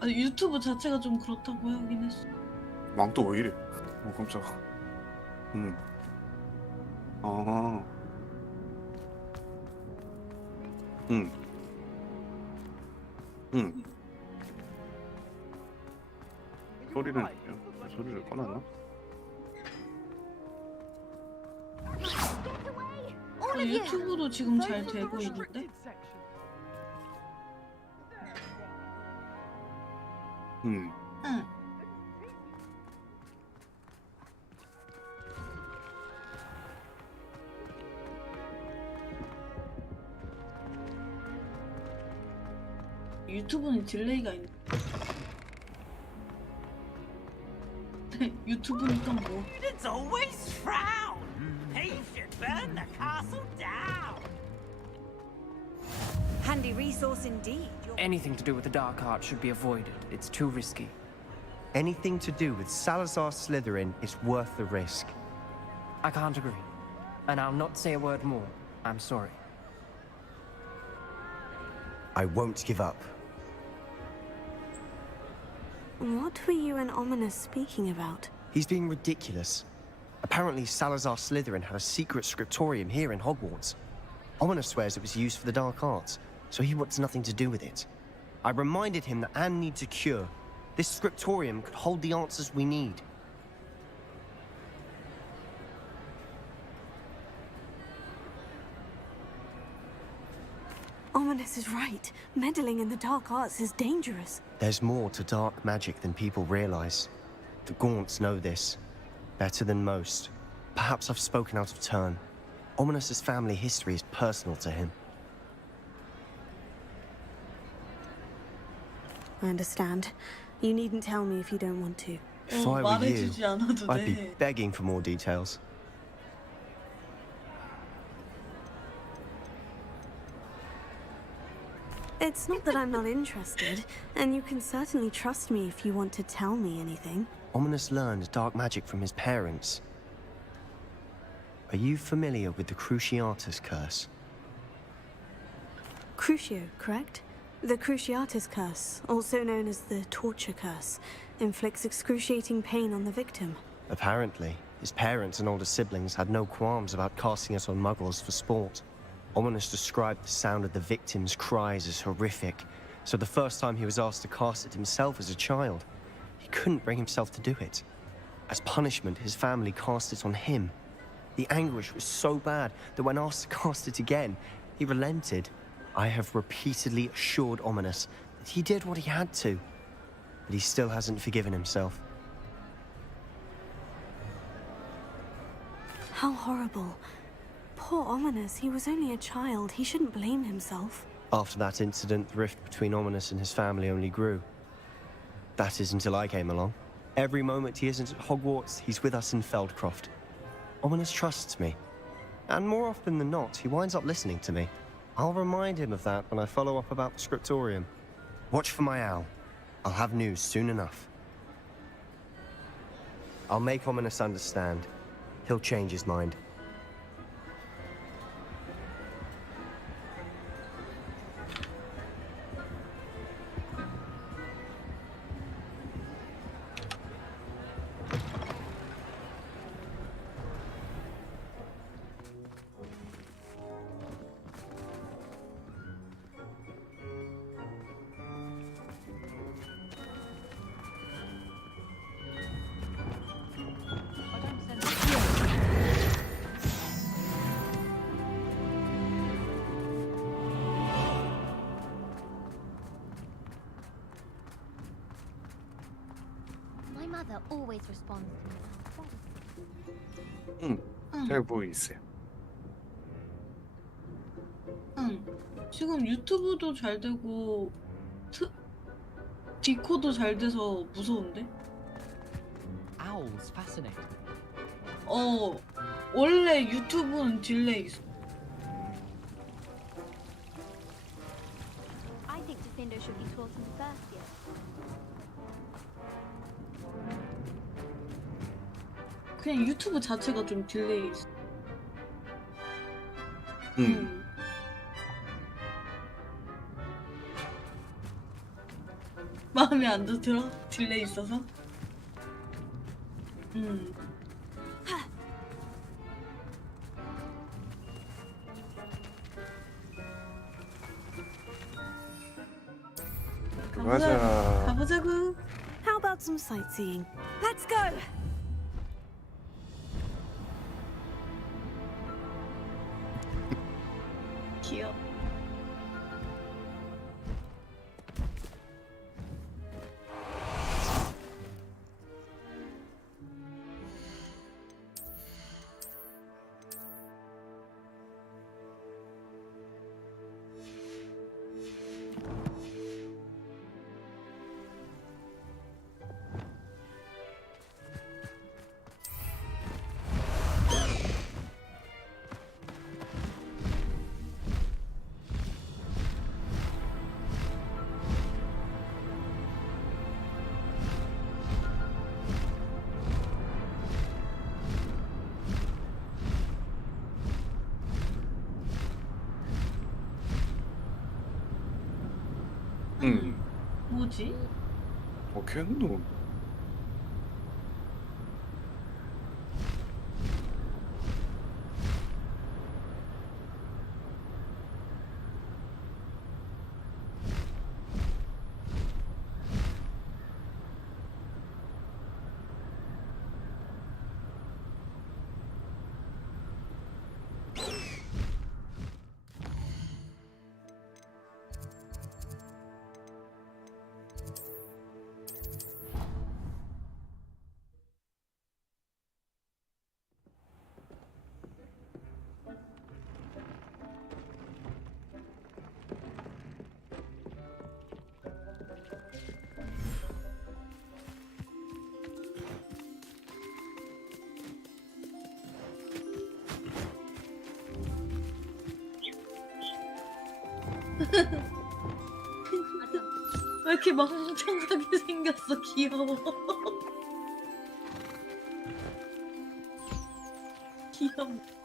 아니, 유튜브 자체가 좀 그렇다고 하긴 했어. 망토 왜 이래? 깜짝아. 아. 응. 소리를 꺼놨나? 아, 유튜브도 지금 잘 되고 있는데? 응. 응. 유튜브는 딜레이가 있네. 유튜브니까 뭐. It's always frown. He should burn the castle down. Handy resource indeed. Anything to do with the dark arts should be avoided. It's too risky. Anything to do with Salazar Slytherin is worth the risk. I can't agree. And I'll not say a word more. I'm sorry. I won't give up. What were you and Ominous speaking about? He's being ridiculous. Apparently Salazar Slytherin had a secret scriptorium here in Hogwarts. Ominous swears it was used for the dark arts, so he wants nothing to do with it. I reminded him that Anne needs a cure. This scriptorium could hold the answers we need. Ominous is right. Meddling in the dark arts is dangerous. There's more to dark magic than people realize. The Gaunts know this. Better than most. Perhaps I've spoken out of turn. Ominous's family history is personal to him. I understand. You needn't tell me if you don't want to. If I were you, 말해주지 않아도 I'd be 돼. begging for more details. It's not that I'm not interested, and you can certainly trust me if you want to tell me anything. Ominous learned dark magic from his parents. Are you familiar with the Cruciatus Curse? Crucio, correct? The Cruciatus Curse, also known as the Torture Curse, inflicts excruciating pain on the victim. Apparently, his parents and older siblings had no qualms about casting it on muggles for sport. Ominous described the sound of the victim's cries as horrific, so the first time he was asked to cast it himself as a child, he couldn't bring himself to do it. As punishment, his family cast it on him. The anguish was so bad that when asked to cast it again, he relented. I have repeatedly assured Ominous that he did what he had to, but he still hasn't forgiven himself. How horrible. Poor Ominous, he was only a child. He shouldn't blame himself. After that incident, the rift between Ominous and his family only grew. That is until I came along. Every moment he isn't at Hogwarts, he's with us in Feldcroft. Ominous trusts me. And more often than not, he winds up listening to me. I'll remind him of that when I follow up about the scriptorium. Watch for my owl. I'll have news soon enough. I'll make Ominous understand. He'll change his mind. My mother always responds to me. 잘 보이세요. 응. 지금 유튜브도 잘 되고 디코도 잘 돼서 무서운데? Owls fascinating. 원래 유튜브는 딜레이 있어. I think Defendo should be taught in the first year. 그냥 유튜브 자체가 좀 딜레이 있어. 마음에 안 들어? 딜레이 있어서? 가자. 가보자고. How about some sightseeing? Let's go! 귀여워. 뭐지? 걔는 왜 이렇게 멍청하게 생겼어? 귀여워. 귀여워.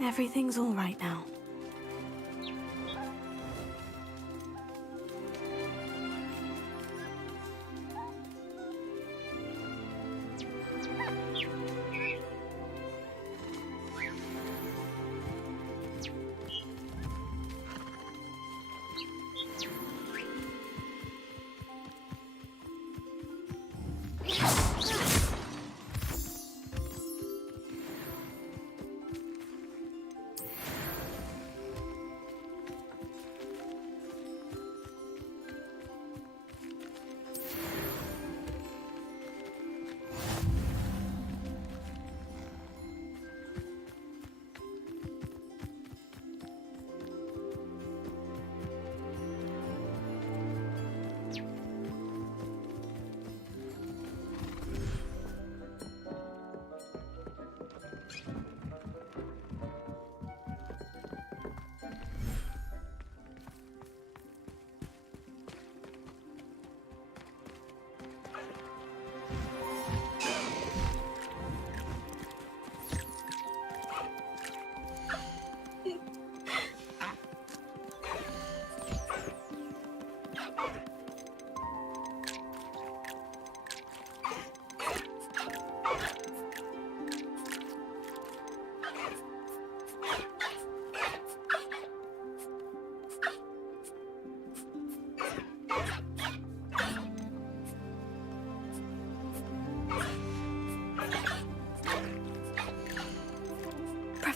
Everything's all right now.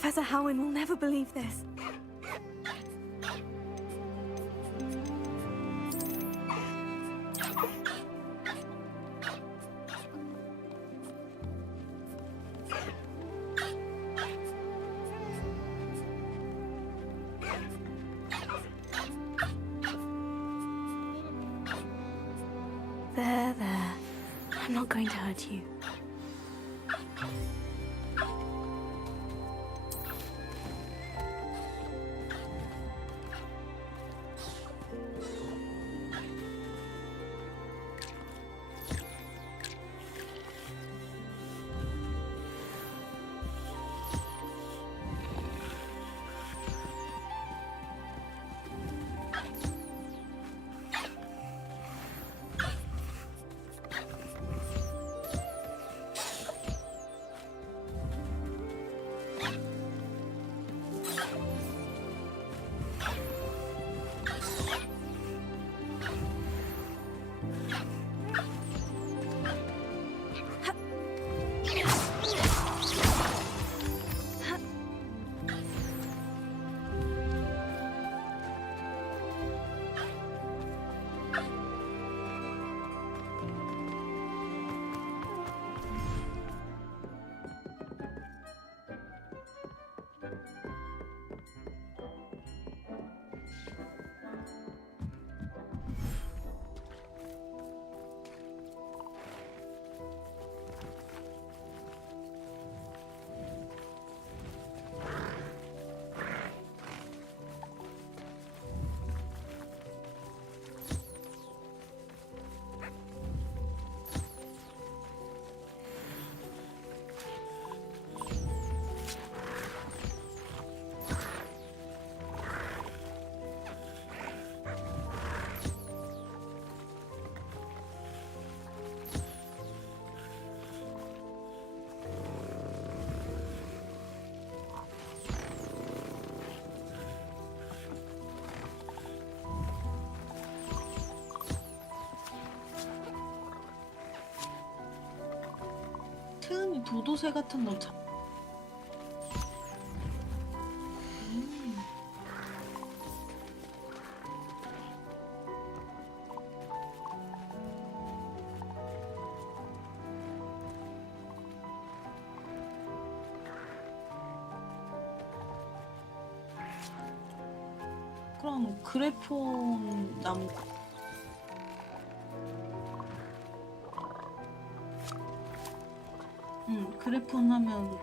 Professor Howin will never believe this. There. I'm not going to hurt you. 채은이 도도새 같은 거 참. 그럼 그래폰 나무. 그래폰 하면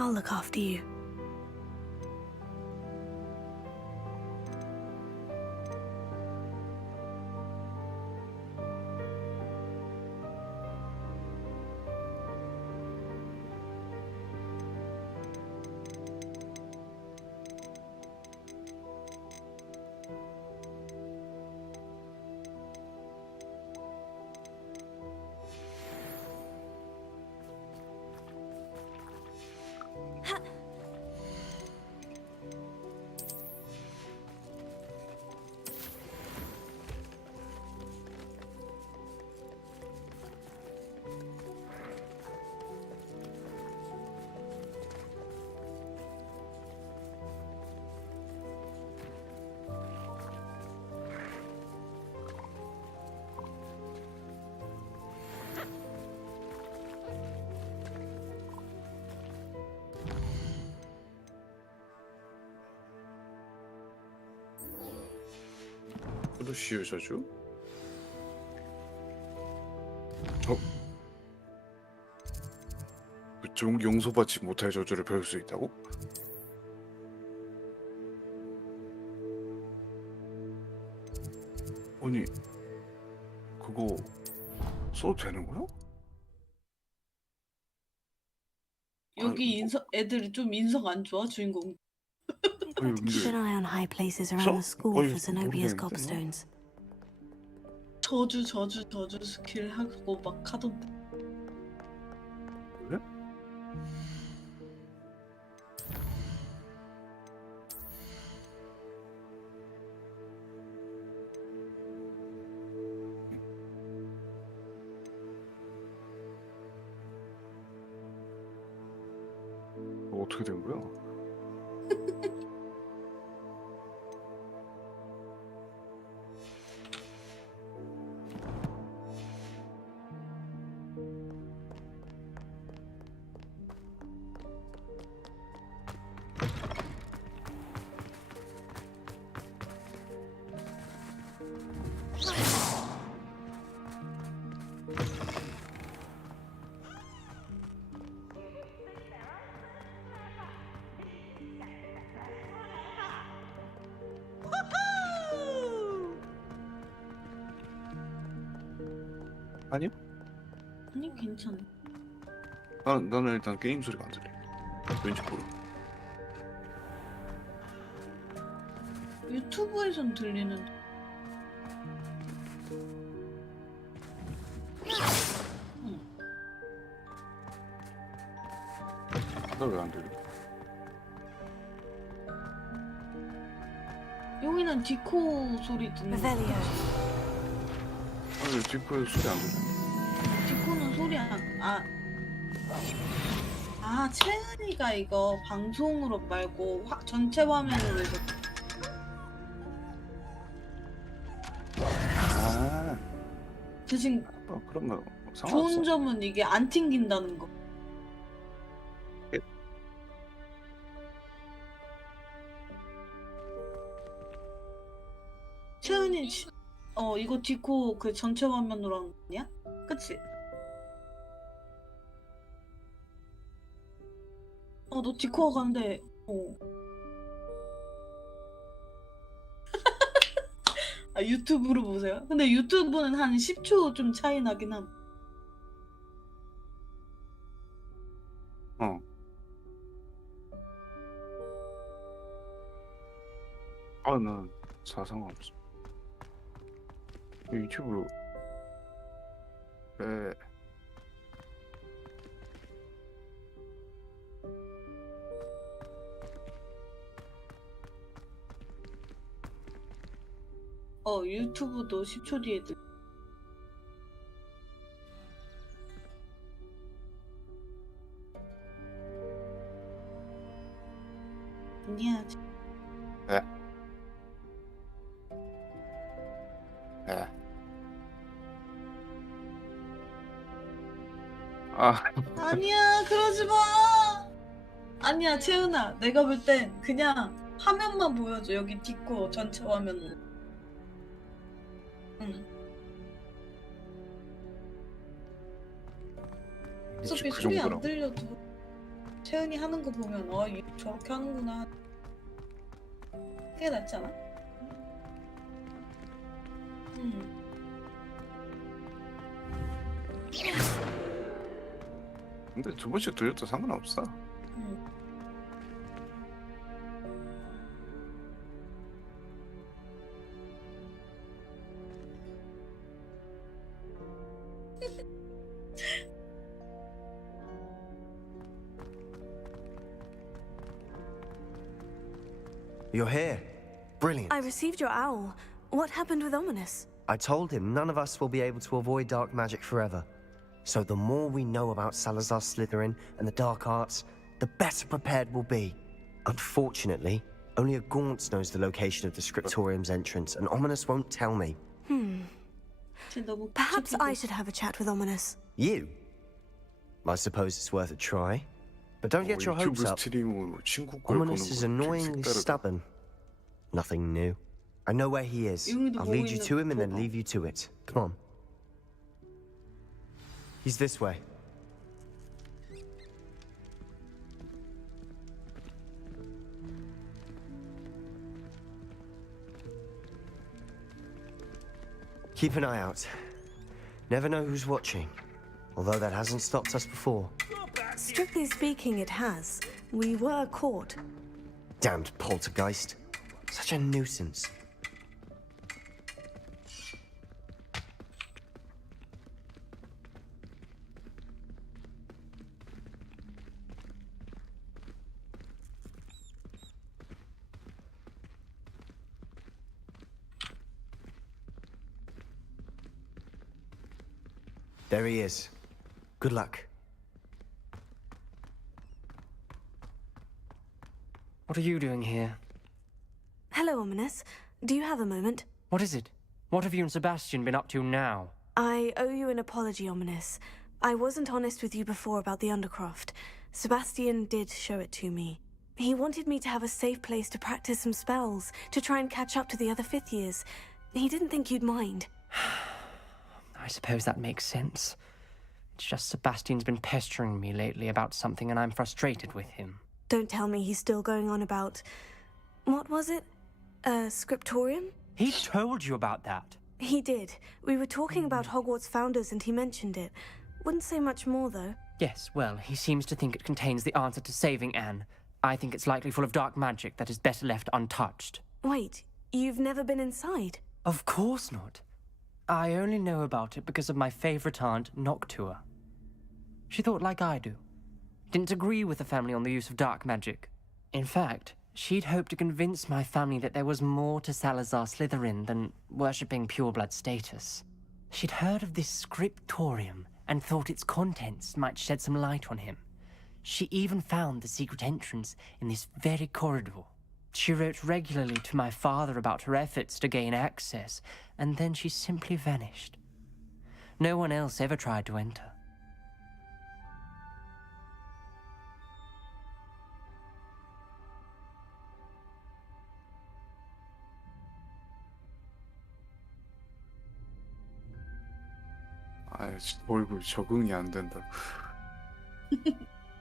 I'll look after you. 루시우 저주? 용서받지 못할 저주를 배울 수 있다고? 아니 그거 써도 되는 거야? 여기 인성 애들이 좀 인성 안 좋아 주인공. 아니 Keep an 근데 eye on high places around the school 어이, for Zenobia's 모르겠는데, gobstones. 저주 스킬 하고 막 하던데. 그래? 어떻게 된 거야? 아니요? 아니 괜찮아. 나는 일단 게임 소리가 안 들려. 왠지 모르. 유튜브에선 들리는. 나 왜 안 들려? 여기는 디코 소리 듣는 거. Revelio. 아니 뒷부에서 소리 안 들려. 디코는 소리 안. 채은이가 이거 방송으로 말고 전체 화면으로 해서. 아, 대신 그런 거 좋은 상관없어. 점은 이게 안 튕긴다는 거. 예. 채은이 이거 디코 그 전체 화면으로 한 거 아니야? 그치? 너 디코 가는데 유튜브로 보세요. 근데 유튜브는 한 10초 좀 차이 나긴 함. 어. 난 상관없어. 유튜브 에 유튜브도 10초 뒤에 들. 아니야. 에. 아니야, 그러지 마. 아니야, 채은아. 내가 볼 땐 그냥 화면만 보여줘. 여기 디코 전체 화면으로. 응. 어차피 그 소리 안 정도라고. 들려도 채은이 하는 거 보면 얘 저렇게 하는구나. 그게 낫지 않아? 응. 근데 두 번씩 들려도 상관없어. 응. You're here. Brilliant. I received your owl. What happened with Ominous? I told him none of us will be able to avoid dark magic forever. So the more we know about Salazar Slytherin and the dark arts, the better prepared we'll be. Unfortunately, only a Gaunt knows the location of the Scriptorium's entrance, and Ominous won't tell me. 쟤 너무 Perhaps 복잡해 I 보여. should have a chat with Ominous. You? I suppose it's worth a try. But don't get your hopes 유튜브 up. 스트리밍으로 친구 걸 보는 Ominous is 거 annoyingly 색다르다. stubborn. Nothing new. I know where he is. 용이도 I'll 보고 lead you 있는 to him and then 거 봐. leave you to it. Come on. He's this way. Keep an eye out. Never know who's watching. Although that hasn't stopped us before. Strictly speaking, it has. We were caught. Damned poltergeist. Such a nuisance. There he is. Good luck. What are you doing here? Hello, Ominous. Do you have a moment? What is it? What have you and Sebastian been up to now? I owe you an apology, Ominous. I wasn't honest with you before about the Undercroft. Sebastian did show it to me. He wanted me to have a safe place to practice some spells, to try and catch up to the other fifth years. He didn't think you'd mind. I suppose that makes sense. It's just Sebastian's been pestering me lately about something and I'm frustrated with him. Don't tell me he's still going on about... What was it? A scriptorium? He told you about that? He did. We were talking about Hogwarts founders and he mentioned it. Wouldn't say much more, though. Yes, well, he seems to think it contains the answer to saving Anne. I think it's likely full of dark magic that is better left untouched. Wait, you've never been inside? Of course not. I only know about it because of my favorite aunt, Noctua. She thought like I do. Didn't agree with the family on the use of dark magic. In fact, she'd hoped to convince my family that there was more to Salazar Slytherin than worshipping pureblood status. She'd heard of this scriptorium and thought its contents might shed some light on him. She even found the secret entrance in this very corridor. She wrote regularly to my father about her efforts to gain access, and then she simply vanished. No one else ever tried to enter. 아, 얼굴 적응이 안 된다.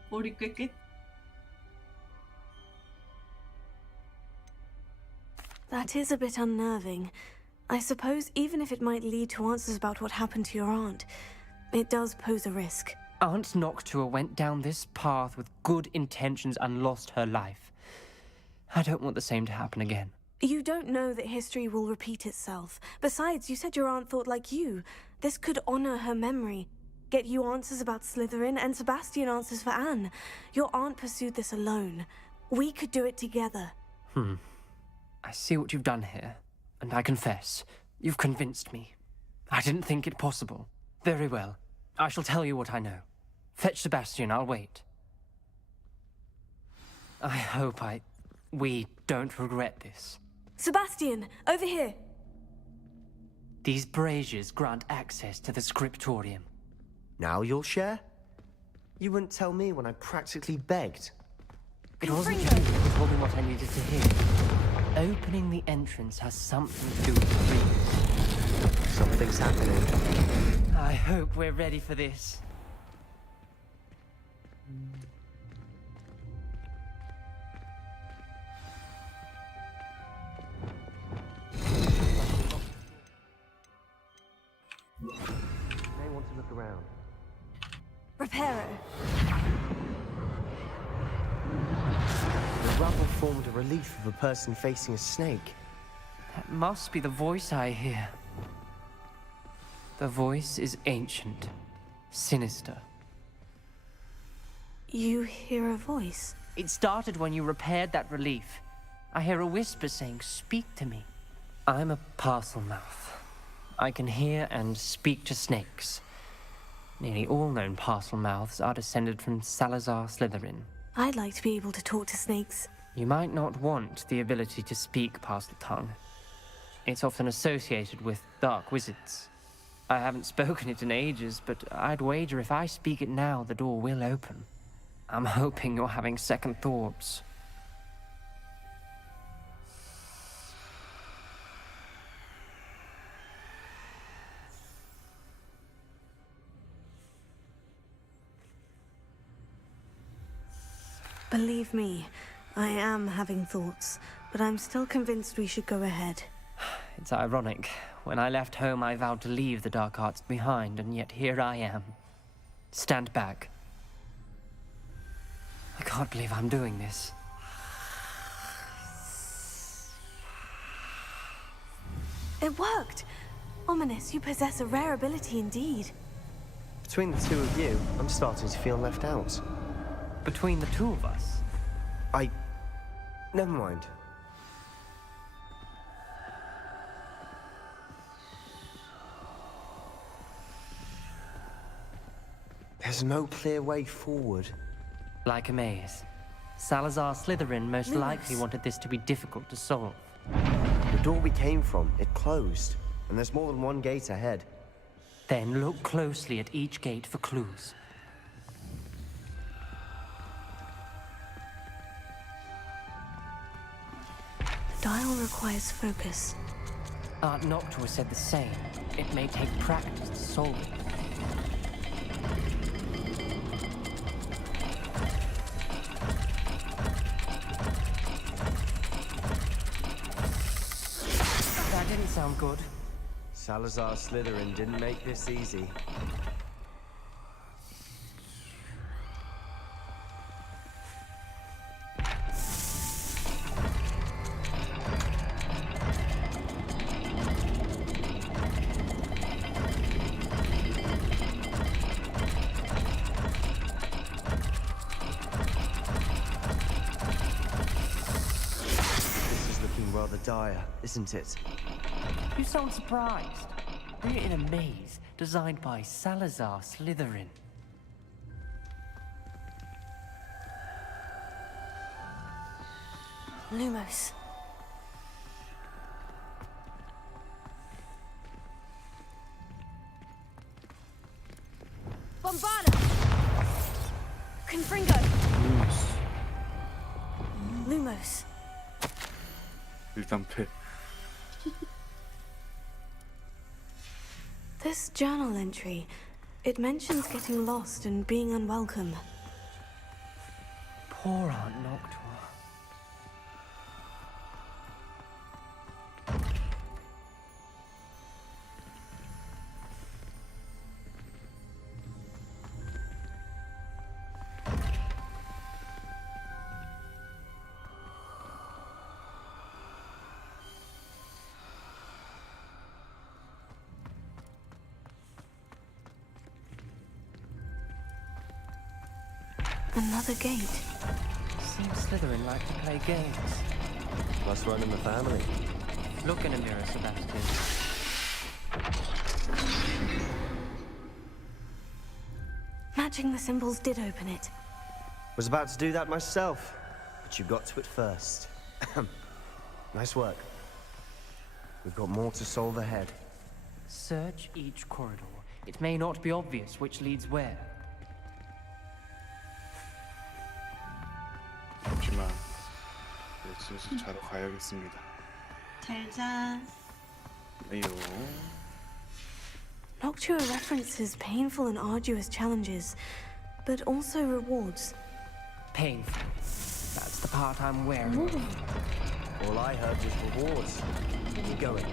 머리 꾀꾀. That is a bit unnerving. I suppose even if it might lead to answers about what happened to your aunt, it does pose a risk. Aunt Noctua went down this path with good intentions and lost her life. I don't want the same to happen again. You don't know that history will repeat itself. Besides, you said your aunt thought like you. This could honor her memory. Get you answers about Slytherin and Sebastian answers for Anne. Your aunt pursued this alone. We could do it together. I see what you've done here, and I confess, you've convinced me. I didn't think it possible. Very well. I shall tell you what I know. Fetch Sebastian, I'll wait. I hope we don't regret this. Sebastian, over here. These braziers grant access to the scriptorium. Now you'll share? You wouldn't tell me when I practically begged. It wasn't you who told me what I needed to hear. Opening the entrance has something to do with me. Something's happening. I hope we're ready for this. May want to look around. Reparo. The rubble formed a relief of a person facing a snake. That must be the voice I hear. The voice is ancient, sinister. You hear a voice? It started when you repaired that relief. I hear a whisper saying, "Speak to me." I'm a parcel mouth. I can hear and speak to snakes. Nearly all known parcel mouths are descended from Salazar Slytherin. I'd like to be able to talk to snakes. You might not want the ability to speak parcel tongue. It's often associated with dark wizards. I haven't spoken it in ages, but I'd wager if I speak it now, the door will open. I'm hoping you're having second thoughts. Believe me, I am having thoughts, but I'm still convinced we should go ahead. It's ironic. When I left home, I vowed to leave the dark arts behind, and yet here I am. Stand back. I can't believe I'm doing this. It worked! Ominous, you possess a rare ability indeed. Between the two of you, I'm starting to feel left out. Between the two of us, Never mind. There's no clear way forward. like a maze. Salazar Slytherin most likely wanted this to be difficult to solve. The door we came from, it closed. And there's more than one gate ahead. Then look closely at each gate for clues. The dial requires focus. Aunt Noctua said the same. It may take practice to solve it. That didn't sound good. Salazar Slytherin didn't make this easy. This is looking rather dire, isn't it? You sound surprised. We're in a maze designed by Salazar Slytherin. Lumos. Bombarda! Confringo! Lumos. 일단 패. This journal entry, it mentions getting lost and being unwelcome. Poor Aunt Noctua. Another gate. Seems Slytherin like to play games. Must run in the family. Look in a mirror, Sebastian. Matching the symbols did open it. Was about to do that myself, but you got to it first. Nice work. We've got more to solve ahead. Search each corridor. It may not be obvious which leads where. 잠시만. 네, 슬슬 자러 가야겠습니다. 잘 자. 네요. Noctua references painful and arduous challenges, but also rewards. Painful. That's the part I'm wearing. All I heard was rewards. Keep you going.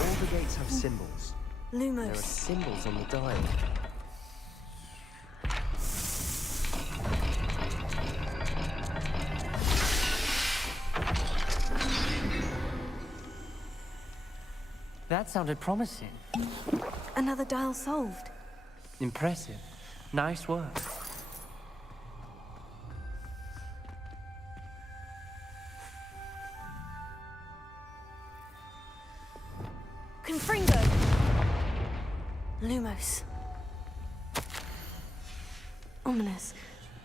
All the gates have symbols. There are Lumos. symbols on the dial. That sounded promising. Another dial solved. Impressive. Nice work. Confringo! Lumos. Ominous.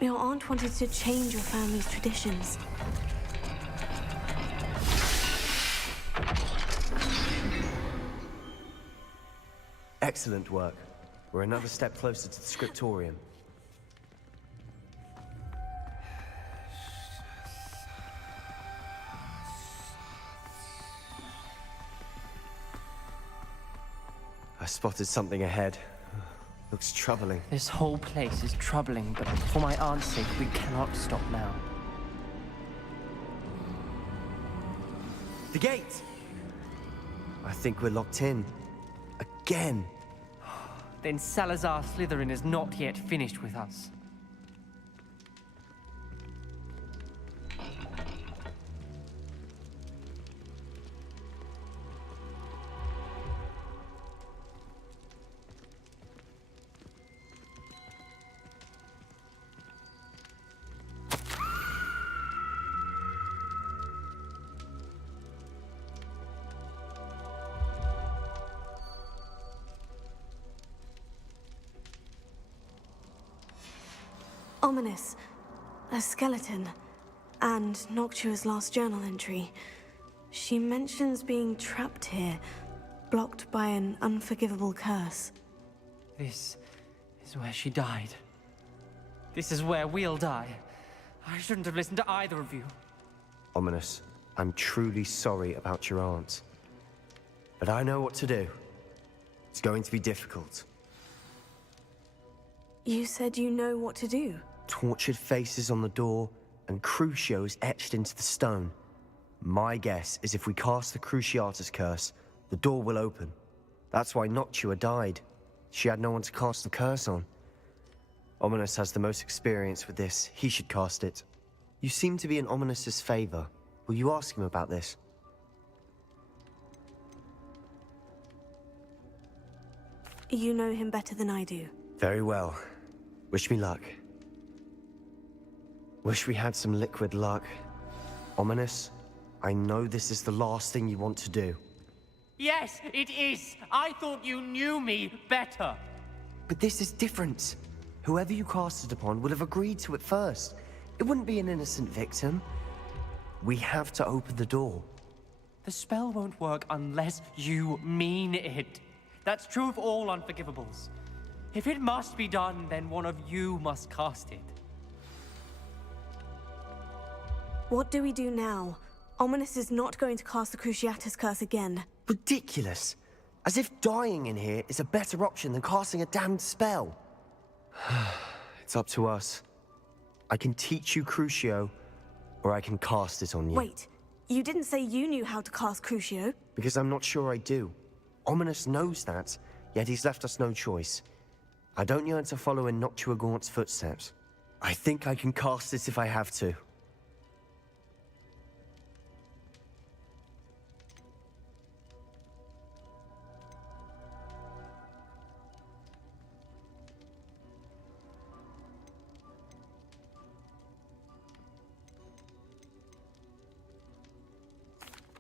Your aunt wanted to change your family's traditions. Excellent work. We're another step closer to the scriptorium. I spotted something ahead. Looks troubling. This whole place is troubling, but for my aunt's sake, we cannot stop now. The gate! I think we're locked in. Again. Then Salazar Slytherin is not yet finished with us. Ominous. A skeleton. And Noctua's last journal entry. She mentions being trapped here, blocked by an unforgivable curse. This is where she died. This is where we'll die. I shouldn't have listened to either of you. Ominous, I'm truly sorry about your aunt. But I know what to do. It's going to be difficult. You said you know what to do. Tortured faces on the door, and Crucios etched into the stone. My guess is if we cast the Cruciatus curse, the door will open. That's why Noctua died. She had no one to cast the curse on. Ominous has the most experience with this. He should cast it. You seem to be in Ominous's favor. Will you ask him about this? You know him better than I do. Very well. Wish me luck. Wish we had some liquid luck. Ominous, I know this is the last thing you want to do. Yes, it is. I thought you knew me better. But this is different. Whoever you cast it upon would have agreed to it first. It wouldn't be an innocent victim. We have to open the door. The spell won't work unless you mean it. That's true of all unforgivables. If it must be done, then one of you must cast it. What do we do now? Ominous is not going to cast the Cruciatus curse again. Ridiculous. As if dying in here is a better option than casting a damned spell. It's up to us. I can teach you Crucio, or I can cast it on you. Wait, you didn't say you knew how to cast Crucio? Because I'm not sure I do. Ominous knows that, yet he's left us no choice. I don't yearn to follow in Noctua Gaunt's footsteps. I think I can cast it if I have to.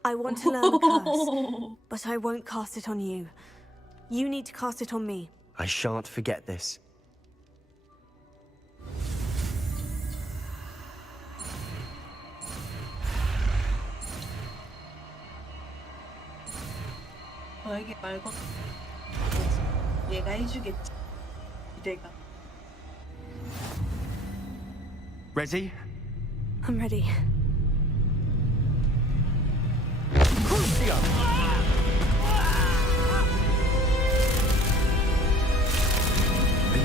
I want to learn the curse, but I won't cast it on you. You need to cast it on me. I shan't forget this. 너에게 말 건 얘가 해주겠지. 내가. Ready? I'm ready. Crucio! Are you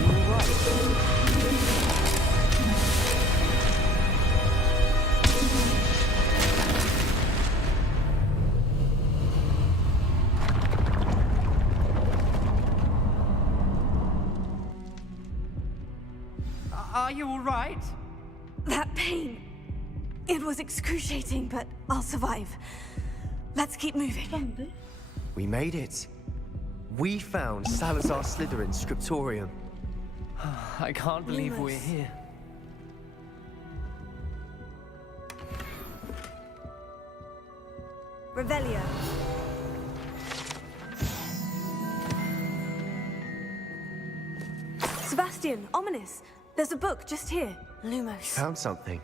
alright? Are you all right? That pain. It was excruciating, but I'll survive. Let's keep moving. 그런데? We made it. We found Salazar Slytherin's scriptorium. I can't believe we're Lumos. here. Revelio. Sebastian, Ominous. There's a book just here. Lumos. Found something.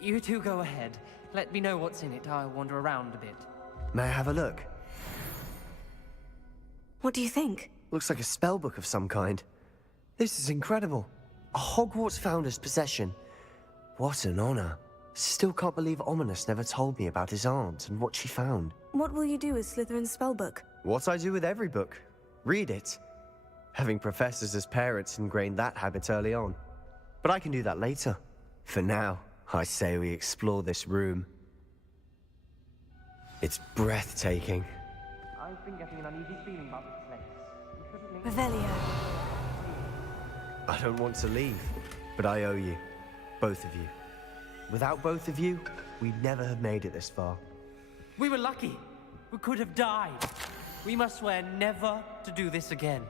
You two go ahead. Let me know what's in it. I'll wander around a bit. May I have a look? What do you think? Looks like a spell book of some kind. This is incredible. A Hogwarts founder's possession. What an honor. Still can't believe Ominous never told me about his aunt and what she found. What will you do with Slytherin's spellbook? What I do with every book. Read it. Having professors as parents ingrained that habit early on. But I can do that later. For now, I say we explore this room. It's breathtaking. I've been getting an uneasy feeling about this place. We shouldn't linger. Revelio. I don't want to leave, but I owe you. Both of you. Without both of you, we'd never have made it this far. We were lucky. We could have died. We must swear never to do this again.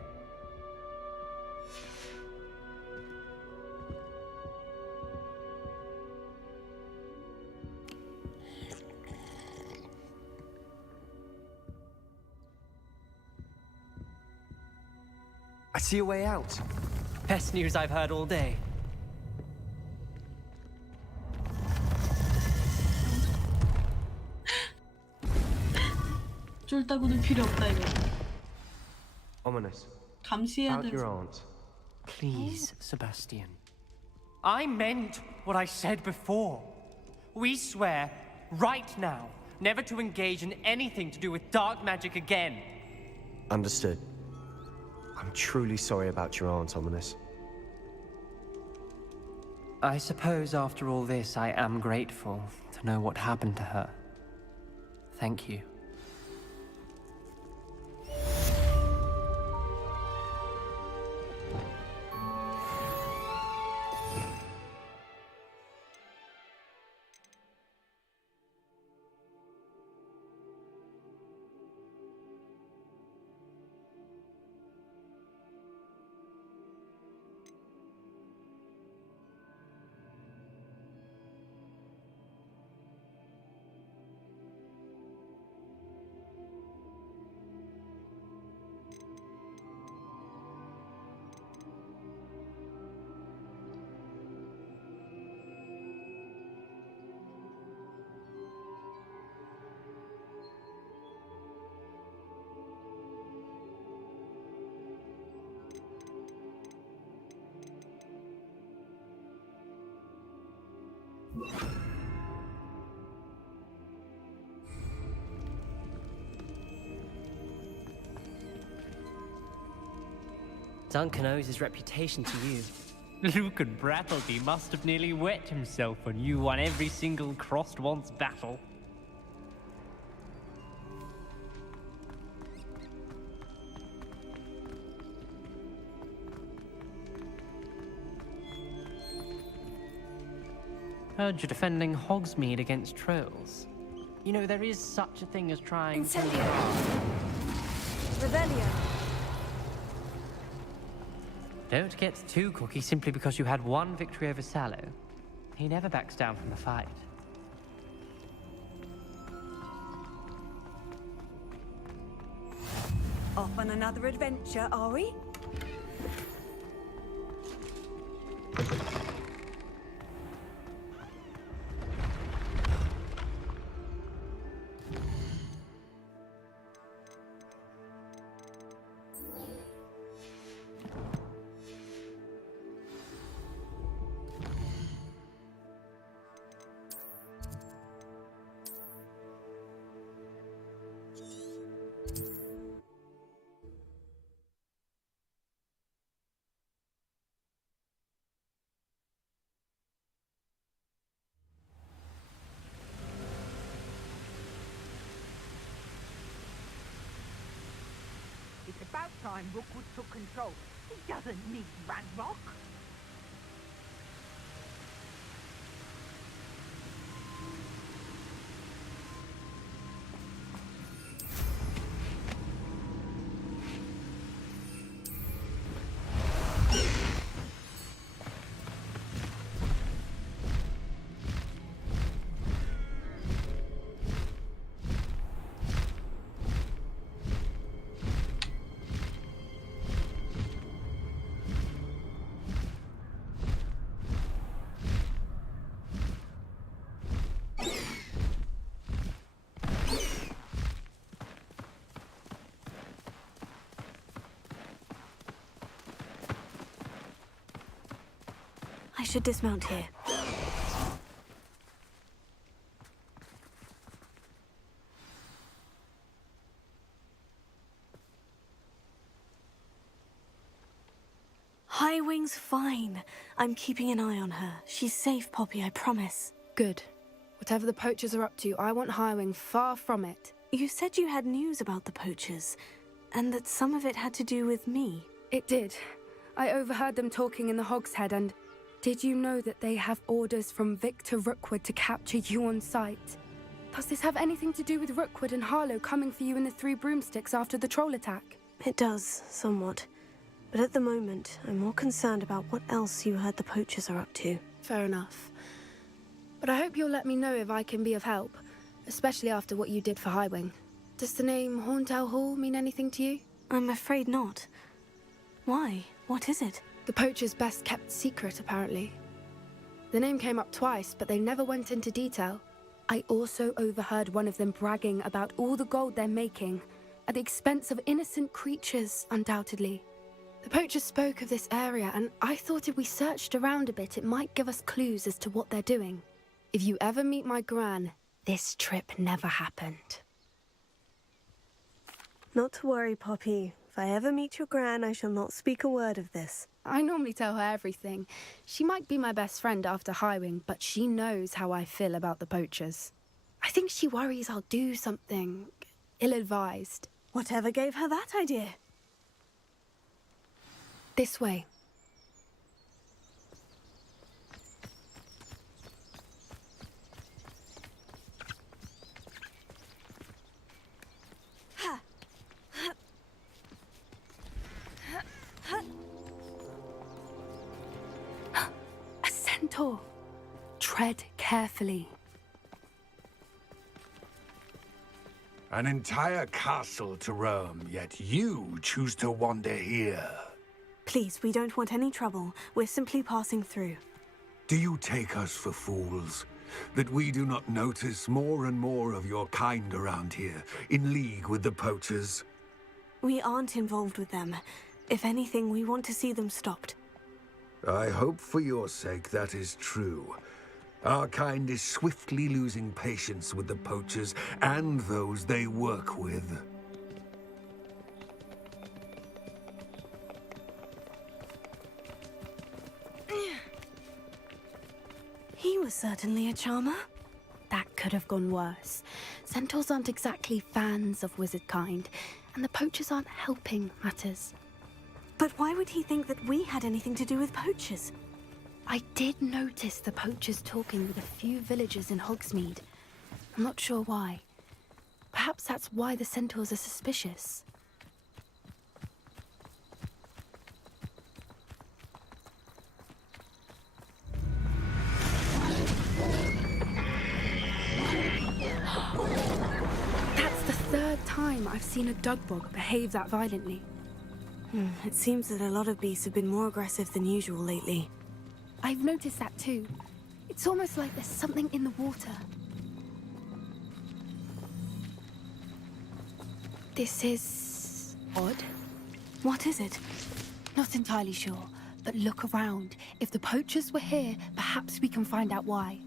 I see a way out. Best news I've heard all day. 쫄따구는 필요 없다 이거. Ominous. 감시해야 About your 되지. aunt. Please, Sebastian. I meant what I said before. We swear, right now, never to engage in anything to do with dark magic again. Understood. I'm truly sorry about your aunt, Ominous. I suppose after all this, I am grateful to know what happened to her. Thank you. Duncan owes his reputation to you. Lucan Brattleby must have nearly wet himself when you won every single crossed once battle. Heard you're defending Hogsmeade against trolls. You know, there is such a thing as trying to... Incendio. Revelio. Don't get too cocky simply because you had one victory over Sallow. He never backs down from the fight. Off on another adventure, are we? It's about time Rookwood took control. He doesn't need Ranrock. I should dismount here. Highwing's fine. I'm keeping an eye on her. She's safe, Poppy, I promise. Good. Whatever the poachers are up to, I want Highwing far from it. You said you had news about the poachers, and that some of it had to do with me. It did. I overheard them talking in the Hogshead, and did you know that they have orders from Victor Rookwood to capture you on sight? Does this have anything to do with Rookwood and Harlow coming for you in the Three Broomsticks after the troll attack? It does, somewhat. But at the moment, I'm more concerned about what else you heard the poachers are up to. Fair enough. But I hope you'll let me know if I can be of help, especially after what you did for Highwing. Does the name Horntail Hall mean anything to you? I'm afraid not. Why? What is it? The poachers' best kept secret, apparently. The name came up twice, but they never went into detail. I also overheard one of them bragging about all the gold they're making, at the expense of innocent creatures, undoubtedly. The poachers spoke of this area, and I thought if we searched around a bit, it might give us clues as to what they're doing. If you ever meet my gran, this trip never happened. Not to worry, Poppy. If I ever meet your gran, I shall not speak a word of this. I normally tell her everything. She might be my best friend after Highwing, but she knows how I feel about the poachers. I think she worries I'll do something ill-advised. Whatever gave her that idea? This way. A centaur. Tread carefully. An entire castle to roam, yet you choose to wander here. Please, we don't want any trouble. We're simply passing through. Do you take us for fools? That we do not notice more and more of your kind around here, in league with the poachers? We aren't involved with them. If anything, we want to see them stopped. I hope for your sake that is true. Our kind is swiftly losing patience with the poachers and those they work with. He was certainly a charmer. That could have gone worse. Centaurs aren't exactly fans of wizard kind, and the poachers aren't helping matters. But why would he think that we had anything to do with poachers? I did notice the poachers talking with a few villagers in Hogsmeade. I'm not sure why. Perhaps that's why the centaurs are suspicious. That's the third time I've seen a dugbog behave that violently. It seems that a lot of beasts have been more aggressive than usual lately. I've noticed that too. It's almost like there's something in the water. This is odd. What is it? Not entirely sure, but look around. If the poachers were here, perhaps we can find out why.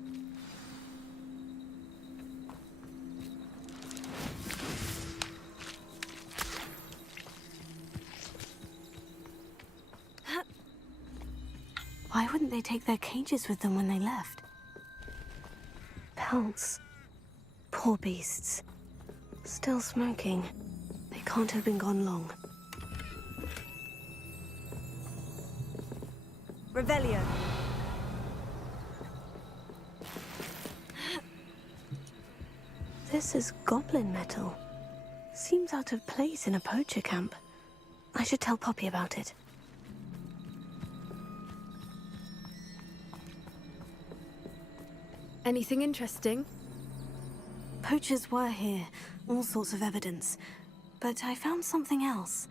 Why wouldn't they take their cages with them when they left? Pelts. Poor beasts. Still smoking. They can't have been gone long. Revelio. This is goblin metal. Seems out of place in a poacher camp. I should tell Poppy about it. Anything interesting? Poachers were here, all sorts of evidence. But I found something else.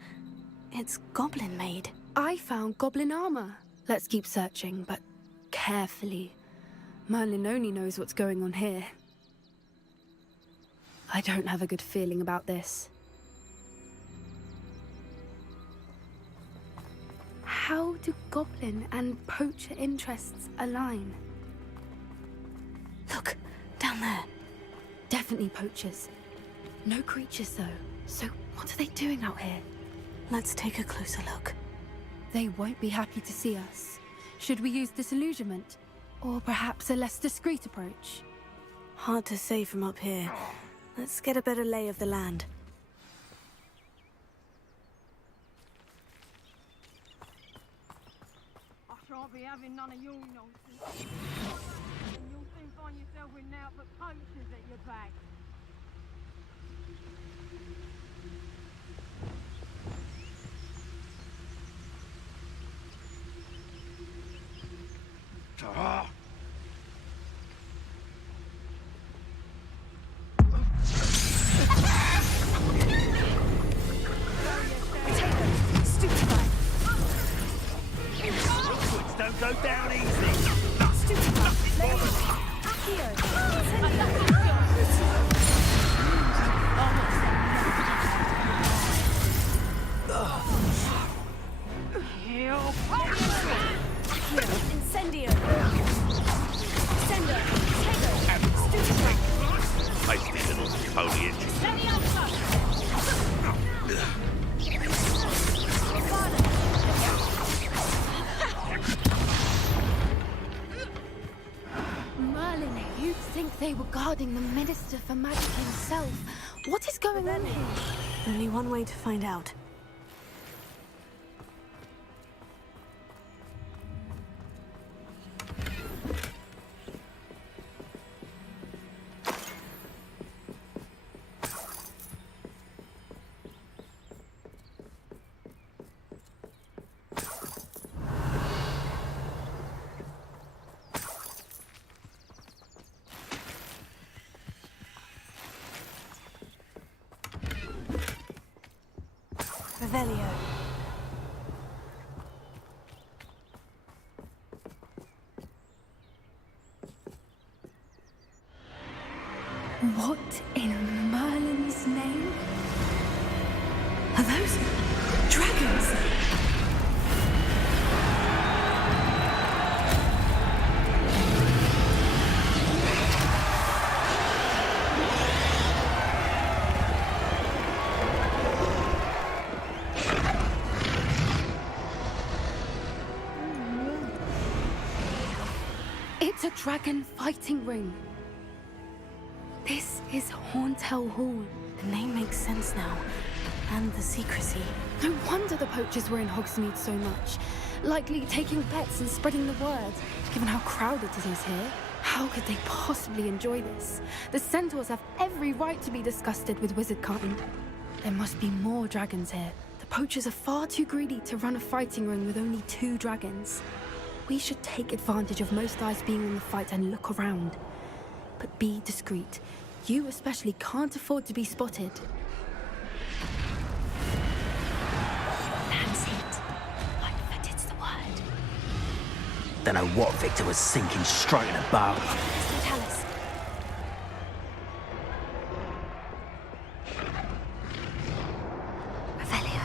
It's goblin-made. I found goblin armor. Let's keep searching, but carefully. Merlin only knows what's going on here. I don't have a good feeling about this. How do goblin and poacher interests align? Look, down there. Definitely poachers. No creatures, though. So what are they doing out here? Let's take a closer look. They won't be happy to see us. Should we use disillusionment? Or perhaps a less discreet approach? Hard to say from up here. Let's get a better lay of the land. I shan't be having none of your nonsense. And you'll soon find yourself with now but poachers at your back. Don't go down easy. Incendio! Sender! Tasty little foliage. Merlin, you'd think they were guarding the Minister for Magic himself. What is going on here? Only one way to find out. Revelio. What in Merlin's name? Are those dragons? It's a dragon fighting ring. This is Horntail Hall. The name makes sense now. And the secrecy. No wonder the poachers were in Hogsmeade so much. Likely taking bets and spreading the word, given how crowded it is here. How could they possibly enjoy this? The centaurs have every right to be disgusted with wizardkind. There must be more dragons here. The poachers are far too greedy to run a fighting ring with only 2 dragons. We should take advantage of most eyes being on the fight and look around. But be discreet. You especially can't afford to be spotted. That's it. That is the word. Don't know what Victor was sinking straight in a barrel. Tell us. Revelio.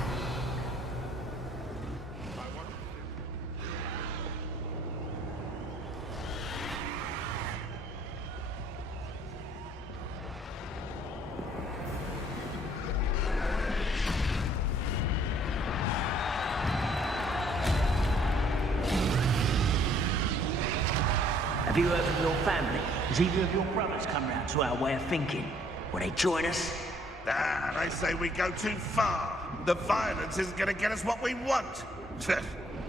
Have you heard from your family? Has either of your brothers come round to our way of thinking? Will they join us? Ah, they say we go too far. The violence isn't going to get us what we want.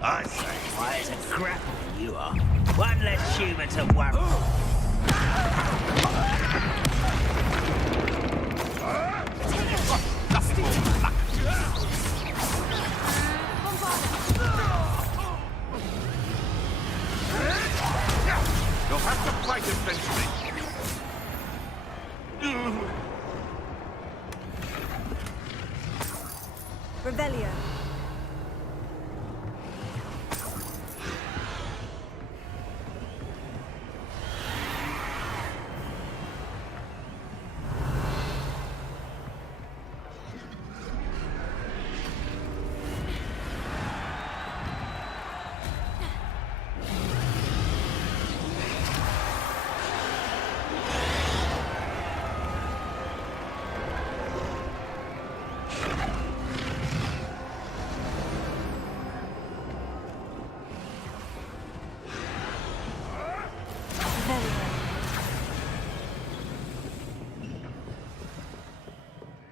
I say. Why, it's a grapple you are. One less human to worry. You'll have to fight eventually. Revelio.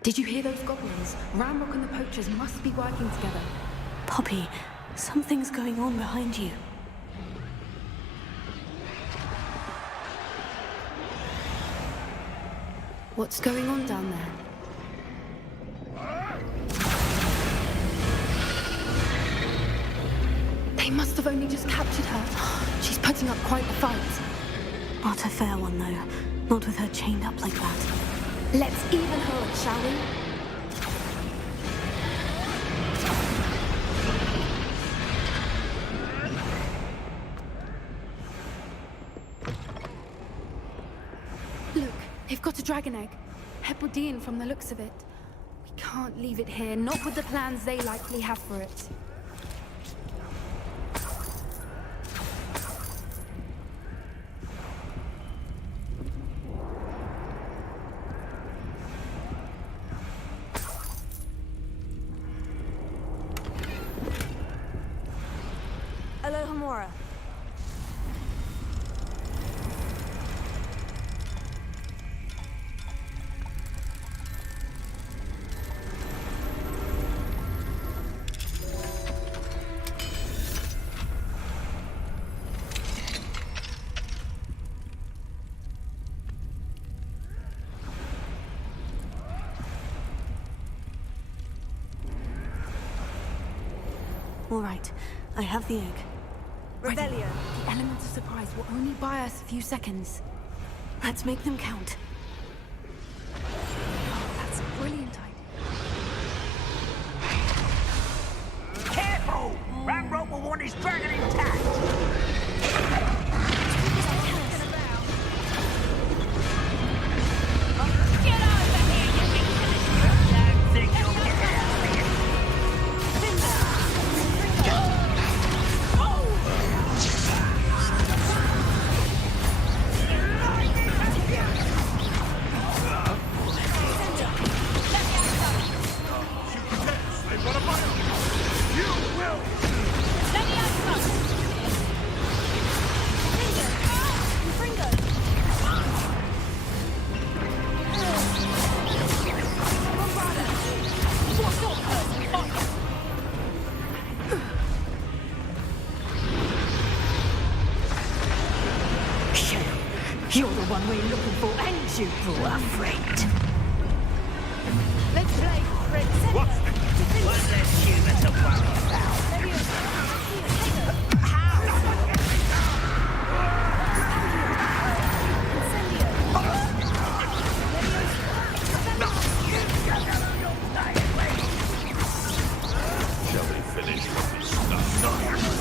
Did you hear those goblins? Ramrock and the poachers must be working together. Poppy, something's going on behind you. What's going on down there? They must have only just captured her. She's putting up quite a fight. Not a fair one, though. Not with her chained up like that. Let's even her, shall we? Look, they've got a dragon egg. Hebridean from the looks of it. We can't leave it here, not with the plans they likely have for it. Alohomora. All right, I have the egg. Revelio. The elements of surprise will only buy us a few seconds. Let's make them count. Oh, that's a brilliant idea. Careful! Ramrock will want his dragon intact. Get over here, you ridiculous! Don't think you'll get out of here. You're the one we're looking for, ain't you, poor friend? Let's play, friends. What's less human to worry about? Shall we finish what we started?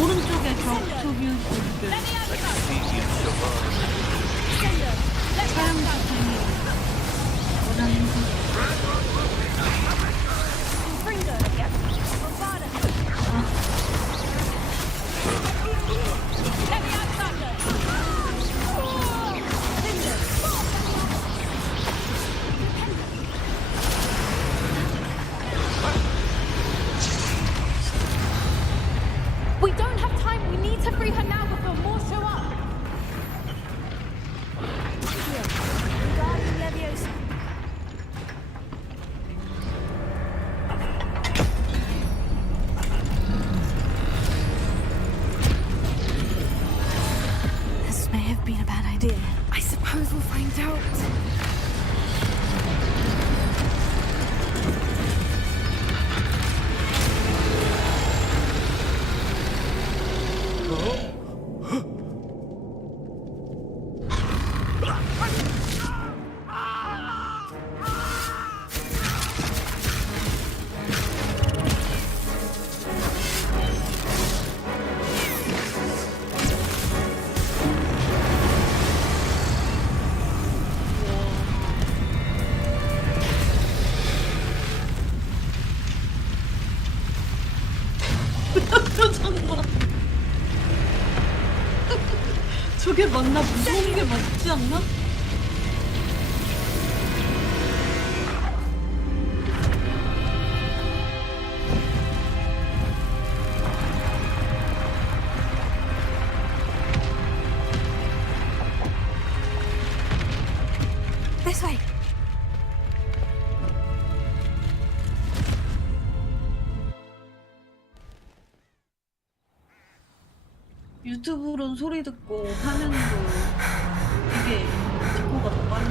오른쪽에 저기 있을 차량 주차장이 We don't have time. We need to free her now before more show up. Guardian Leviosa. This may have been a bad idea. I suppose we'll find out. 표정 봐. 저게 맞나? 무서운 게 맞지 않나? This way. 유튜브로는 소리 듣고 화면으로 이게 디코가 더 빠른.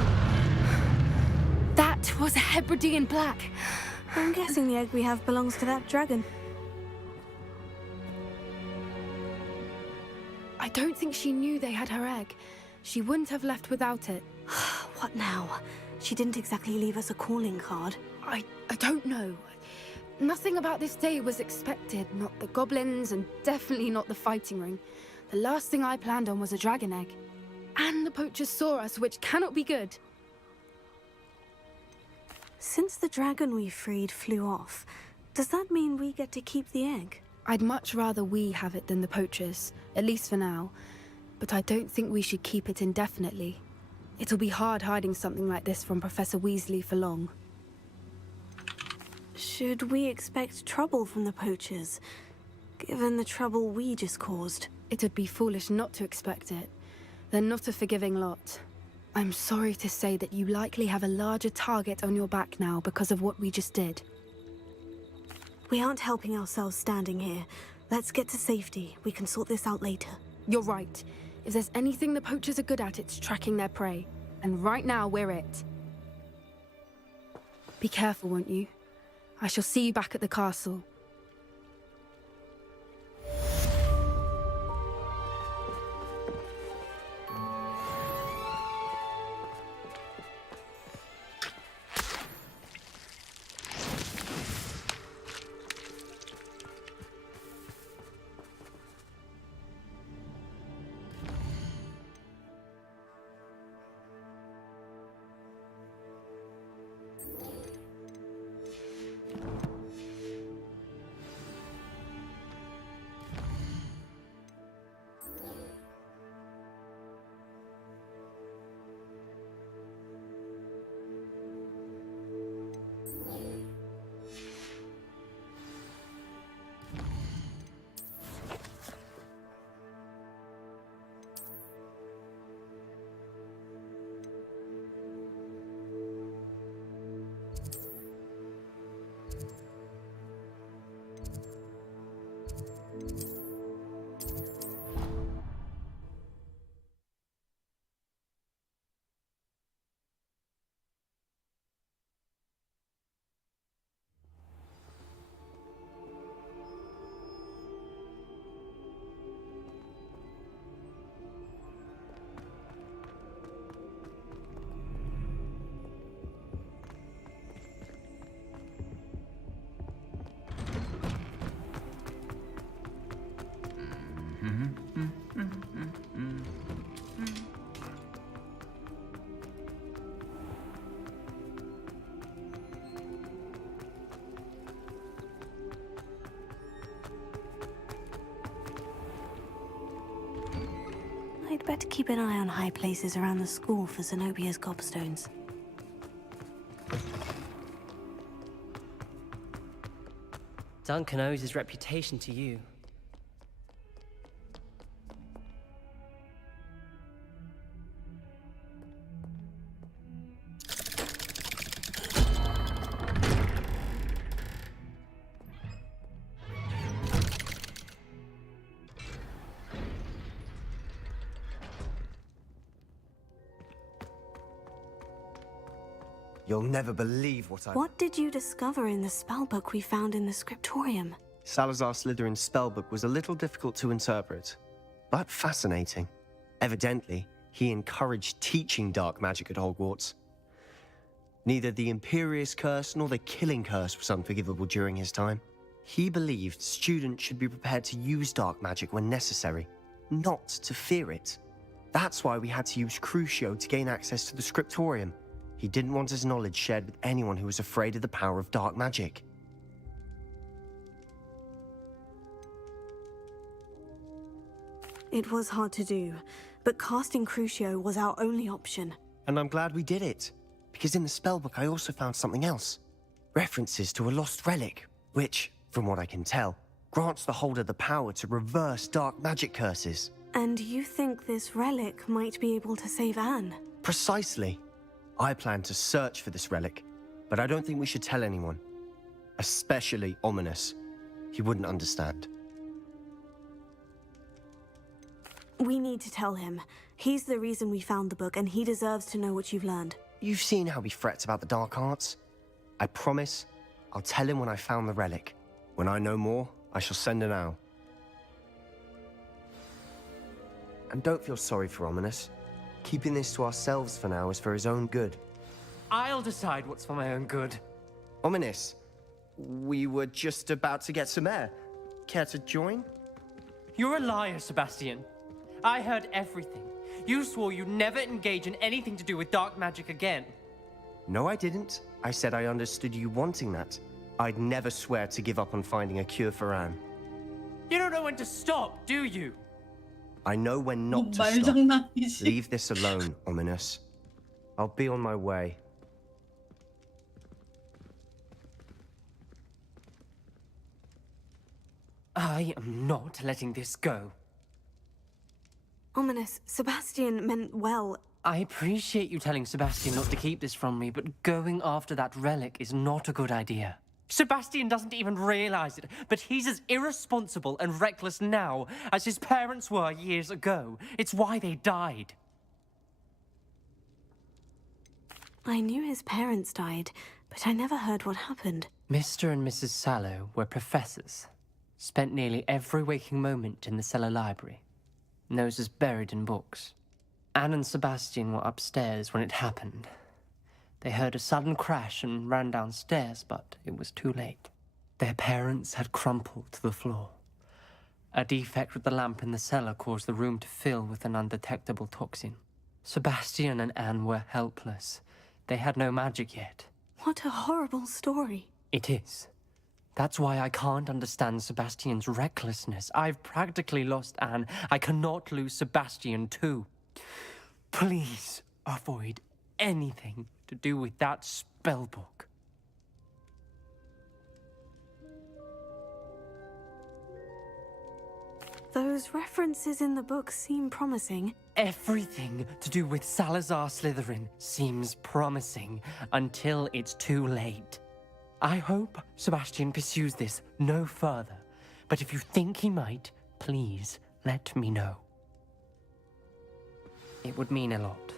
That was a Hebridean black. I'm guessing the egg we have belongs to that dragon. I don't think she knew they had her egg. She wouldn't have left without it. What now? She didn't exactly leave us a calling card. I don't know. Nothing about this day was expected. Not the goblins, and definitely not the fighting ring. The last thing I planned on was a dragon egg. And the poachers saw us, which cannot be good. Since the dragon we freed flew off, does that mean we get to keep the egg? I'd much rather we have it than the poachers, at least for now. But I don't think we should keep it indefinitely. It'll be hard hiding something like this from Professor Weasley for long. Should we expect trouble from the poachers, given the trouble we just caused? It'd be foolish not to expect it. They're not a forgiving lot. I'm sorry to say that you likely have a larger target on your back now because of what we just did. We aren't helping ourselves standing here. Let's get to safety. We can sort this out later. You're right. If there's anything the poachers are good at, it's tracking their prey. And right now, we're it. Be careful, won't you? I shall see you back at the castle. I'd better keep an eye on high places around the school for Zenobia's gobstones. Duncan owes his reputation to you. You'll never believe what I... What did you discover in the spellbook we found in the scriptorium? Salazar Slytherin's spellbook was a little difficult to interpret. but fascinating. Evidently, he encouraged teaching dark magic at Hogwarts. Neither the Imperious Curse nor the Killing Curse was unforgivable during his time. He believed students should be prepared to use dark magic when necessary, not to fear it. That's why we had to use Crucio to gain access to the Scriptorium. He didn't want his knowledge shared with anyone who was afraid of the power of dark magic. It was hard to do, but casting Crucio was our only option. And I'm glad we did it, because in the spellbook I also found something else. References to a lost relic, which, from what I can tell, grants the holder the power to reverse dark magic curses. And you think this relic might be able to save Anne? Precisely. I plan to search for this relic, but I don't think we should tell anyone. Especially Ominous. He wouldn't understand. We need to tell him. He's the reason we found the book, and he deserves to know what you've learned. You've seen how he frets about the dark arts. I promise, I'll tell him when I found the relic. When I know more, I shall send an owl. And don't feel sorry for Ominous. Keeping this to ourselves for now is for his own good. I'll decide what's for my own good. Ominous, we were just about to get some air. Care to join? You're a liar, Sebastian. I heard everything. You swore you'd never engage in anything to do with dark magic again. No, I didn't. I said I understood you wanting that. I'd never swear to give up on finding a cure for Anne. You don't know when to stop, do you? I know when not to stop. Leave this alone, Ominous. I'll be on my way. I am not letting this go. Ominous, Sebastian meant well. I appreciate you telling Sebastian not to keep this from me, but going after that relic is not a good idea. Sebastian doesn't even realize it, but he's as irresponsible and reckless now as his parents were years ago. It's why they died. I knew his parents died, but I never heard what happened. Mr. and Mrs. Sallow were professors. Spent nearly every waking moment in the cellar library. Noses buried in books. Anne and Sebastian were upstairs when it happened. They heard a sudden crash and ran downstairs, but it was too late. Their parents had crumpled to the floor. A defect with the lamp in the cellar caused the room to fill with an undetectable toxin. Sebastian and Anne were helpless. They had no magic yet. What a horrible story. It is. That's why I can't understand Sebastian's recklessness. I've practically lost Anne. I cannot lose Sebastian too. Please avoid anything to do with that spellbook. Those references in the book seem promising. Everything to do with Salazar Slytherin seems promising until it's too late. I hope Sebastian pursues this no further, but if you think he might, please let me know. It would mean a lot.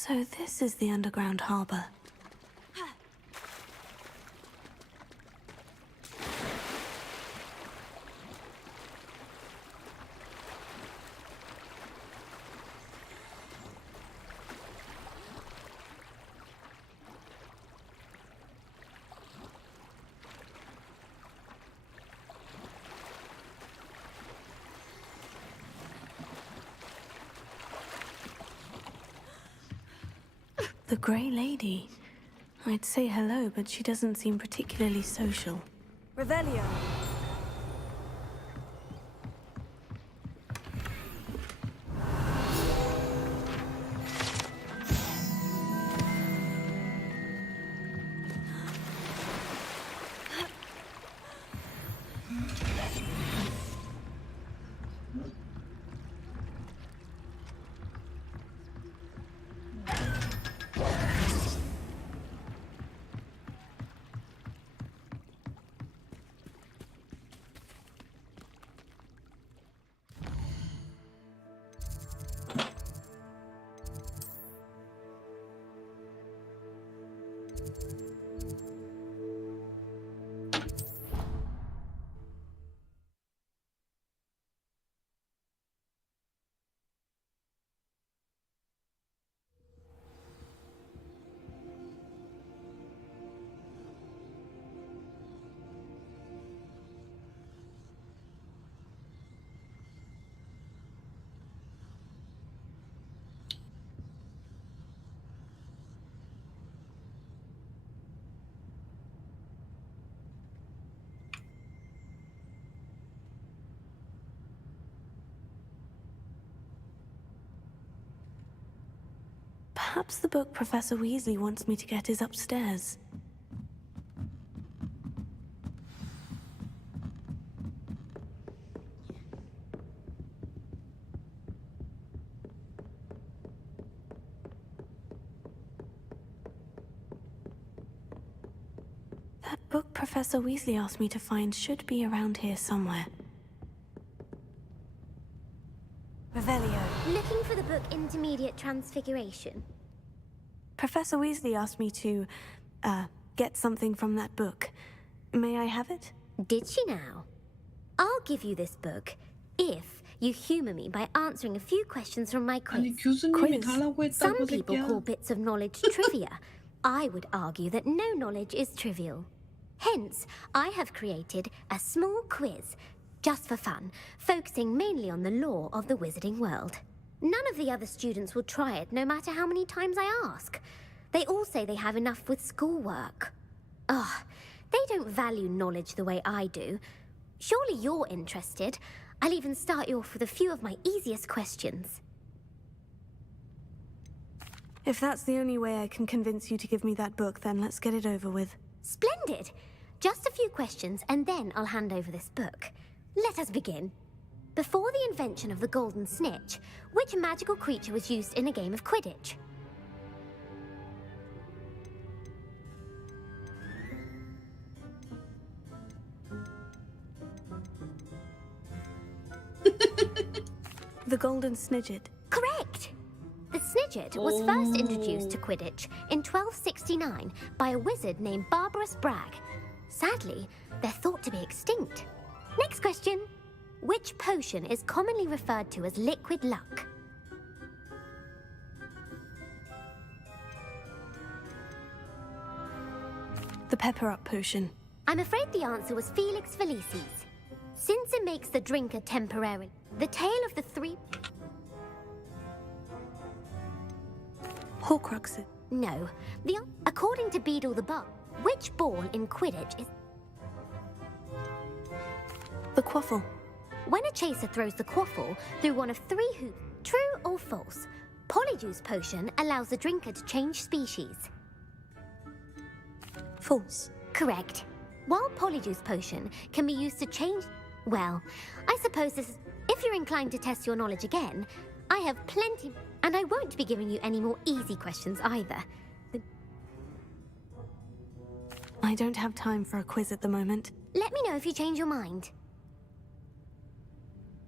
So this is the underground harbor. The Grey Lady. I'd say hello, but she doesn't seem particularly social. Revelio. Perhaps the book Professor Weasley wants me to get is upstairs. That book Professor Weasley asked me to find should be around here somewhere. Revelio. Looking for the book Intermediate Transfiguration. Professor Weasley asked me to, get something from that book. May I have it? Did she now? I'll give you this book if you humor me by answering a few questions from my quiz. 아니 교수님이 달라고 했다고 Some people 새끼야. call bits of knowledge trivia. I would argue that no knowledge is trivial. Hence, I have created a small quiz, just for fun, focusing mainly on the lore of the wizarding world. None of the other students will try it, no matter how many times I ask. They all say they have enough with schoolwork. Ugh, they don't value knowledge the way I do. Surely you're interested. I'll even start you off with a few of my easiest questions. If that's the only way I can convince you to give me that book, then let's get it over with. Splendid! Just a few questions, and then I'll hand over this book. Let us begin. Before the invention of the golden snitch, which magical creature was used in a game of Quidditch? The golden snidget. Correct! The snidget was first introduced to Quidditch in 1269 by a wizard named Barbarous Bragg. Sadly, they're thought to be extinct. Next question. Which potion is commonly referred to as liquid luck? The pepper-up potion. I'm afraid the answer was Felix Felicis. Since it makes the drinker temporary, the tale of the three... Horcruxes. No. According to Beedle the Bug, which ball in Quidditch is... The quaffle. When a chaser throws the quaffle through one of three hoops, true or false, Polyjuice Potion allows the drinker to change species. False. Correct. While Polyjuice Potion can be used to change... Well, I suppose this is... If you're inclined to test your knowledge again, I have plenty... And I won't be giving you any more easy questions either. I don't have time for a quiz at the moment. Let me know if you change your mind.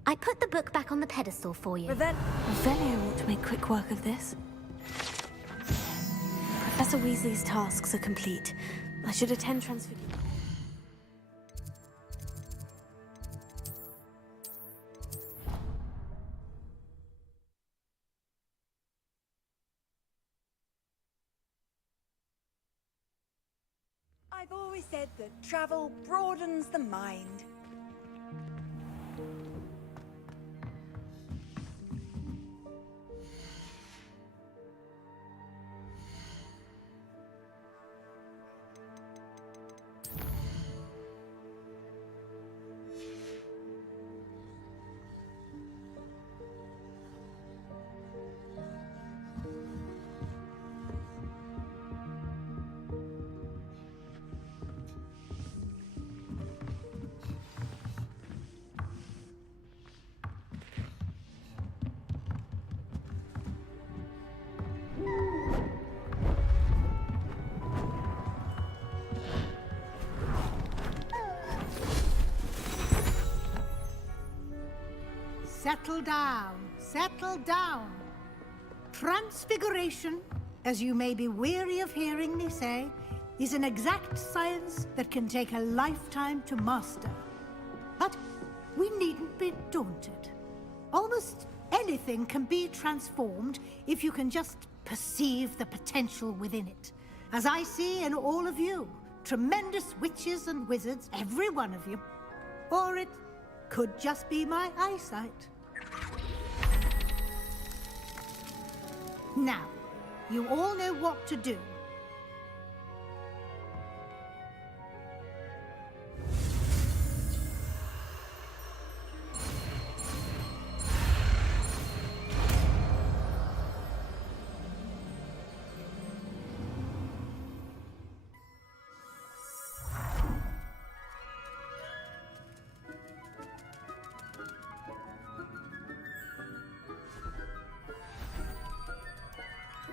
I put the book back on the pedestal for you. Revelio ought to make quick work of this. Professor Weasley's tasks are complete. I should attend transfer. I've always said that travel broadens the mind. Settle down, settle down. Transfiguration, as you may be weary of hearing me say, is an exact science that can take a lifetime to master. But we needn't be daunted. Almost anything can be transformed if you can just perceive the potential within it. As I see in all of you, tremendous witches and wizards, every one of you. Or it could just be my eyesight. Now, you all know what to do.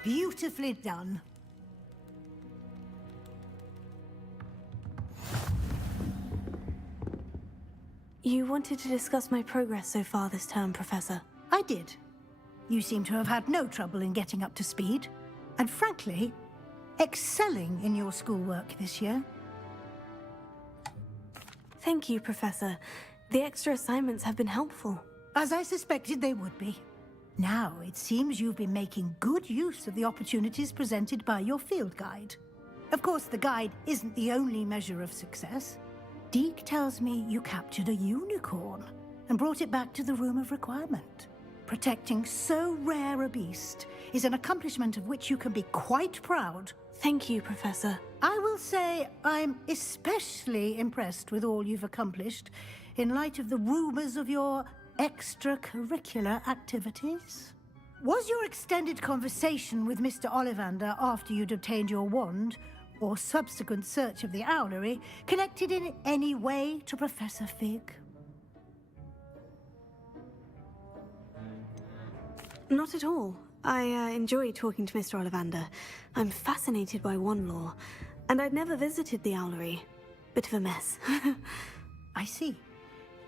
Beautifully done. You wanted to discuss my progress so far this term, Professor. I did. You seem to have had no trouble in getting up to speed. And frankly, excelling in your schoolwork this year. Thank you, Professor. The extra assignments have been helpful. As I suspected they would be. Now, it seems you've been making good use of the opportunities presented by your field guide. Of course, the guide isn't the only measure of success. Deke tells me you captured a unicorn and brought it back to the Room of Requirement. Protecting so rare a beast is an accomplishment of which you can be quite proud. Thank you, Professor. I will say I'm especially impressed with all you've accomplished in light of the rumors of your extracurricular activities. Was your extended conversation with Mr. Ollivander after you'd obtained your wand, or subsequent search of the owlery, connected in any way to Professor Fig? Not at all. I enjoy talking to Mr. Ollivander. I'm fascinated by wand lore, and I'd never visited the owlery. Bit of a mess. I see.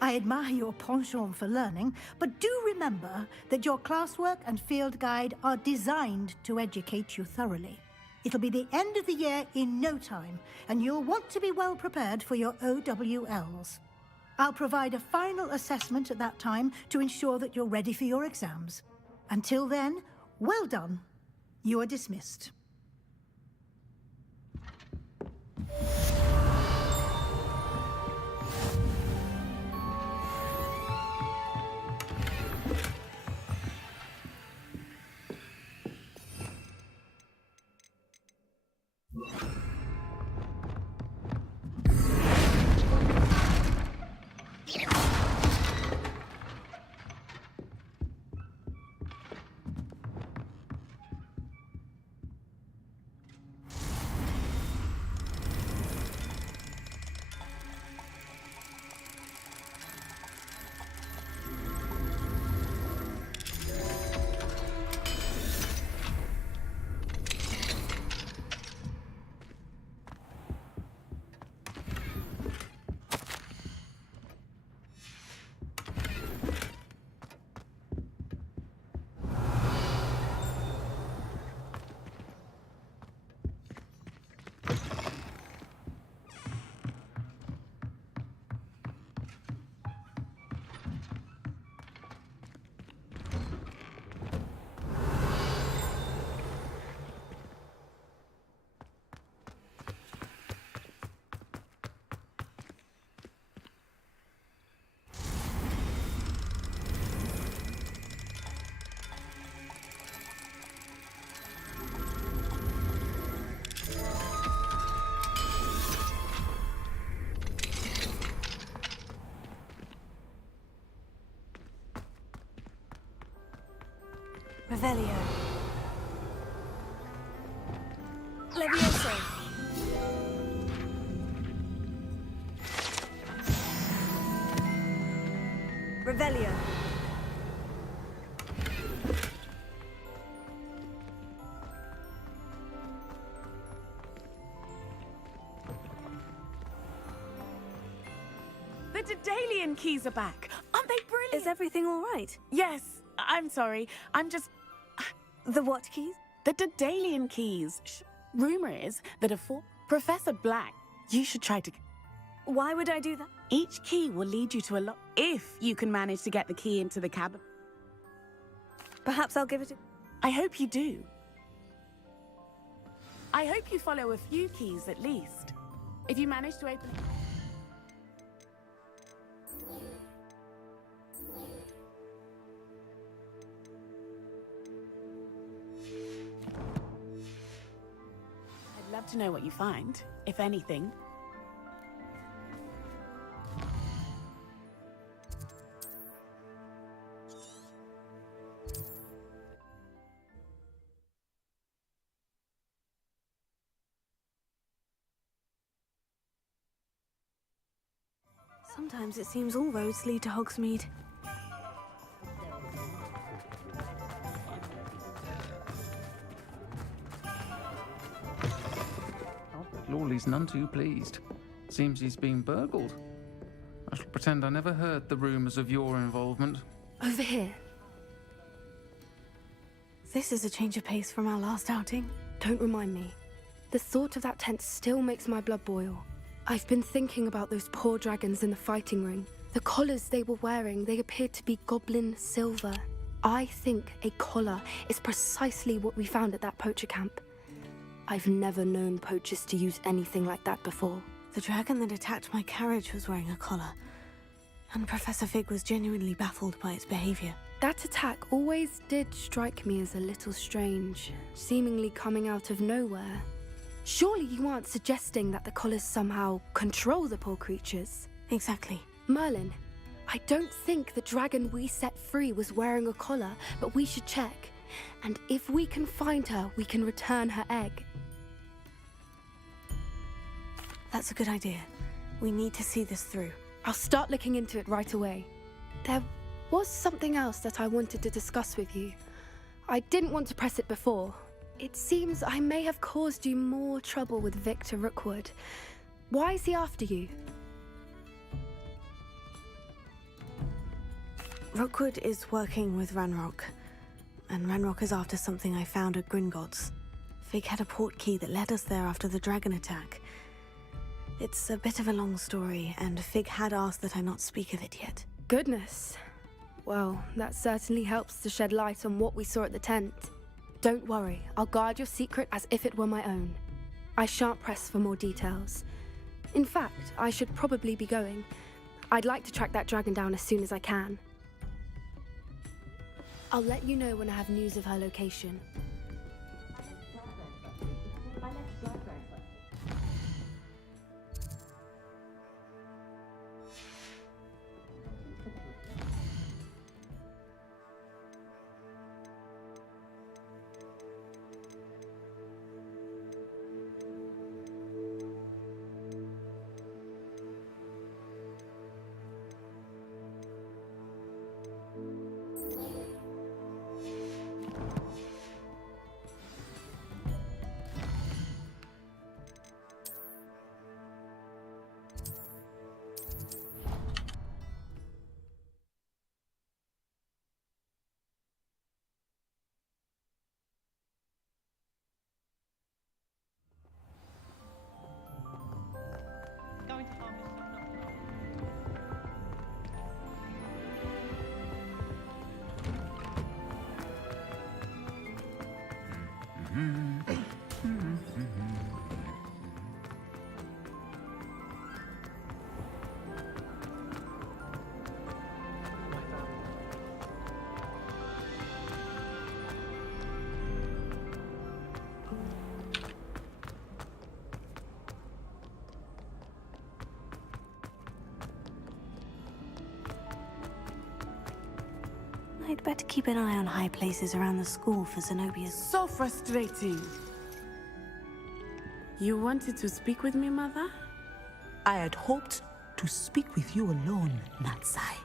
I admire your penchant for learning, but do remember that your classwork and field guide are designed to educate you thoroughly. It'll be the end of the year in no time, and you'll want to be well prepared for your OWLs. I'll provide a final assessment at that time to ensure that you're ready for your exams. Until then, well done. You are dismissed. Revelio. Levioso. Revelio. The Daedalian keys are back. Aren't they brilliant? Is everything all right? Yes. I'm sorry. I'm just... The what keys? The Daedalian keys. Rumor is that Professor Black, you should try to... Why would I do that? Each key will lead you to a lot... If you can manage to get the key into the cabin. Perhaps I'll give it a... I hope you do. I hope you follow a few keys at least. If you manage to open... I'd love to know what you find, if anything. Sometimes it seems all roads lead to Hogsmeade. Lawley's none too pleased. Seems he's been burgled. I shall pretend I never heard the rumours of your involvement. Over here. This is a change of pace from our last outing. Don't remind me. The thought of that tent still makes my blood boil. I've been thinking about those poor dragons in the fighting ring. The collars they were wearing, they appeared to be goblin silver. I think a collar is precisely what we found at that poacher camp. I've never known poachers to use anything like that before. The dragon that attacked my carriage was wearing a collar, and Professor Fig was genuinely baffled by its behavior. That attack always did strike me as a little strange, seemingly coming out of nowhere. Surely you aren't suggesting that the collars somehow control the poor creatures? Exactly. Merlin, I don't think the dragon we set free was wearing a collar, but we should check. And if we can find her, we can return her egg. That's a good idea. We need to see this through. I'll start looking into it right away. There was something else that I wanted to discuss with you. I didn't want to press it before. It seems I may have caused you more trouble with Victor Rookwood. Why is he after you? Rookwood is working with Ranrock, and Ranrock is after something I found at Gringotts. Fig had a port key that led us there after the dragon attack. It's a bit of a long story, and Fig had asked that I not speak of it yet. Goodness. Well, that certainly helps to shed light on what we saw at the tent. Don't worry, I'll guard your secret as if it were my own. I shan't press for more details. In fact, I should probably be going. I'd like to track that dragon down as soon as I can. I'll let you know when I have news of her location. I'd better keep an eye on high places around the school for Zenobia's. So frustrating. You wanted to speak with me, Mother? I had hoped to speak with you alone, Natsai.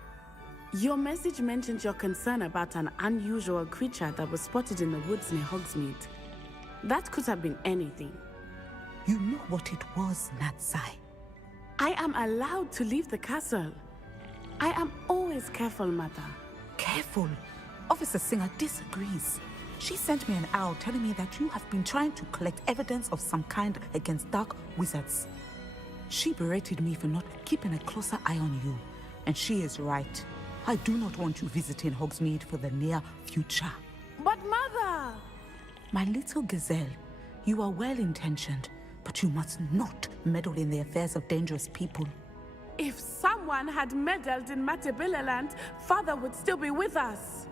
Your message mentioned your concern about an unusual creature that was spotted in the woods near Hogsmeade. That could have been anything. You know what it was, Natsai. I am allowed to leave the castle. I am always careful, Mother. Careful. Officer Singer disagrees. She sent me an owl telling me that you have been trying to collect evidence of some kind against dark wizards. She berated me for not keeping a closer eye on you, and she is right. I do not want you visiting Hogsmeade for the near future. But Mother! My little gazelle, you are well-intentioned, but you must not meddle in the affairs of dangerous people. If someone had meddled in Matabeleland, Father would still be with us.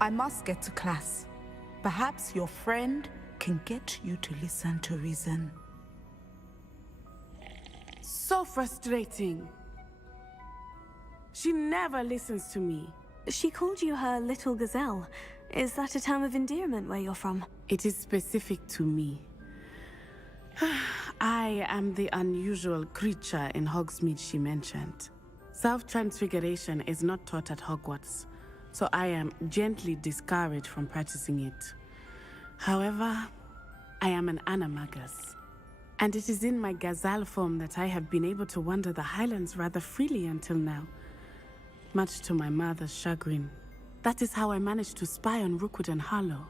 I must get to class. Perhaps your friend can get you to listen to reason. So frustrating. She never listens to me. She called you her little gazelle. Is that a term of endearment where you're from? It is specific to me. I am the unusual creature in Hogsmeade she mentioned. Self-transfiguration is not taught at Hogwarts, so I am gently discouraged from practicing it. However, I am an animagus, and it is in my gazelle form that I have been able to wander the Highlands rather freely until now, much to my mother's chagrin. That is how I managed to spy on Rookwood and Harlow.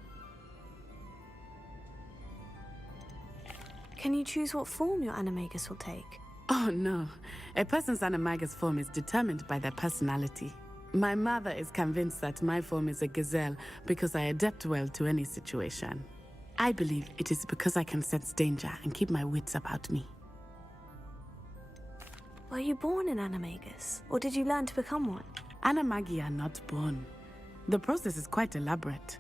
Can you choose what form your animagus will take? Oh no, a person's animagus form is determined by their personality. My mother is convinced that my form is a gazelle because I adapt well to any situation. I believe it is because I can sense danger and keep my wits about me. Were you born an animagus, or did you learn to become one? Animagi are not born. The process is quite elaborate.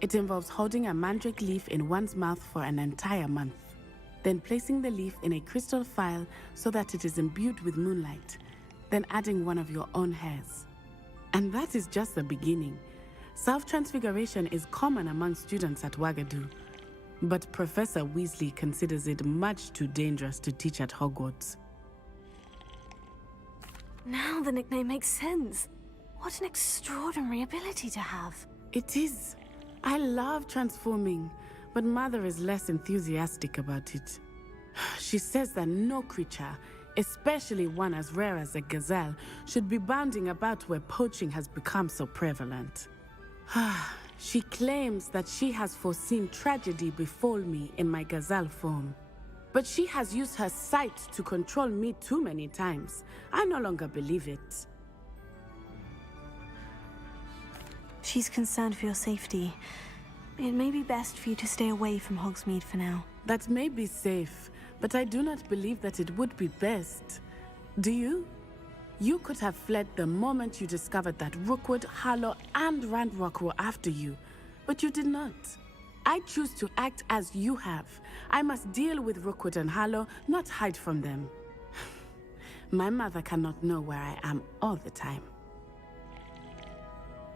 It involves holding a mandrake leaf in one's mouth for an entire month, then placing the leaf in a crystal phial so that it is imbued with moonlight, then adding one of your own hairs. And that is just the beginning. Self-transfiguration is common among students at Wagadu, but Professor Weasley considers it much too dangerous to teach at Hogwarts. Now the nickname makes sense. What an extraordinary ability to have. It is. I love transforming, but Mother is less enthusiastic about it. She says that no creature, especially one as rare as a gazelle, should be bounding about where poaching has become so prevalent. She claims that she has foreseen tragedy befall me in my gazelle form. But she has used her sight to control me too many times. I no longer believe it. She's concerned for your safety. It may be best for you to stay away from Hogsmeade for now. That may be safe, but I do not believe that it would be best. Do you? You could have fled the moment you discovered that Rookwood, Harlow, and Ranrock were after you, but you did not. I choose to act as you have. I must deal with Rookwood and Harlow, not hide from them. My mother cannot know where I am all the time.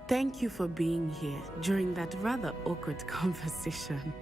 Thank you for being here during that rather awkward conversation.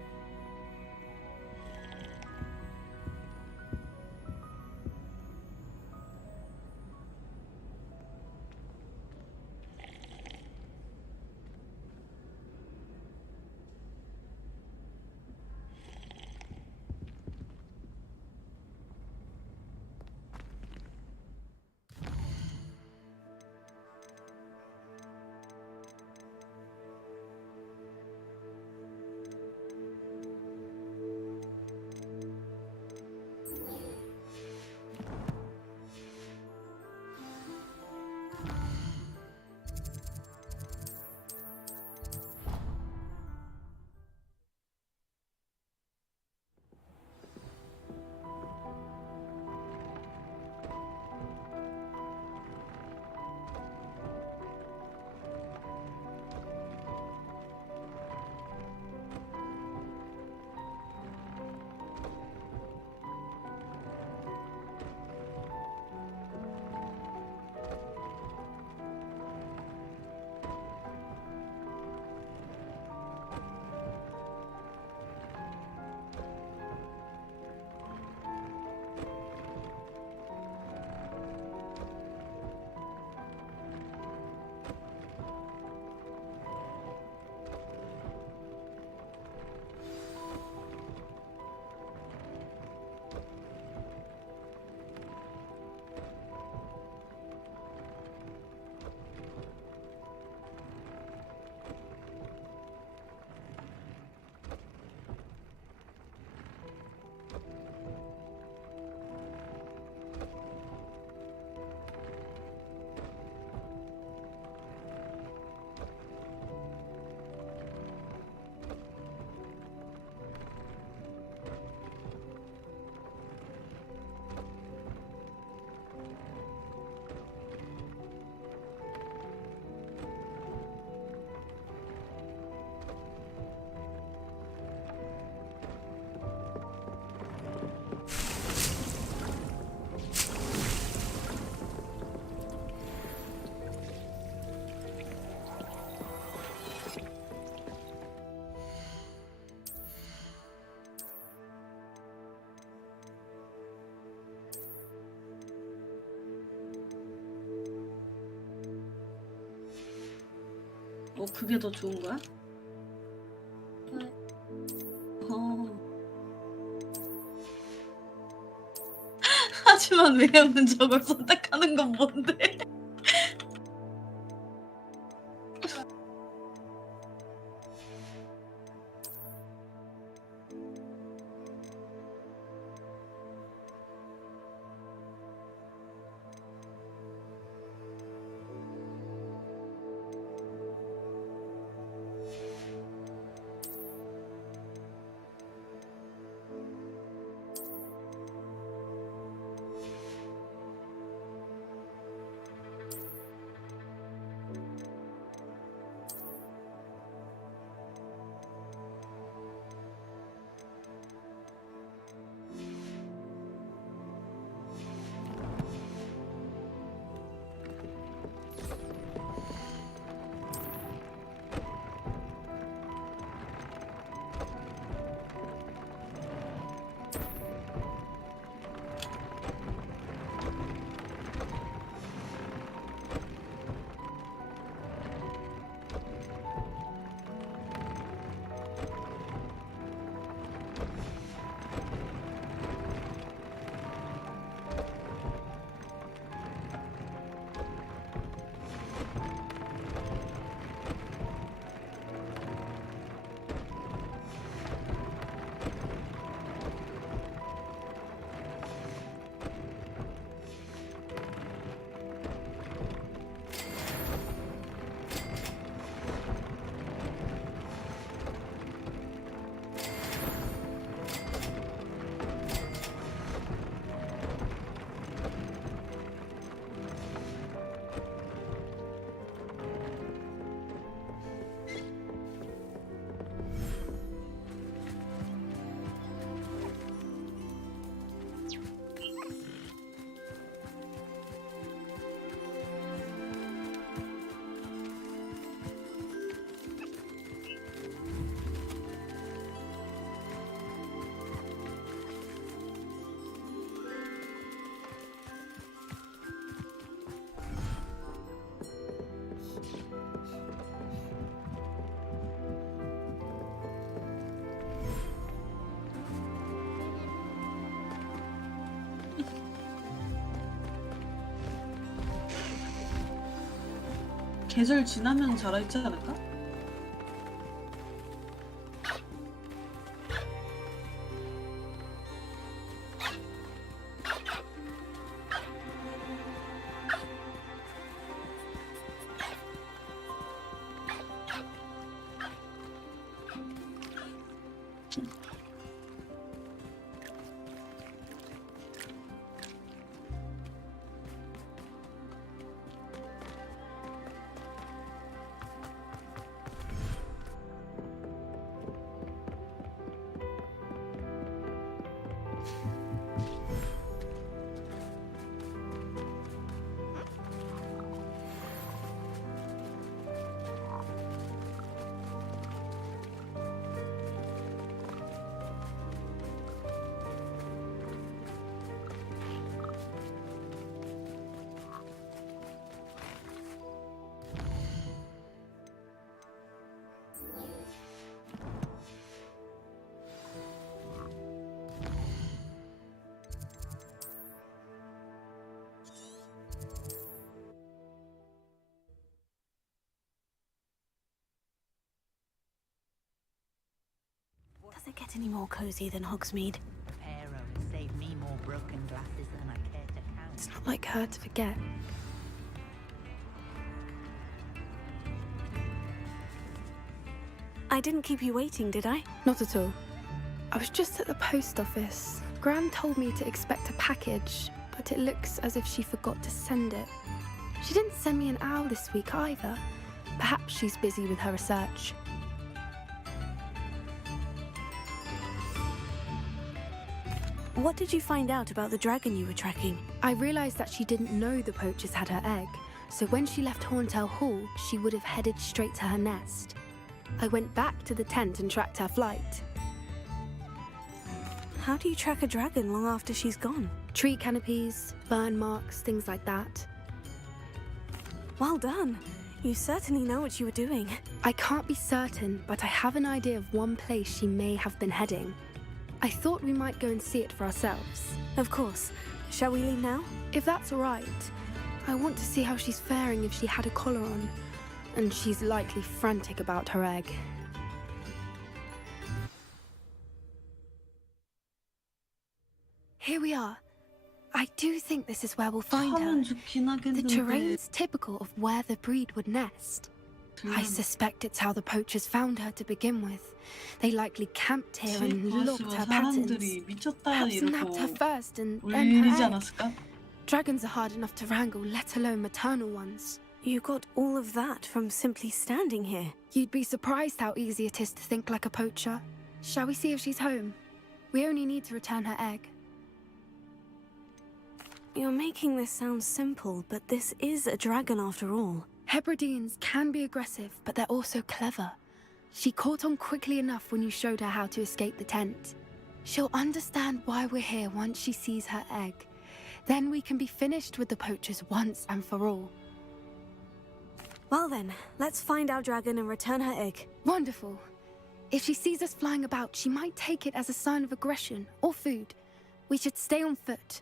그게 더 좋은 거야? 하지만 왜냐면 저걸 선택하는 건 뭔데? 계절 지나면 자라있지 않을까? Does it get any more cozy than Hogsmeade? Pharaoh has saved me more broken glasses than I care to count. It's not like her to forget. I didn't keep you waiting, did I? Not at all. I was just at the post office. Gran told me to expect a package, but it looks as if she forgot to send it. She didn't send me an owl this week either. Perhaps she's busy with her research. What did you find out about the dragon you were tracking? I realized that she didn't know the poachers had her egg, so when she left Horntail Hall, she would have headed straight to her nest. I went back to the tent and tracked her flight. How do you track a dragon long after she's gone? Tree canopies, burn marks, things like that. Well done. You certainly know what you were doing. I can't be certain, but I have an idea of one place she may have been heading. I thought we might go and see it for ourselves. Of course. Shall we leave now? If that's all right. I want to see how she's faring if she had a collar on. And she's likely frantic about her egg. Here we are. I do think this is where we'll find her. 하면 좋긴 The 하겠는데. terrain's typical of where the breed would nest. I suspect it's how the poachers found her to begin with. They likely camped here and looked her patterns. 사람들이 미쳤다 Perhaps nabbed her 이러고 first and then her 울리지 egg. 않았을까? Dragons are hard enough to wrangle, let alone maternal ones. You got all of that from simply standing here. You'd be surprised how easy it is to think like a poacher. Shall we see if she's home? We only need to return her egg. You're making this sound simple, but this is a dragon after all. Hebrideans can be aggressive, but they're also clever. She caught on quickly enough when you showed her how to escape the tent. She'll understand why we're here once she sees her egg. Then we can be finished with the poachers once and for all. Well then, let's find our dragon and return her egg. Wonderful. If she sees us flying about, she might take it as a sign of aggression or food. We should stay on foot.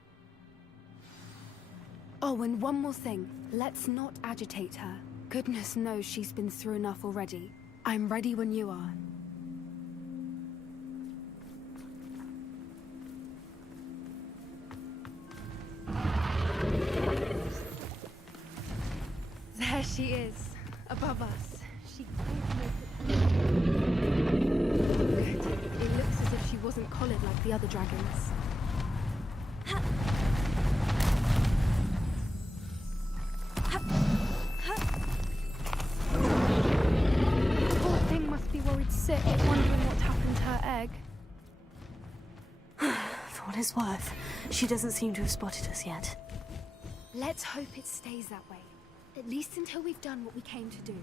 Oh, and one more thing. Let's not agitate her. Goodness knows she's been through enough already. I'm ready when you are. There she is, above us. She Good. It looks as if she wasn't collared like the other dragons. The poor thing must be worried sick, wondering what happened to her egg. For what it's worth, she doesn't seem to have spotted us yet. Let's hope it stays that way. At least until we've done what we came to do.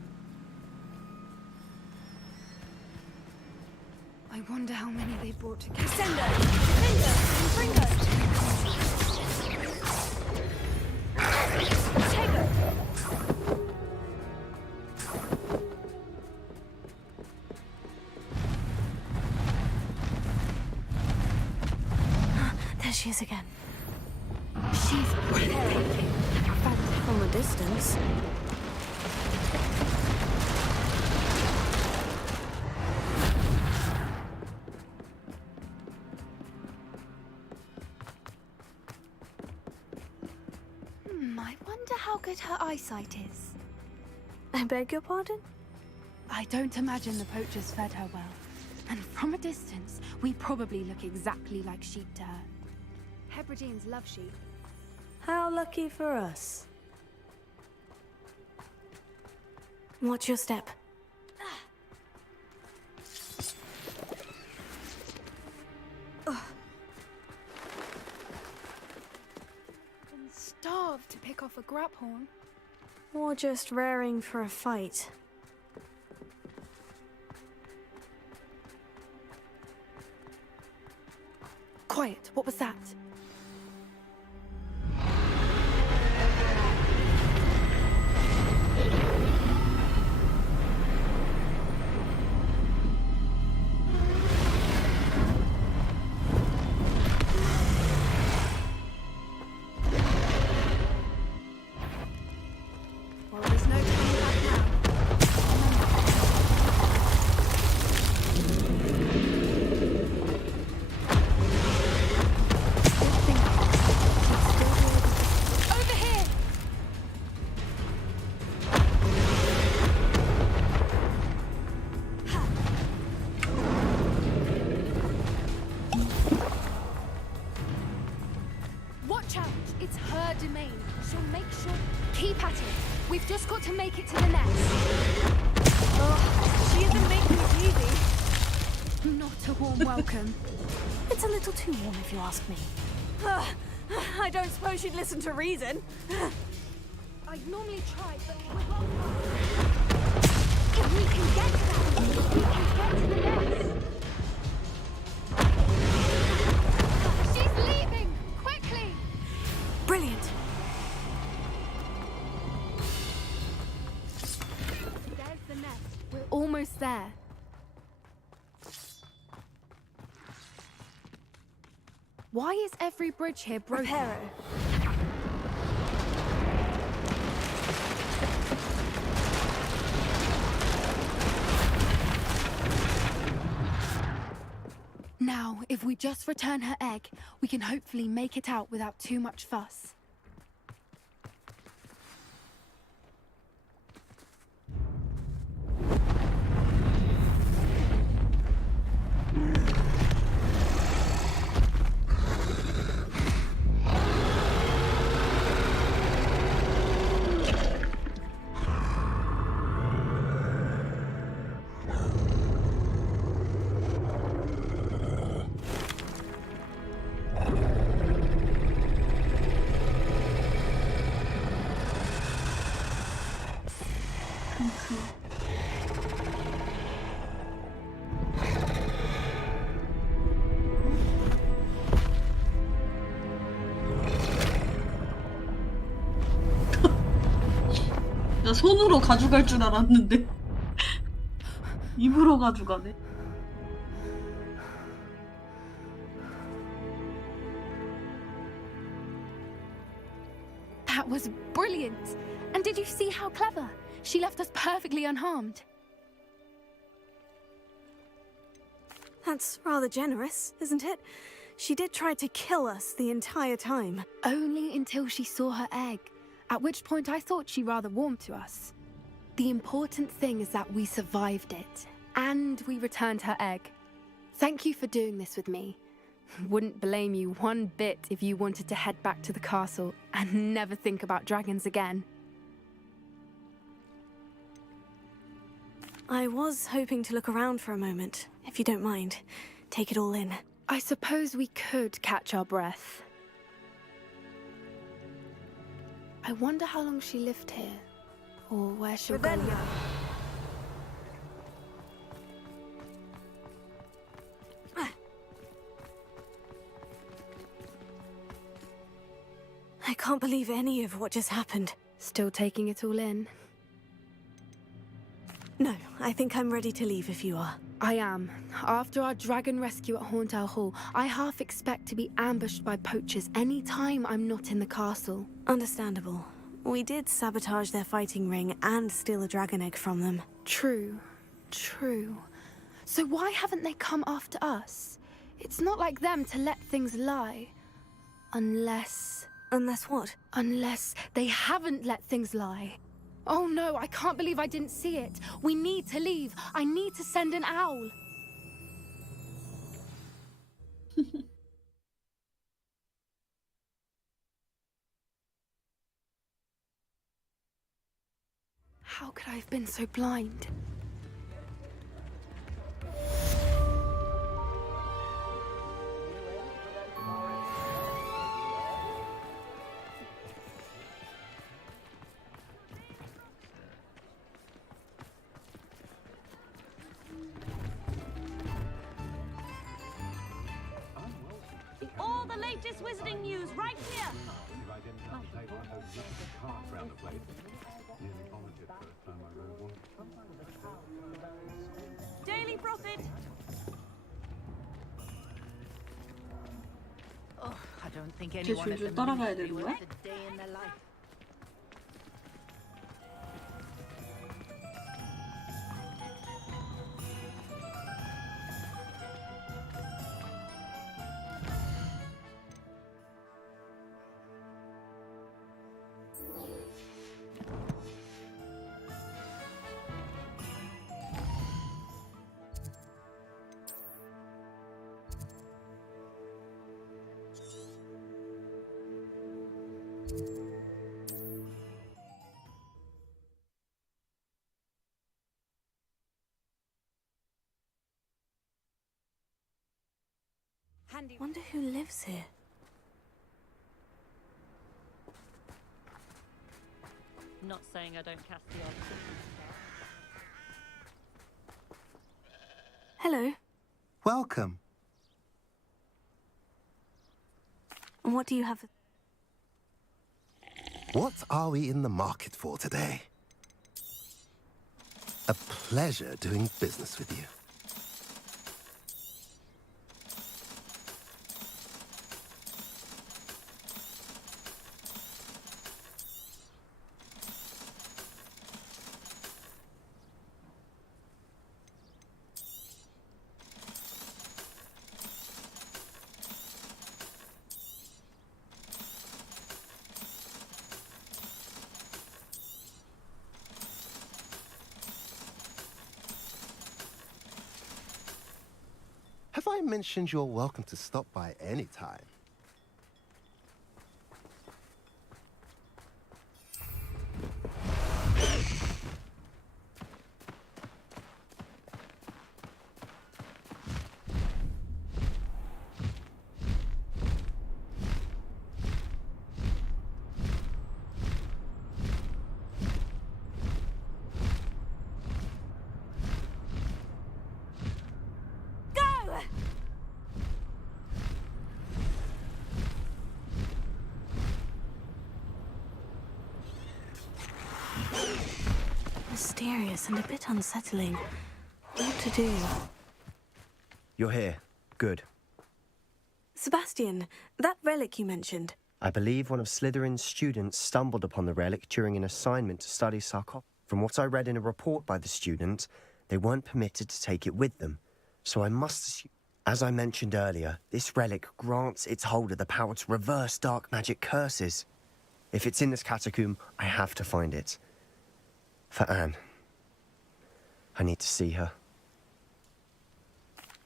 I wonder how many they brought together. There she is again. She's breathtaking. From a distance. I wonder how good her eyesight is. I beg your pardon? I don't imagine the poachers fed her well. And from a distance, we probably look exactly like sheep to her. Hebrideans love sheep. How lucky for us. Watch your step. And starved to pick off a graphorn. Or just raring for a fight. Quiet, what was that? Well, there's no coming back now. Over here! Watch out! It's her domain. She'll make sure. Keep at it. We've just got to make it to the nest. Oh, she isn't making it easy. Not a warm welcome. It's a little too warm if you ask me. I don't suppose she'd listen to reason. I'd normally try, but we're well past. If we can get to that, we can get to the nest. She's leaving! Quickly! Brilliant. We're almost there. Why is every bridge here broken? Reparo. Now, if we just return her egg, we can hopefully make it out without too much fuss. 나 손으로 가져갈 줄 알았는데 입으로 가져가네. That was brilliant! And did you see how clever? She left us perfectly unharmed. That's rather generous, isn't it? She did try to kill us the entire time. Only until she saw her egg, at which point I thought she rather warmed to us. The important thing is that we survived it, and we returned her egg. Thank you for doing this with me. Wouldn't blame you one bit if you wanted to head back to the castle and never think about dragons again. I was hoping to look around for a moment, if you don't mind. Take it all in. I suppose we could catch our breath. I wonder how long she lived here, or where she'll go now. I can't believe any of what just happened. Still taking it all in? No, I think I'm ready to leave if you are. I am. After our dragon rescue at Hauntow Hall, I half expect to be ambushed by poachers any time I'm not in the castle. Understandable. We did sabotage their fighting ring and steal a dragon egg from them. True. True. So why haven't they come after us? It's not like them to let things lie. Unless... Unless what? Unless they haven't let things lie. Oh no, I can't believe I didn't see it. We need to leave. I need to send an owl. How could I have been so blind? All the latest wizarding news right here. Daily Prophet. Oh, I don't think 제 anyone at 줄줄 the 따라가야 ministry 되는 will 거야? have a day in their life. Wonder who lives here. Not saying I don't cast the odd. Hello. Welcome. And what do you have? What are we in the market for today? A pleasure doing business with you. Have I mentioned you're welcome to stop by any time? Mysterious and a bit unsettling. What to do? You're here. Good. Sebastian, that relic you mentioned. I believe one of Slytherin's students stumbled upon the relic during an assignment to study sarcophagus. From what I read in a report by the student, they weren't permitted to take it with them. So I must assume... As I mentioned earlier, this relic grants its holder the power to reverse dark magic curses. If it's in this catacomb, I have to find it. For Anne. I need to see her.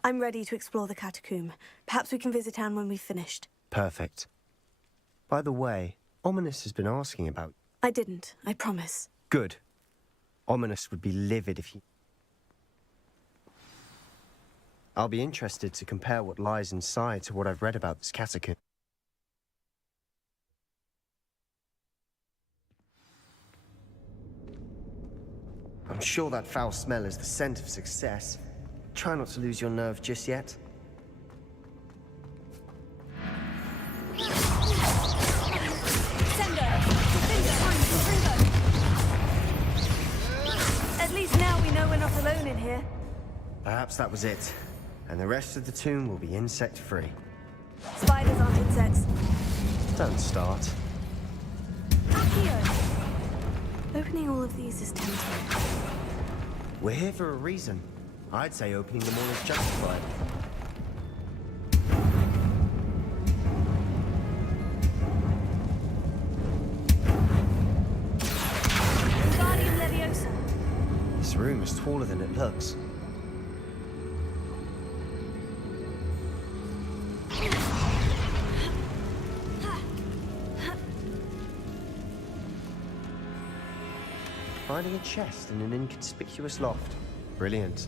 I'm ready to explore the catacomb. Perhaps we can visit Anne when we've finished. Perfect. By the way, Ominous has been asking about... I didn't, I promise. Good. Ominous would be livid if he... I'll be interested to compare what lies inside to what I've read about this catacomb. I'm sure that foul smell is the scent of success. Try not to lose your nerve just yet. At least now we know we're not alone in here. Perhaps that was it. And the rest of the tomb will be insect-free. Spiders aren't insects. Don't start. Accio! Opening all of these is tempting. We're here for a reason. I'd say opening them all is justified. Wingardium Leviosa. This room is taller than it looks. Finding a chest in an inconspicuous loft. Brilliant.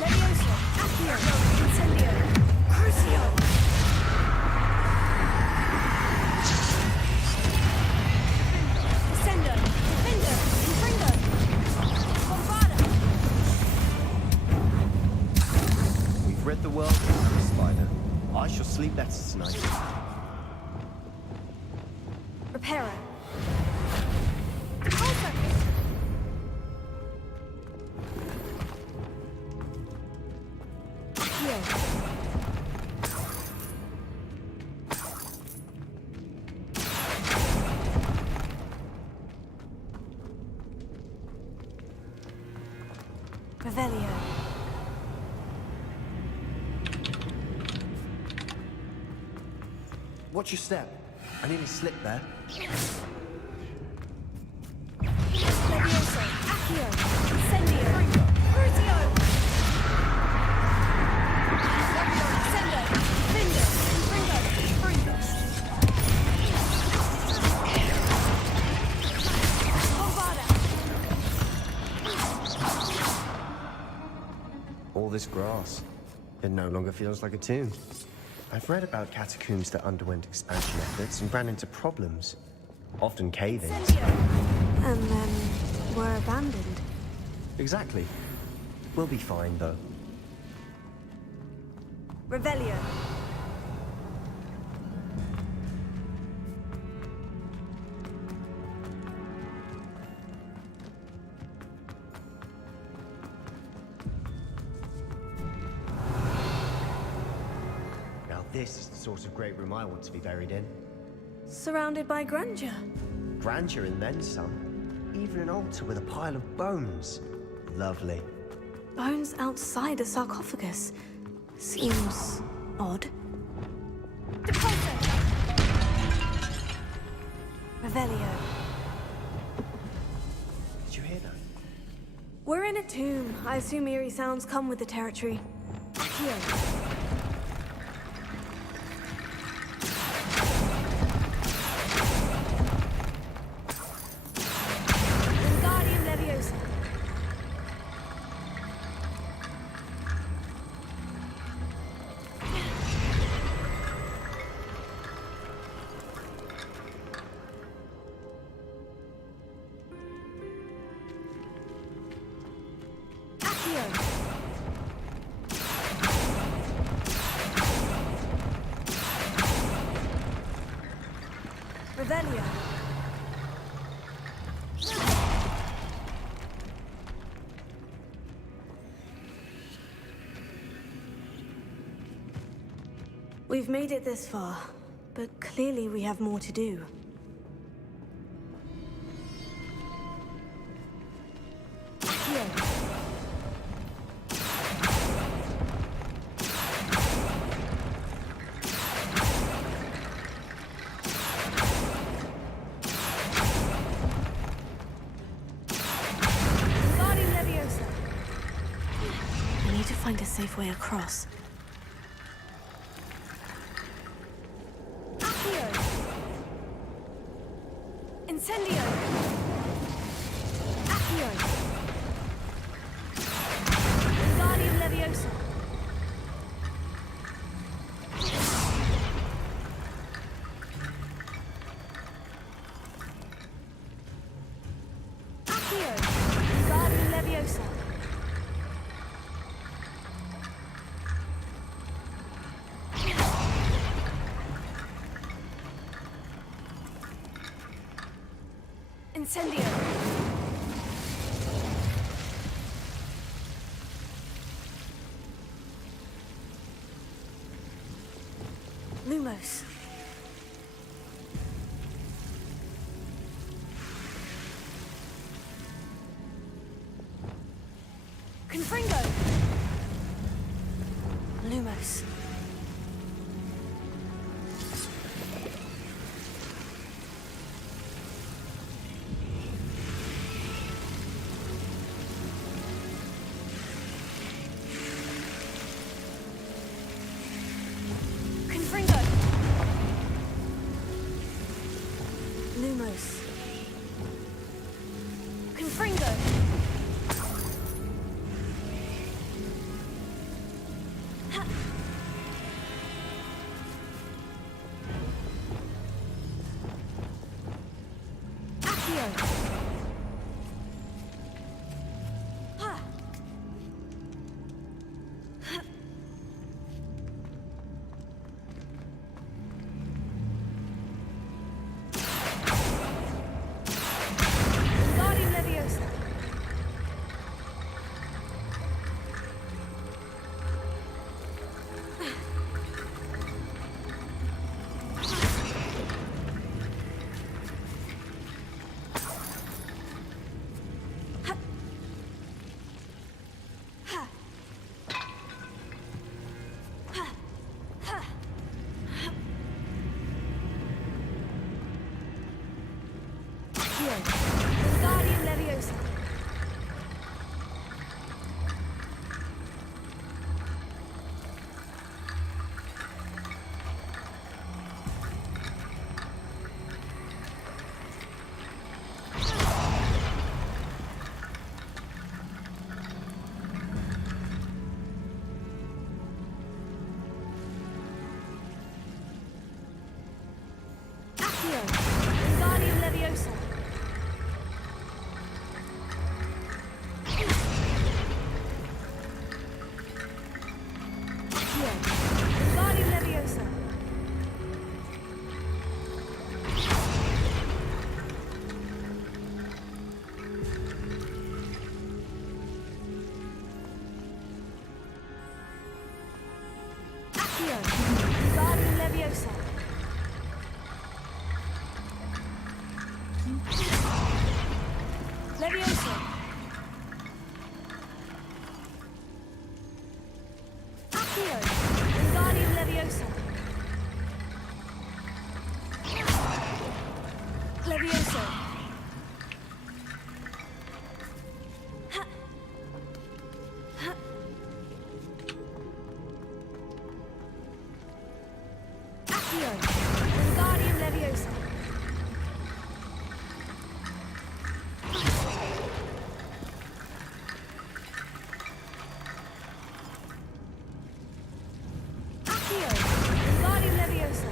Leviosa, Accio, Incendio, Crucio. Descendo, Defender, Infringo. Bombarda. We've read the world, Spider. I shall sleep better tonight. Reparo. Revelio. Watch your step. I nearly slipped there. Leviosa, Accio, Incendio, Crucio. Descendo, Defender, Infringo. Bombarda. All this grass. It no longer feels like a tomb. I've read about catacombs that underwent expansion efforts and ran into problems. Often cave-ins. And then were abandoned. Exactly. We'll be fine, though. Revelio. This is the sort of great room I want to be buried in. Surrounded by grandeur. Grandeur and then some. Even an altar with a pile of bones. Lovely. Bones outside a sarcophagus. Seems odd. Revelio. Did you hear that? We're in a tomb. I assume eerie sounds come with the territory. Accio. Wingardium Leviosa. Revelio. We've made it this far, but clearly we have more to do. Find a safe way across. Accio! Incendio! Accio! Wingardium Leviosa! Accio! Wingardium Leviosa! Incendio! Lumos. Confringo! Lumos. Lumos. Confringo. Ha. Accio. Ha. Ha. Wingardium Leviosa. Accio. Wingardium Leviosa. Wingardium Leviosa. Accio. Levioso. Accio. Wingardium Leviosa. Accio. Wingardium Leviosa.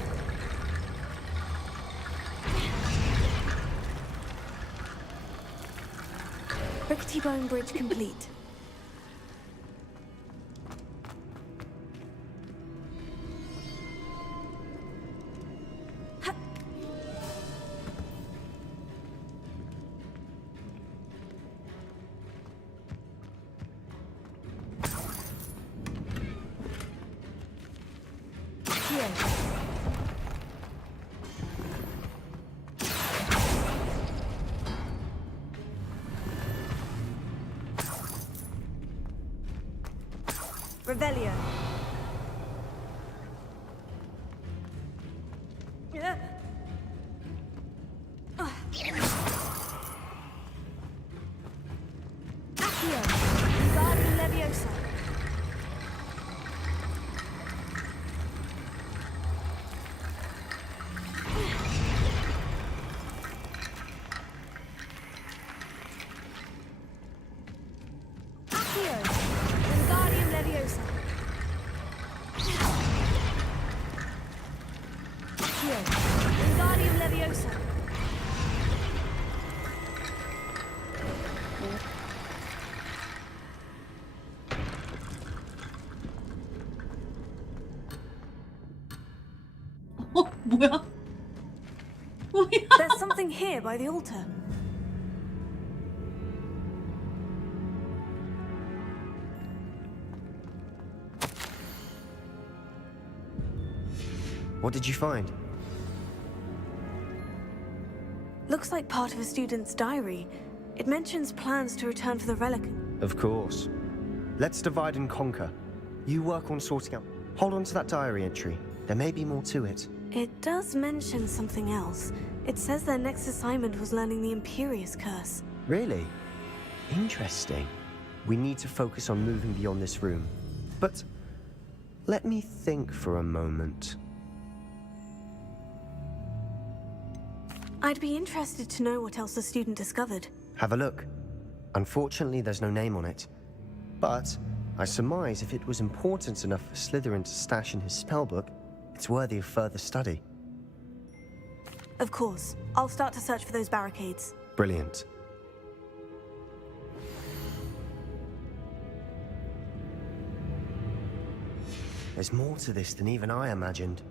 Rickety Bone Bridge complete. Revelio. Accio. Wingardium Leviosa. Accio. Wingardium Leviosa. Accio. Wingardium Leviosa. 뭐야? There's something here by the altar. What did you find? Looks like part of a student's diary. It mentions plans to return for the relic. Of course. Let's divide and conquer. You work on sorting out. Hold on to that diary entry. There may be more to it. It does mention something else. It says their next assignment was learning the Imperious Curse. Really? Interesting. We need to focus on moving beyond this room. But let me think for a moment. I'd be interested to know what else the student discovered. Have a look. Unfortunately, there's no name on it. But I surmise if it was important enough for Slytherin to stash in his spellbook, it's worthy of further study. Of course. I'll start to search for those barricades. Brilliant. There's more to this than even I imagined.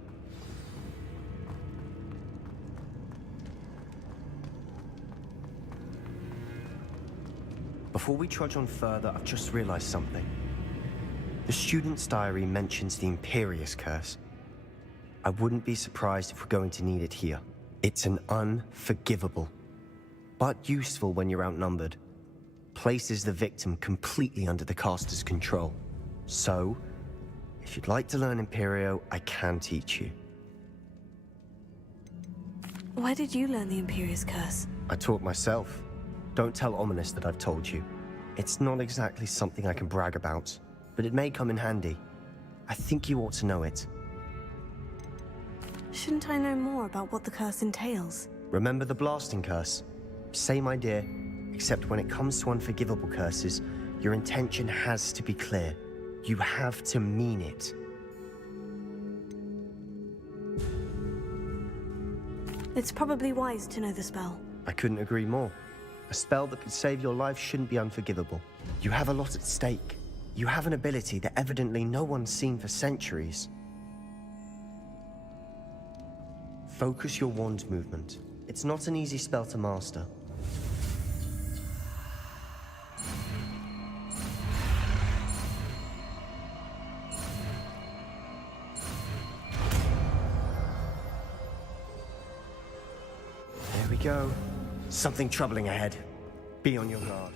Before we trudge on further, I've just realized something. The student's diary mentions the Imperious Curse. I wouldn't be surprised if we're going to need it here. It's an unforgivable, but useful when you're outnumbered. Places the victim completely under the caster's control. So, if you'd like to learn Imperio, I can teach you. Where did you learn the Imperious Curse? I taught myself. Don't tell Ominous that I've told you. It's not exactly something I can brag about, but it may come in handy. I think you ought to know it. Shouldn't I know more about what the curse entails? Remember the blasting curse? Same idea, except when it comes to unforgivable curses, your intention has to be clear. You have to mean it. It's probably wise to know the spell. I couldn't agree more. A spell that could save your life shouldn't be unforgivable. You have a lot at stake. You have an ability that evidently no one's seen for centuries. Focus your wand movement. It's not an easy spell to master. There we go. Something troubling ahead. Be on your guard.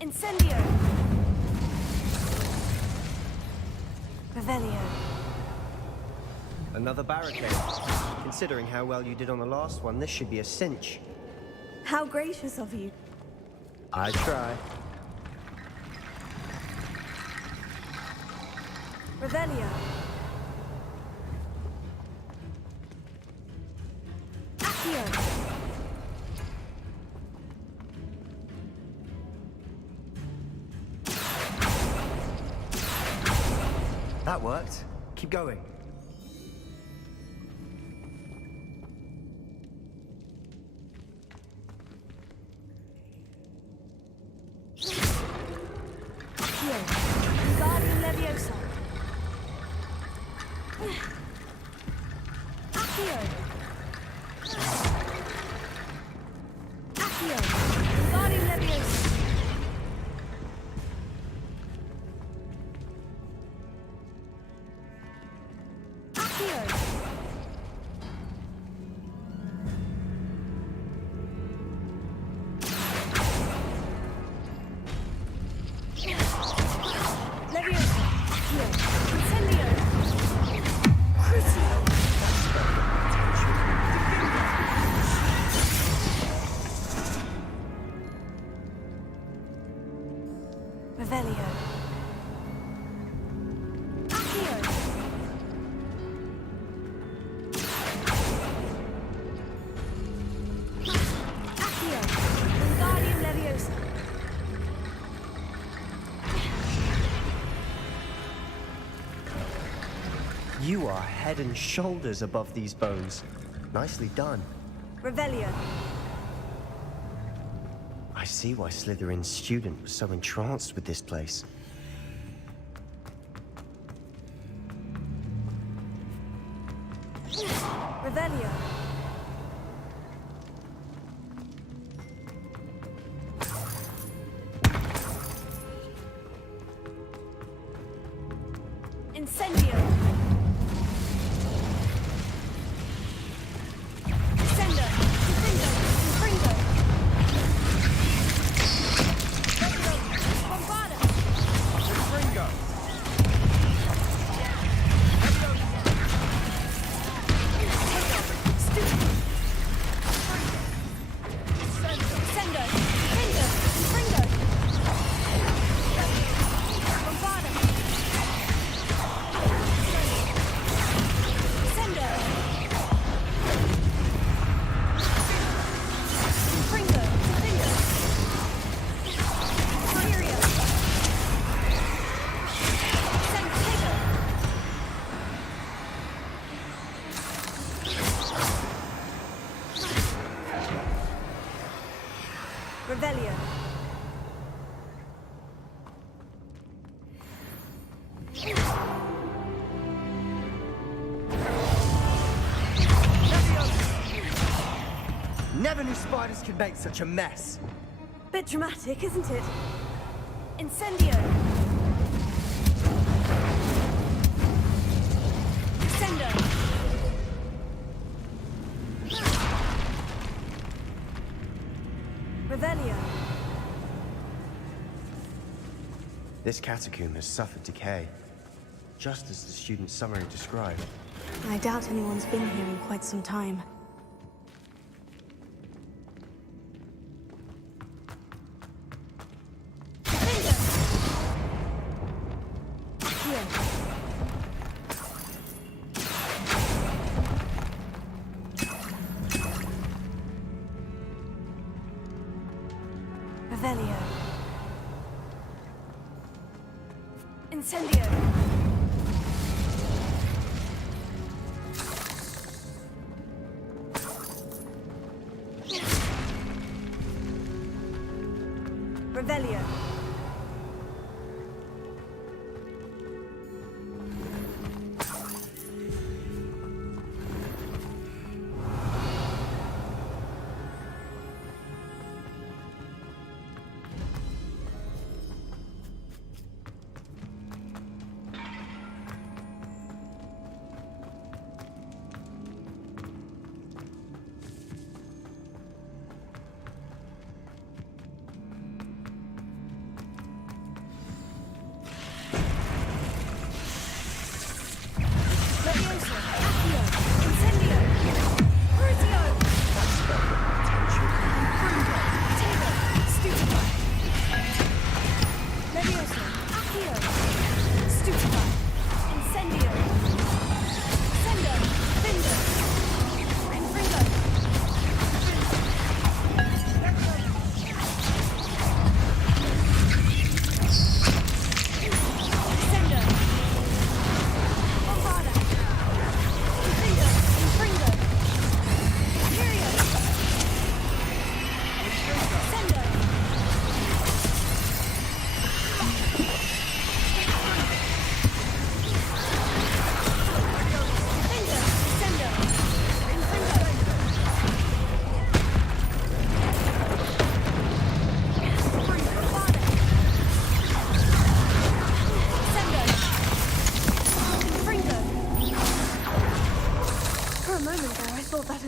Incendio! Revelio. Another barricade. Considering how well you did on the last one, this should be a cinch. How gracious of you. I try. Revelio. Accio. That worked. Keep going. Wingardium Leviosa. Accio. Accio. Wingardium Leviosa. Accio. Leviosa. Accio. Incendio. Crucio. Revelio. Accio. Accio. Wingardium Leviosa. You are head and shoulders above these bones. Nicely done. Revelio. I see why Slytherin's student was so entranced with this place. Revelio. Incendio. Incendio. Incendio. Infringo. Bombarda. Infringo. Incendio. Infringo. Infringo. Bombarda. Incendio. Infringo. Infringo. Furia. Santiago. Revelio. Never knew spiders could make such a mess. Bit dramatic, isn't it? Incendio. Incendio. Revelio. This catacomb has suffered decay, just as the student's summary described. I doubt anyone's been here in quite some time. Revelio. Incendio. Revelio.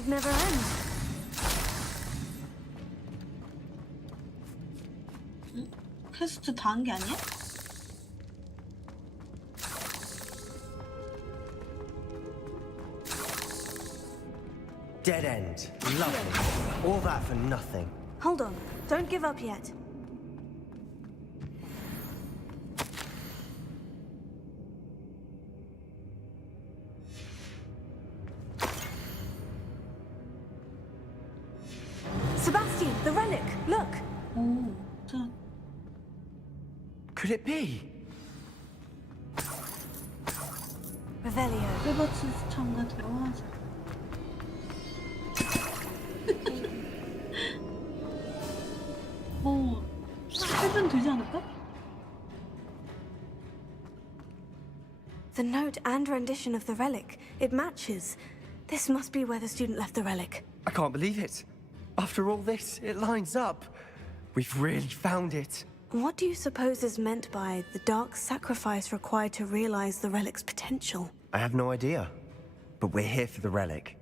would never end. 퀘스트 다 한 게 아니야? Dead end. Lovely. All that for nothing. Hold on. Don't give up yet. Sebastian, the relic! Look! 오, 저 Could it be? Revelio. 세버츠 참가 대화하자. 뭐 해변 되지 않을까? The note and rendition of the relic. It matches. This must be where the student left the relic. I can't believe it. After all this, it lines up. We've really found it. What do you suppose is meant by the dark sacrifice required to realize the relic's potential? I have no idea. But we're here for the relic.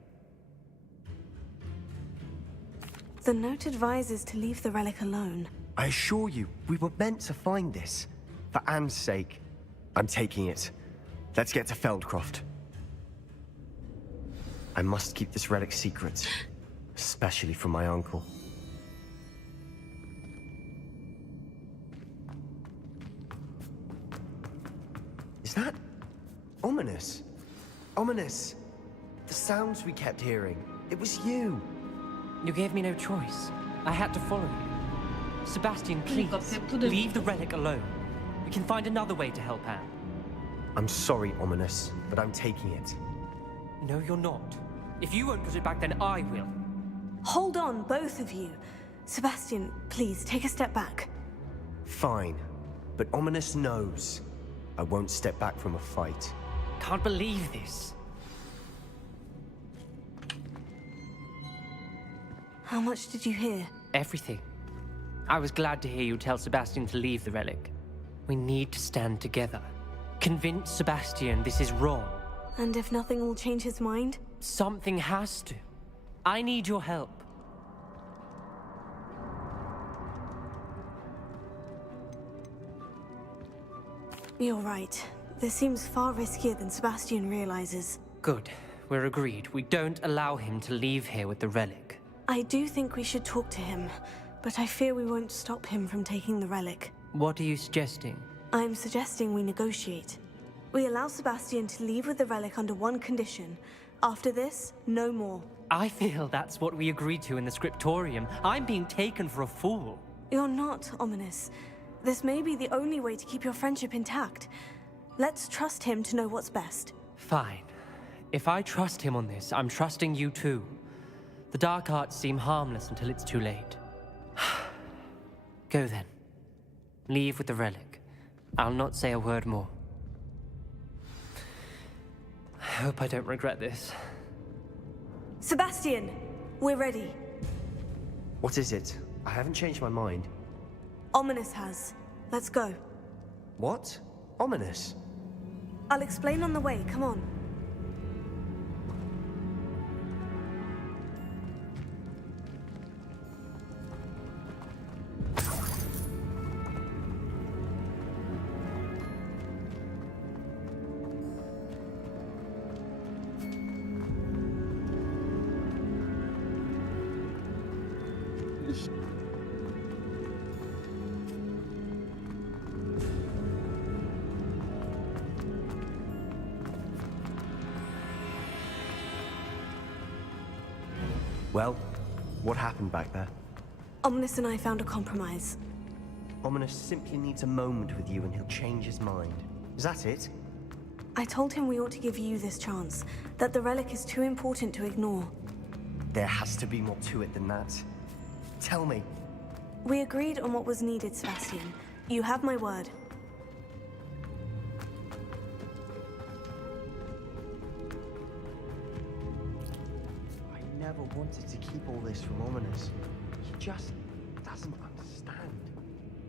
The note advises to leave the relic alone. I assure you, we were meant to find this. For Anne's sake. I'm taking it. Let's get to Feldcroft. I must keep this relic secret. Especially from my uncle. Is that ominous? Ominous. The sounds we kept hearing. It was you. You gave me no choice. I had to follow you. Sebastian, please, leave the relic alone. We can find another way to help Anne. I'm sorry, Ominous, but I'm taking it. No, you're not. If you won't put it back, then I will. Hold on, both of you. Sebastian, please, take a step back. Fine. But Ominous knows. I won't step back from a fight. Can't believe this. How much did you hear? Everything. I was glad to hear you tell Sebastian to leave the relic. We need to stand together. Convince Sebastian this is wrong. And if nothing will change his mind? Something has to. I need your help. You're right. This seems far riskier than Sebastian realizes. Good. We're agreed. We don't allow him to leave here with the relic. I do think we should talk to him, but I fear we won't stop him from taking the relic. What are you suggesting? I'm suggesting we negotiate. We allow Sebastian to leave with the relic under one condition. After this, no more. I feel that's what we agreed to in the scriptorium. I'm being taken for a fool. You're not, Ominous. This may be the only way to keep your friendship intact. Let's trust him to know what's best. Fine. If I trust him on this, I'm trusting you too. The dark arts seem harmless until it's too late. Go then. Leave with the relic. I'll not say a word more. I hope I don't regret this. Sebastian, we're ready. What is it? I haven't changed my mind. Ominous has. Let's go. What? Ominous? I'll explain on the way, come on. Well, what happened back there? Ominous and I found a compromise. Ominous simply needs a moment with you and he'll change his mind. Is that it? I told him we ought to give you this chance, that the relic is too important to ignore. There has to be more to it than that. Tell me. We agreed on what was needed, Sebastian. You have my word. I never wanted to keep all this from Ominous. He just doesn't understand.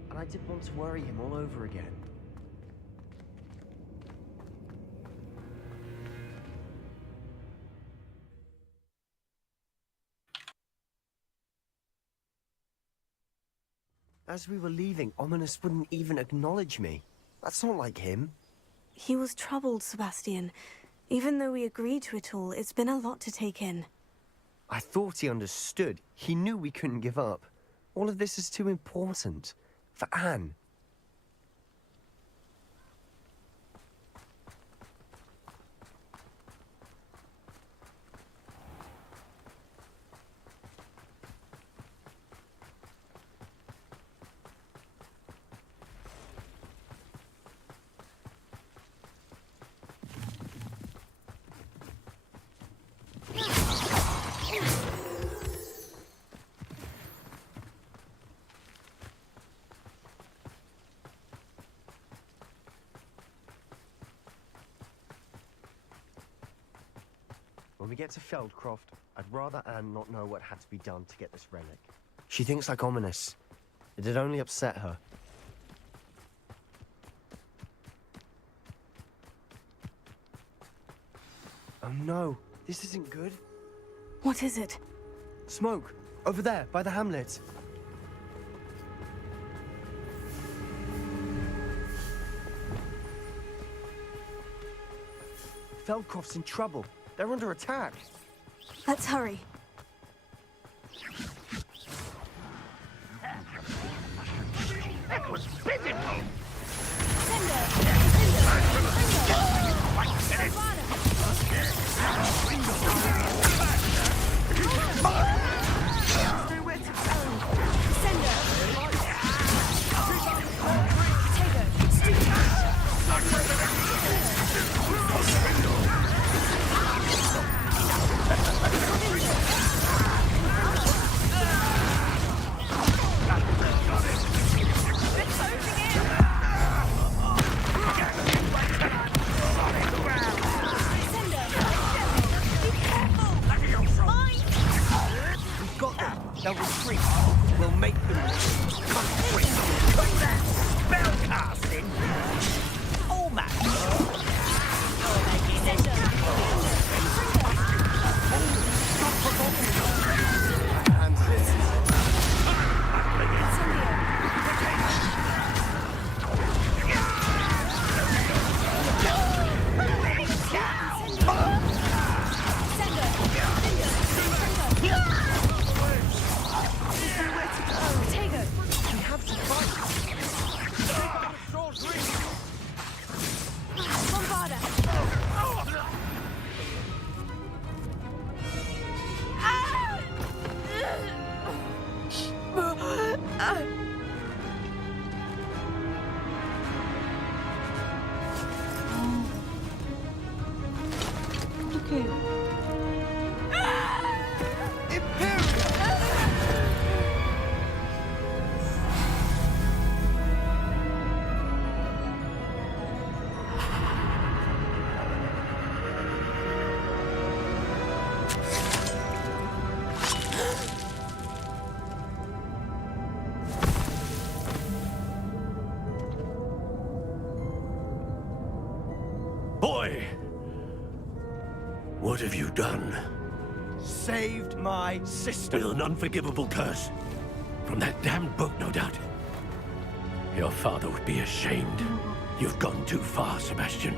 And I didn't want to worry him all over again. As we were leaving, Ominous wouldn't even acknowledge me. That's not like him. He was troubled, Sebastian. Even though we agreed to it all, it's been a lot to take in. I thought he understood. He knew we couldn't give up. All of this is too important. For Anne. When we get to Feldcroft, I'd rather Anne not know what had to be done to get this relic. She thinks like Ominous. It'd only upset her. Oh no, this isn't good. What is it? Smoke! Over there, by the hamlet. Feldcroft's in trouble. They're under attack. Let's hurry. That was pitiful! They'll retreat. We'll make them concentrate. Call that spellcasting? Almost. Boy! What have you done? Saved my sister. With an unforgivable curse. From that damned book, no doubt. Your father would be ashamed. You've gone too far, Sebastian.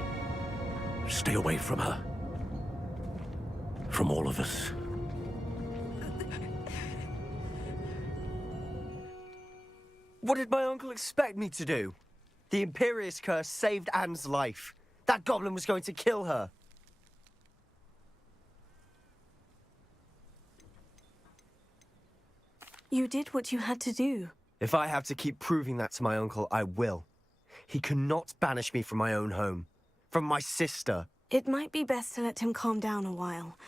Stay away from her. From all of us. What did my uncle expect me to do? The Imperious curse saved Anne's life. That goblin was going to kill her. You did what you had to do. If I have to keep proving that to my uncle, I will. He cannot banish me from my own home. From my sister. It might be best to let him calm down a while.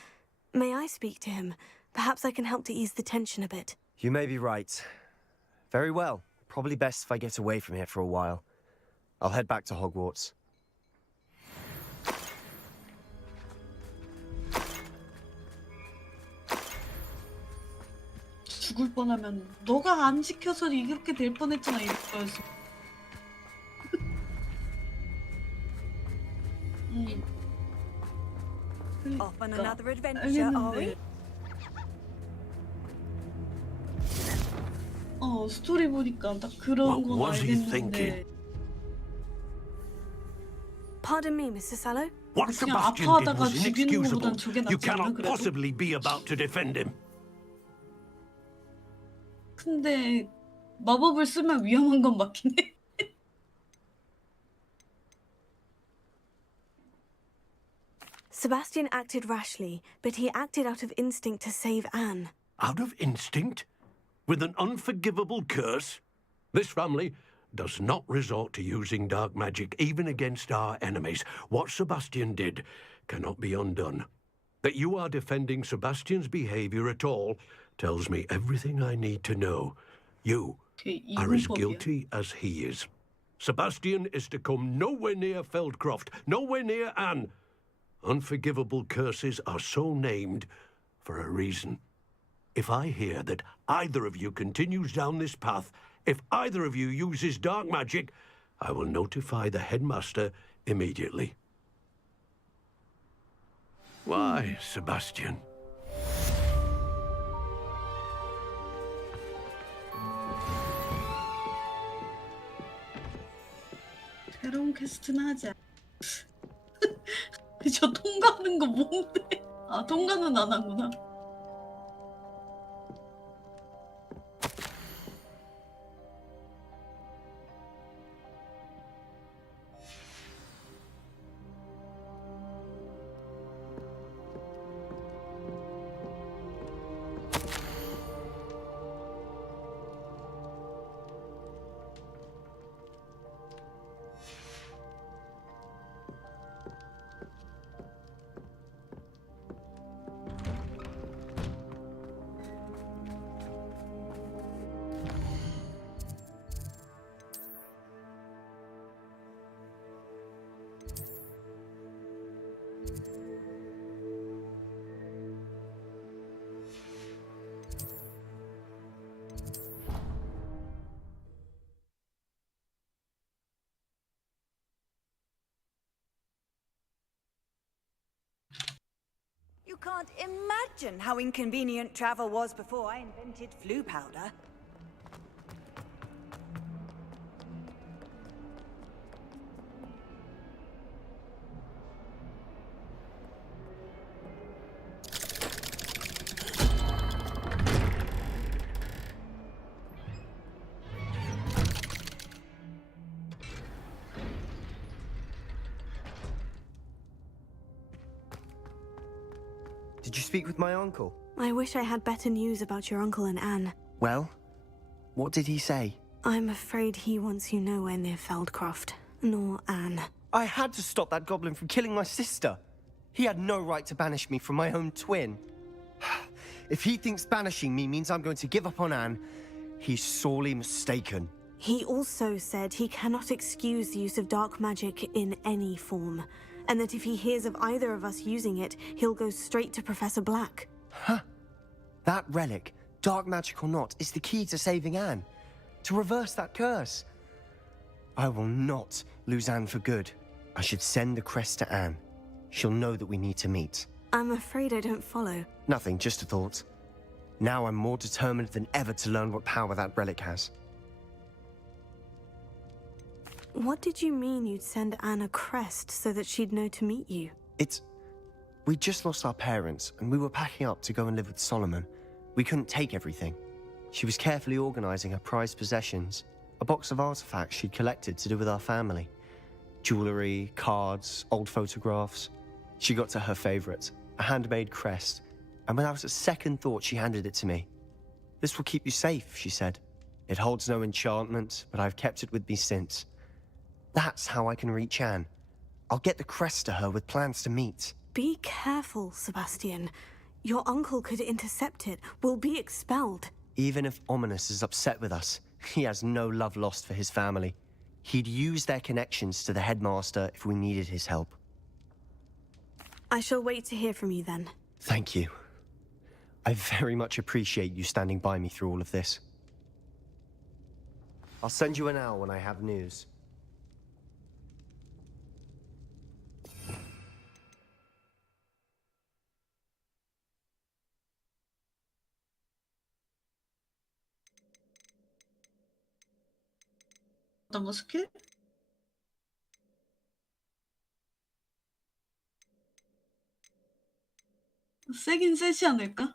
May I speak to him? Perhaps I can help to ease the tension a bit. You may be right. Very well. Probably best if I get away from here for a while. I'll head back to Hogwarts. 죽을 뻔하면 너가 안 지켜서 이렇게 될 뻔했잖아 이럴 거였어. Off on another adventure, are we? 스토리 보니까 딱 그런 건 What was he 알겠는데. Pardon me, Mr. Sallow? What 그냥 Sebastian did 아파하다가 was 죽이는 inexcusable. 거보단 저게 You 낫지 않아, cannot 그래도? possibly be about to defend him. 근데 마법을 쓰면 위험한 건 맞긴 해. Sebastian acted rashly, but he acted out of instinct to save Anne. Out of instinct? With an unforgivable curse? This family does not resort to using dark magic even against our enemies. What Sebastian did cannot be undone. That you are defending Sebastian's behavior at all tells me everything I need to know. You are as guilty as he is. Sebastian is to come nowhere near Feldcroft, nowhere near Anne. Unforgivable curses are so named for a reason. If I hear that either of you continues down this path, if either of you uses dark magic, I will notify the headmaster immediately. Why, Sebastian? 새로운 퀘스트는 하지 않... 저 통과하는 거 뭔데? 아, 통과는 안 하구나. You can't imagine how inconvenient travel was before I invented flu powder. Did you speak with my uncle? I wish I had better news about your uncle and Anne. Well, what did he say? I'm afraid he wants you nowhere near Feldcroft, nor Anne. I had to stop that goblin from killing my sister. He had no right to banish me from my own twin. If he thinks banishing me means I'm going to give up on Anne, he's sorely mistaken. He also said he cannot excuse the use of dark magic in any form, and that if he hears of either of us using it, he'll go straight to Professor Black. Huh? That relic, dark magic or not, is the key to saving Anne. To reverse that curse. I will not lose Anne for good. I should send the crest to Anne. She'll know that we need to meet. I'm afraid I don't follow. Nothing, just a thought. Now I'm more determined than ever to learn what power that relic has. What did you mean you'd send Anne a crest so that she'd know to meet you? We just lost our parents, and we were packing up to go and live with Solomon. We couldn't take everything. She was carefully organizing her prized possessions, a box of artifacts she'd collected to do with our family. Jewelry, cards, old photographs. She got to her favorite, a handmade crest, and when I was at second thought, she handed it to me. This will keep you safe, she said. It holds no enchantment, but I've kept it with me since. That's how I can reach Anne. I'll get the crest to her with plans to meet. Be careful, Sebastian. Your uncle could intercept it. We'll be expelled. Even if Ominous is upset with us, he has no love lost for his family. He'd use their connections to the headmaster if we needed his help. I shall wait to hear from you then. Thank you. I very much appreciate you standing by me through all of this. I'll send you an hour when I have news. 어떤 거 스킬? 세긴 세지 않을까?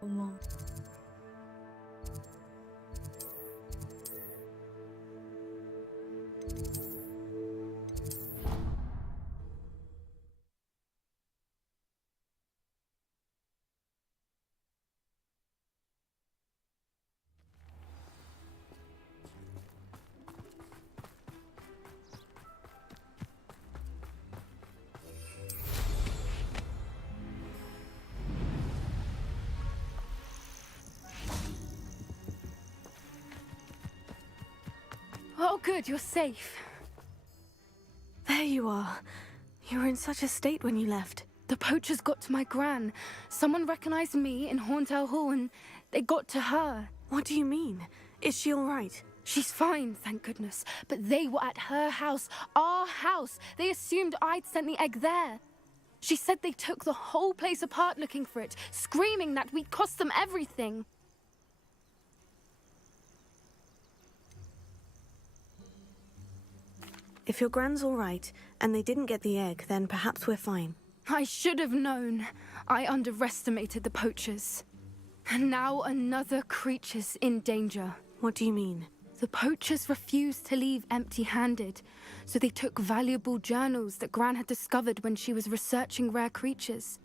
어머. Oh, good, you're safe. There you are. You were in such a state when you left. The poachers got to my gran. Someone recognized me in Horntail Hall and they got to her. What do you mean? Is she all right? She's fine, thank goodness. But they were at her house, our house. They assumed I'd sent the egg there. She said they took the whole place apart looking for it, screaming that we'd cost them everything. If your gran's all right, and they didn't get the egg, then perhaps we're fine. I should have known. I underestimated the poachers. And now another creature's in danger. What do you mean? The poachers refused to leave empty-handed, so they took valuable journals that Gran had discovered when she was researching rare creatures.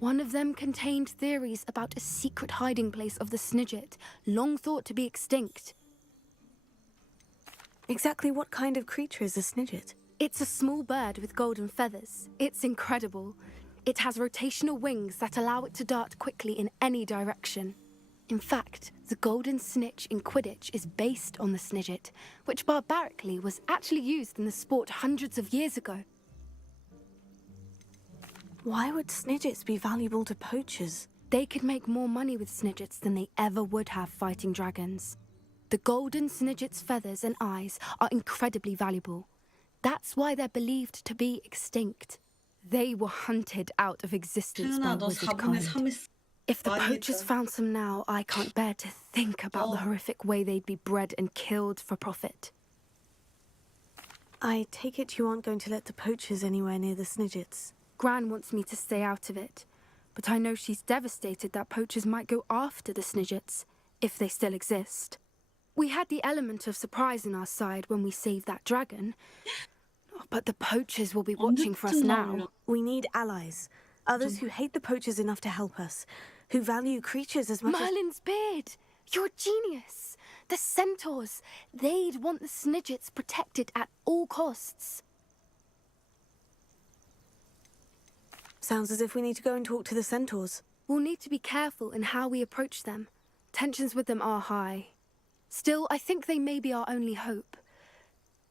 One of them contained theories about a secret hiding place of the Snidget, long thought to be extinct. Exactly what kind of creature is a Snidget? It's a small bird with golden feathers. It's incredible. It has rotational wings that allow it to dart quickly in any direction. In fact, the golden snitch in Quidditch is based on the Snidget, which barbarically was actually used in the sport hundreds of years ago. Why would Snidgets be valuable to poachers? They could make more money with Snidgets than they ever would have fighting dragons. The golden Snidget's feathers and eyes are incredibly valuable. That's why they're believed to be extinct. They were hunted out of existence by wizard kind. If the poachers found some now, I can't bear to think about the horrific way they'd be bred and killed for profit. I take it you aren't going to let the poachers anywhere near the Snidgets. Gran wants me to stay out of it, but I know she's devastated that poachers might go after the Snidgets, if they still exist. We had the element of surprise on our side when we saved that dragon, but the poachers will be watching for us now. We need allies. Others who hate the poachers enough to help us. Who value creatures as much Merlin's beard! You're a genius! The centaurs! They'd want the Snidgets protected at all costs. Sounds as if we need to go and talk to the centaurs. We'll need to be careful in how we approach them. Tensions with them are high. Still, I think they may be our only hope.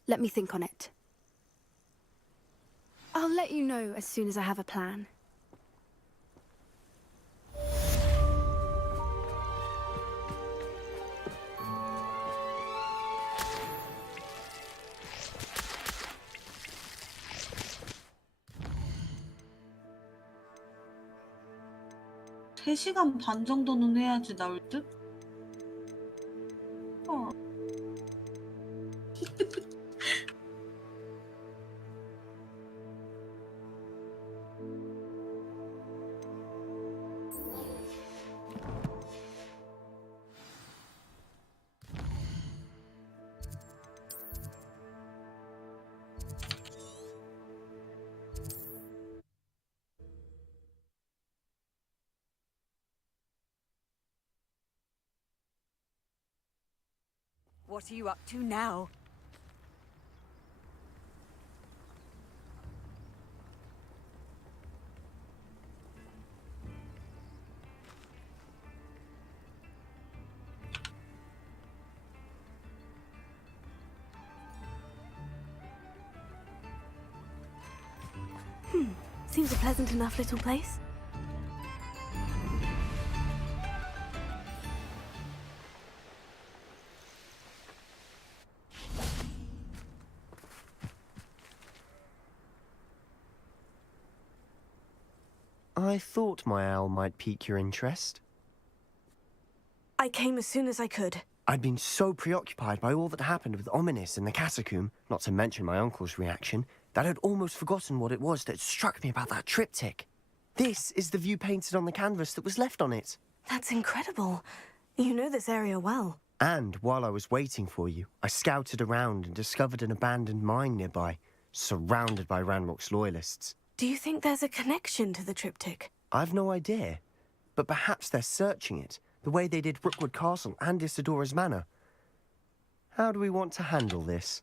Let me think on it. I'll let you know as soon as I have a plan. 세 시간 반 정도는 해야지 나올 듯? What are you up to now? Seems a pleasant enough little place. I thought my owl might pique your interest. I came as soon as I could. I'd been so preoccupied by all that happened with Ominous in the catacomb, not to mention my uncle's reaction, that I'd almost forgotten what it was that struck me about that triptych. This is the view painted on the canvas that was left on it. That's incredible. You know this area well. And while I was waiting for you, I scouted around and discovered an abandoned mine nearby, surrounded by Ranrock's loyalists. Do you think there's a connection to the triptych? I've no idea, but perhaps they're searching it, the way they did Rookwood Castle and Isidora's Manor. How do we want to handle this?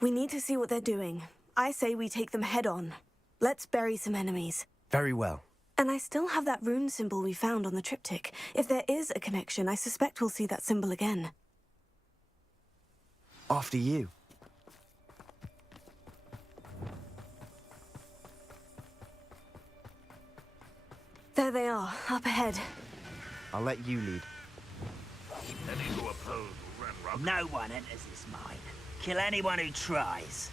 We need to see what they're doing. I say we take them head on. Let's bury some enemies. Very well. And I still have that rune symbol we found on the triptych. If there is a connection, I suspect we'll see that symbol again. After you. There they are, up ahead. I'll let you lead. Any who oppose Ranrock. No one enters this mine. Kill anyone who tries.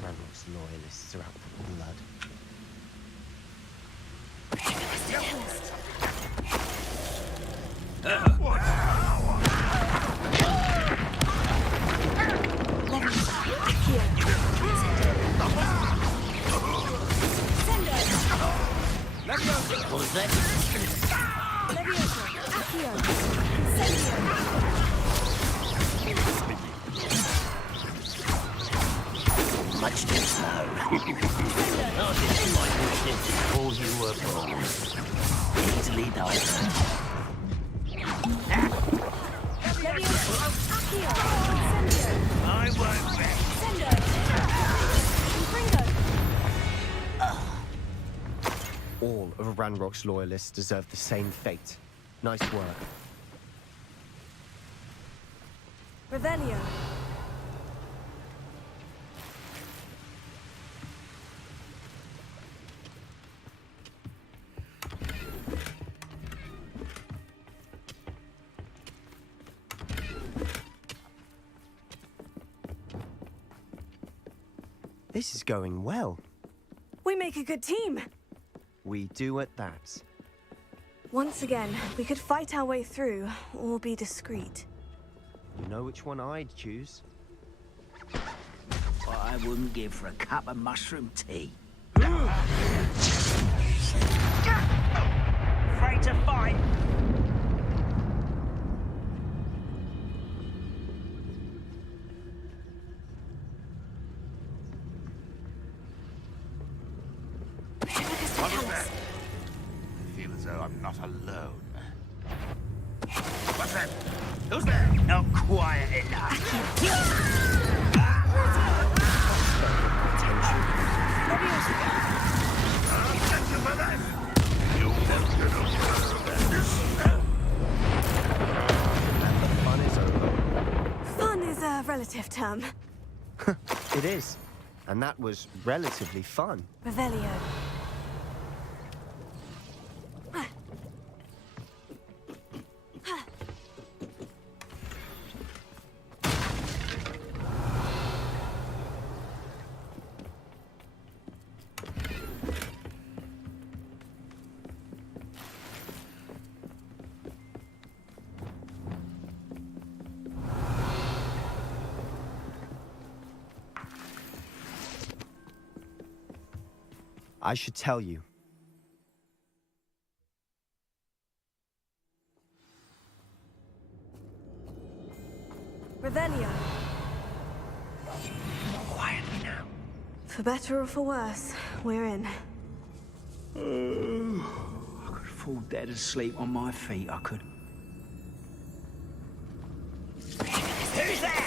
Ranrock's loyalists are out for blood. What was that? Much too slow. Not this might have lived before you were born. Easily died. I won't bet. All of Ranrock's loyalists deserve the same fate. Nice work. Revelio. This is going well. We make a good team. We do at that. Once again, we could fight our way through, or be discreet. You know which one I'd choose? What I wouldn't give for a cup of mushroom tea. Afraid to fight? I feel as though I'm not alone. What's that? Who's there? Not quiet enough. Attention for that! You want to know And the fun is over. Fun is a relative term. It is. And that was relatively fun. Revelio. I should tell you. Revelio. Quietly now. For better or for worse, we're in. I could fall dead asleep on my feet, I could. Who's there?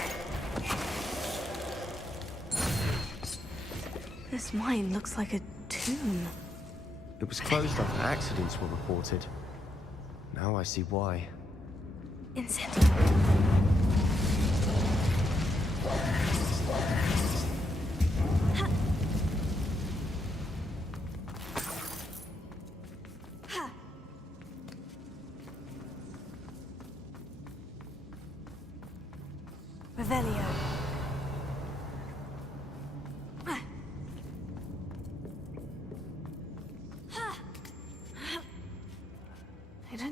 This mine looks like a tomb. It was closed after accidents were reported. Now I see why. Incendio. Revelio.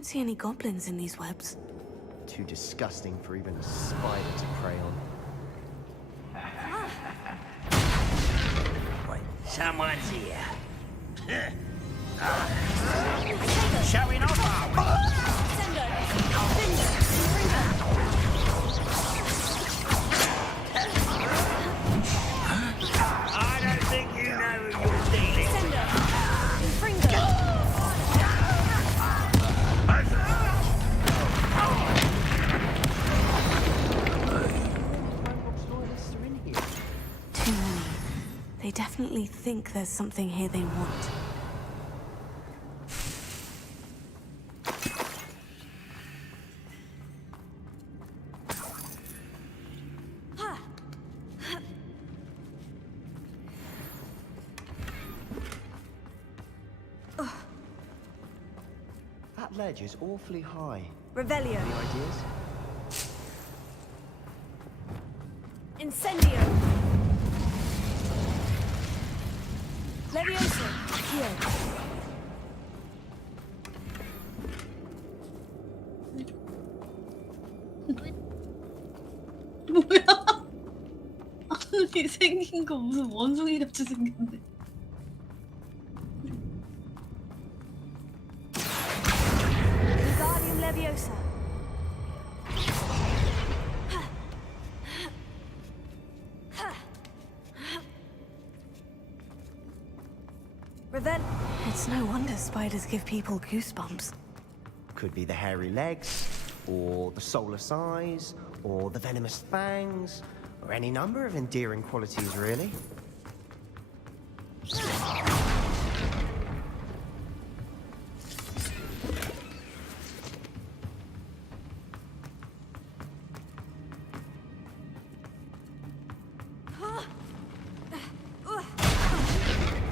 don't see any goblins in these webs. Too disgusting for even a spider to prey on. Someone's here. Showing off, are we? I don't think you know who you're dealing Too many. They definitely think there's something here they want. That ledge is awfully high. Revelio. Any ideas? Incendio. Levioso. Here. 뭐야? 아니 생긴 거 무슨 원숭이 같이 생겼네. Wingardium Leviosa. Revel. It's no wonder spiders give people goosebumps. Could be the hairy legs, or the soulless eyes, or the venomous fangs, or any number of endearing qualities, really.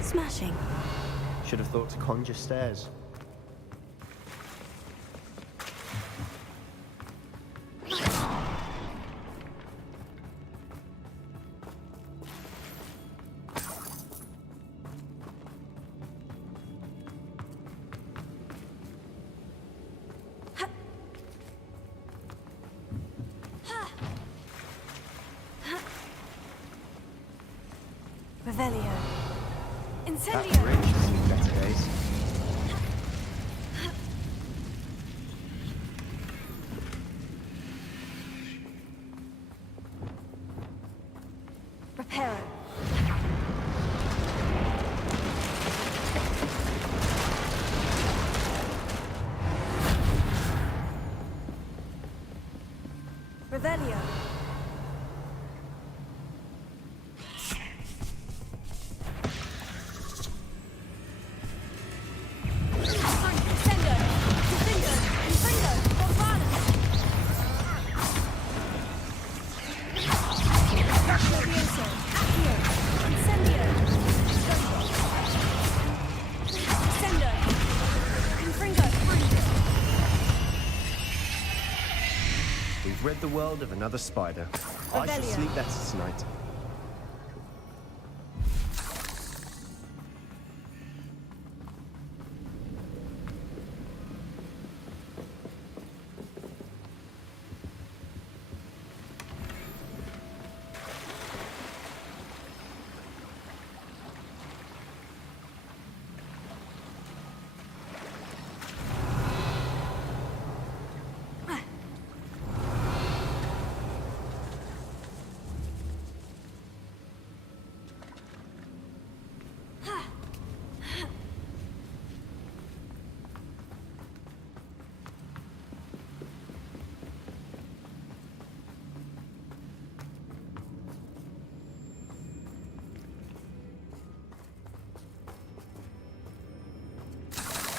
Smashing. Should have thought to conjure stairs. Revelio. That Incendio. bridge has seen better days. Reparo. Revelio. We've rid the world of another spider. I shall Revelio. sleep better tonight.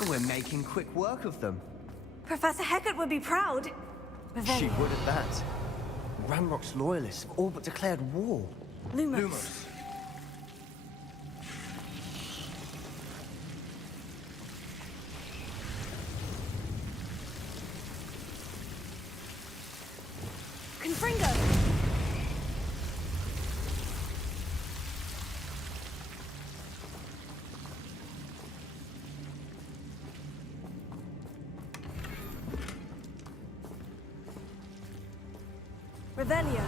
We're making quick work of them. Professor Hecat would be proud. Revelio. She would at that. Ranrock's loyalists have all but declared war. Lumos. Confringo. Revelio.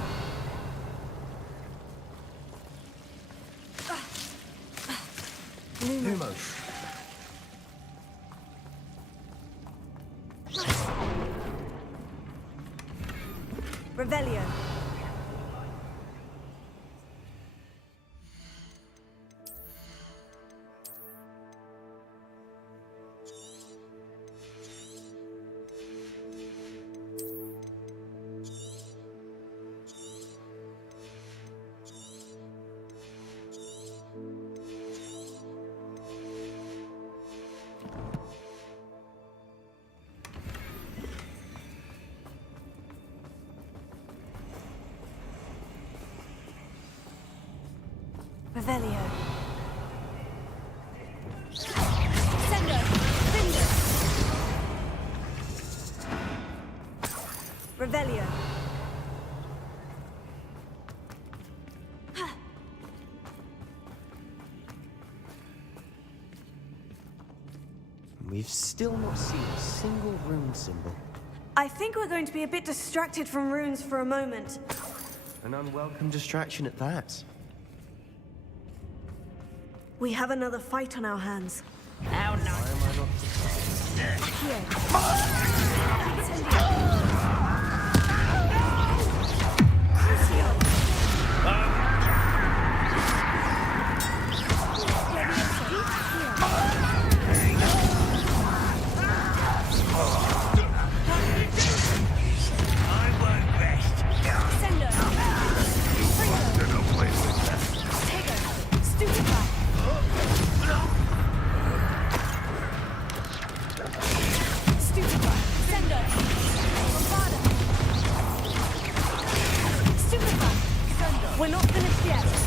Lumos. Revelio. Revelio. Sendo. Findo. Revelio. We've still not seen a single rune symbol. I think we're going to be a bit distracted from runes for a moment. An unwelcome distraction at that. We have another fight on our hands. How nice. Why am I not We're not finished yet.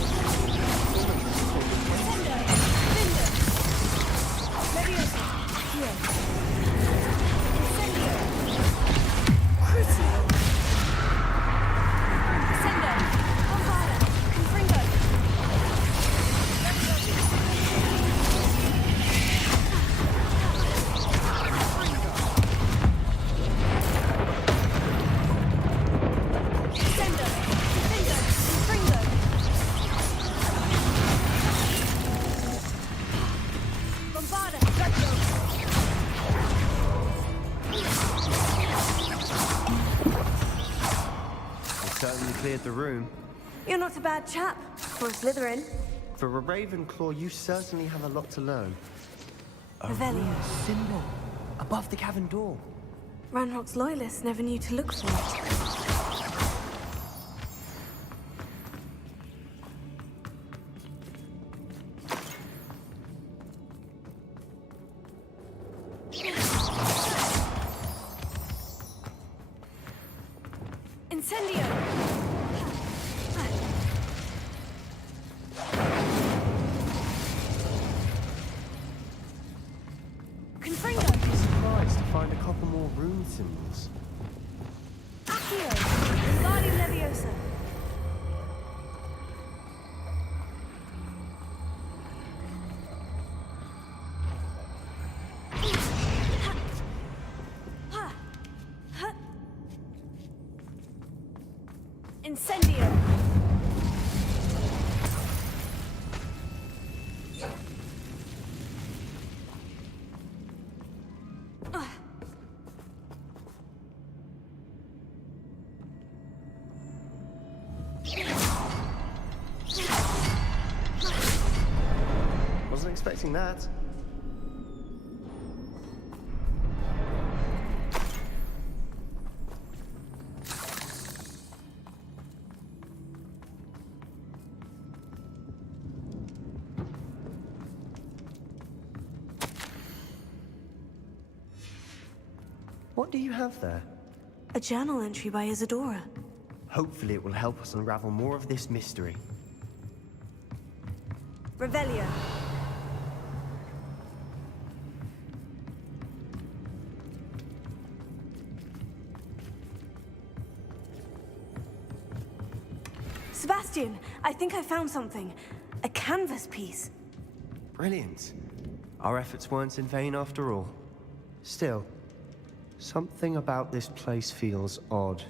certainly cleared the room. You're not a bad chap for a Slytherin. For a Ravenclaw, you certainly have a lot to learn. A Revelio. rune symbol above the cavern door. Ranrock's loyalists never knew to look for it. Incendio! Confringo! I'd be surprised to find a couple more rune symbols. Accio! Wingardium Leviosa! Incendio! Wasn't expecting that. What do you have there? A journal entry by Isadora. Hopefully it will help us unravel more of this mystery. Revelio. Sebastian, I think I found something. A canvas piece. Brilliant. Our efforts weren't in vain after all. Still, something about this place feels odd.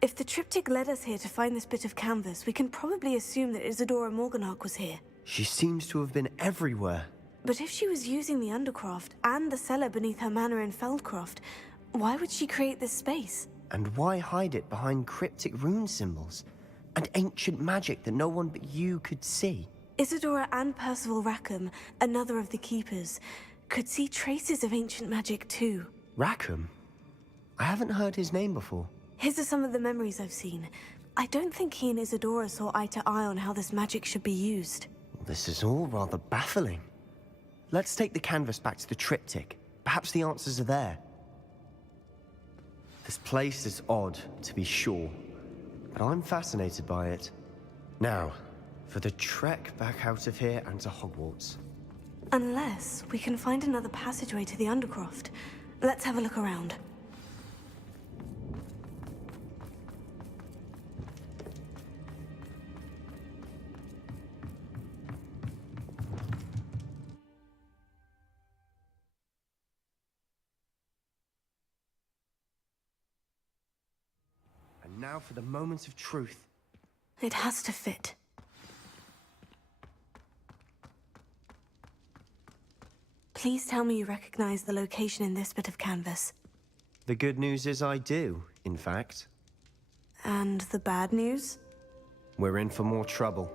If the triptych led us here to find this bit of canvas, we can probably assume that Isadora Morganach was here. She seems to have been everywhere. But if she was using the Undercroft and the cellar beneath her manor in Feldcroft, why would she create this space? And why hide it behind cryptic rune symbols? And ancient magic that no one but you could see? Isadora and Percival Rackham, another of the Keepers, could see traces of ancient magic too. Rackham? I haven't heard his name before. His are some of the memories I've seen. I don't think he and Isadora saw eye to eye on how this magic should be used. This is all rather baffling. Let's take the canvas back to the triptych. Perhaps the answers are there. This place is odd, to be sure, but I'm fascinated by it. Now, for the trek back out of here and to Hogwarts. Unless we can find another passageway to the Undercroft. Let's have a look around. And now for the moment of truth. It has to fit. Please tell me you recognize the location in this bit of canvas. The good news is I do, in fact. And the bad news? We're in for more trouble.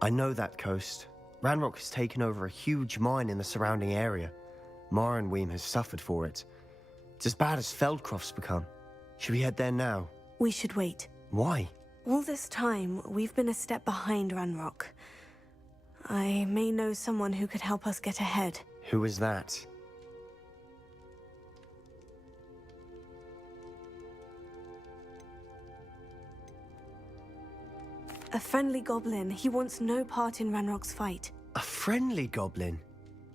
I know that coast. Ranrock has taken over a huge mine in the surrounding area. Mornweem has suffered for it. It's as bad as Feldcroft's become. Should we head there now? We should wait. Why? All this time, we've been a step behind Ranrock. I may know someone who could help us get ahead. Who is that? A friendly goblin. He wants no part in Ranrock's fight. A friendly goblin?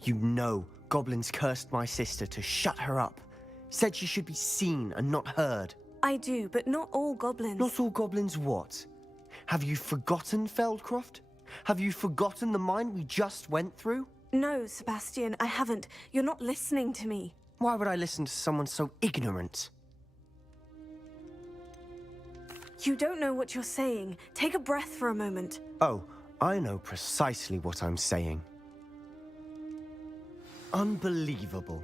You know goblins cursed my sister to shut her up. Said she should be seen and not heard. I do, but not all goblins. Not all goblins what? Have you forgotten Feldcroft? Have you forgotten the mine we just went through? No, Sebastian, I haven't. You're not listening to me. Why would I listen to someone so ignorant? You don't know what you're saying. Take a breath for a moment. Oh, I know precisely what I'm saying. Unbelievable.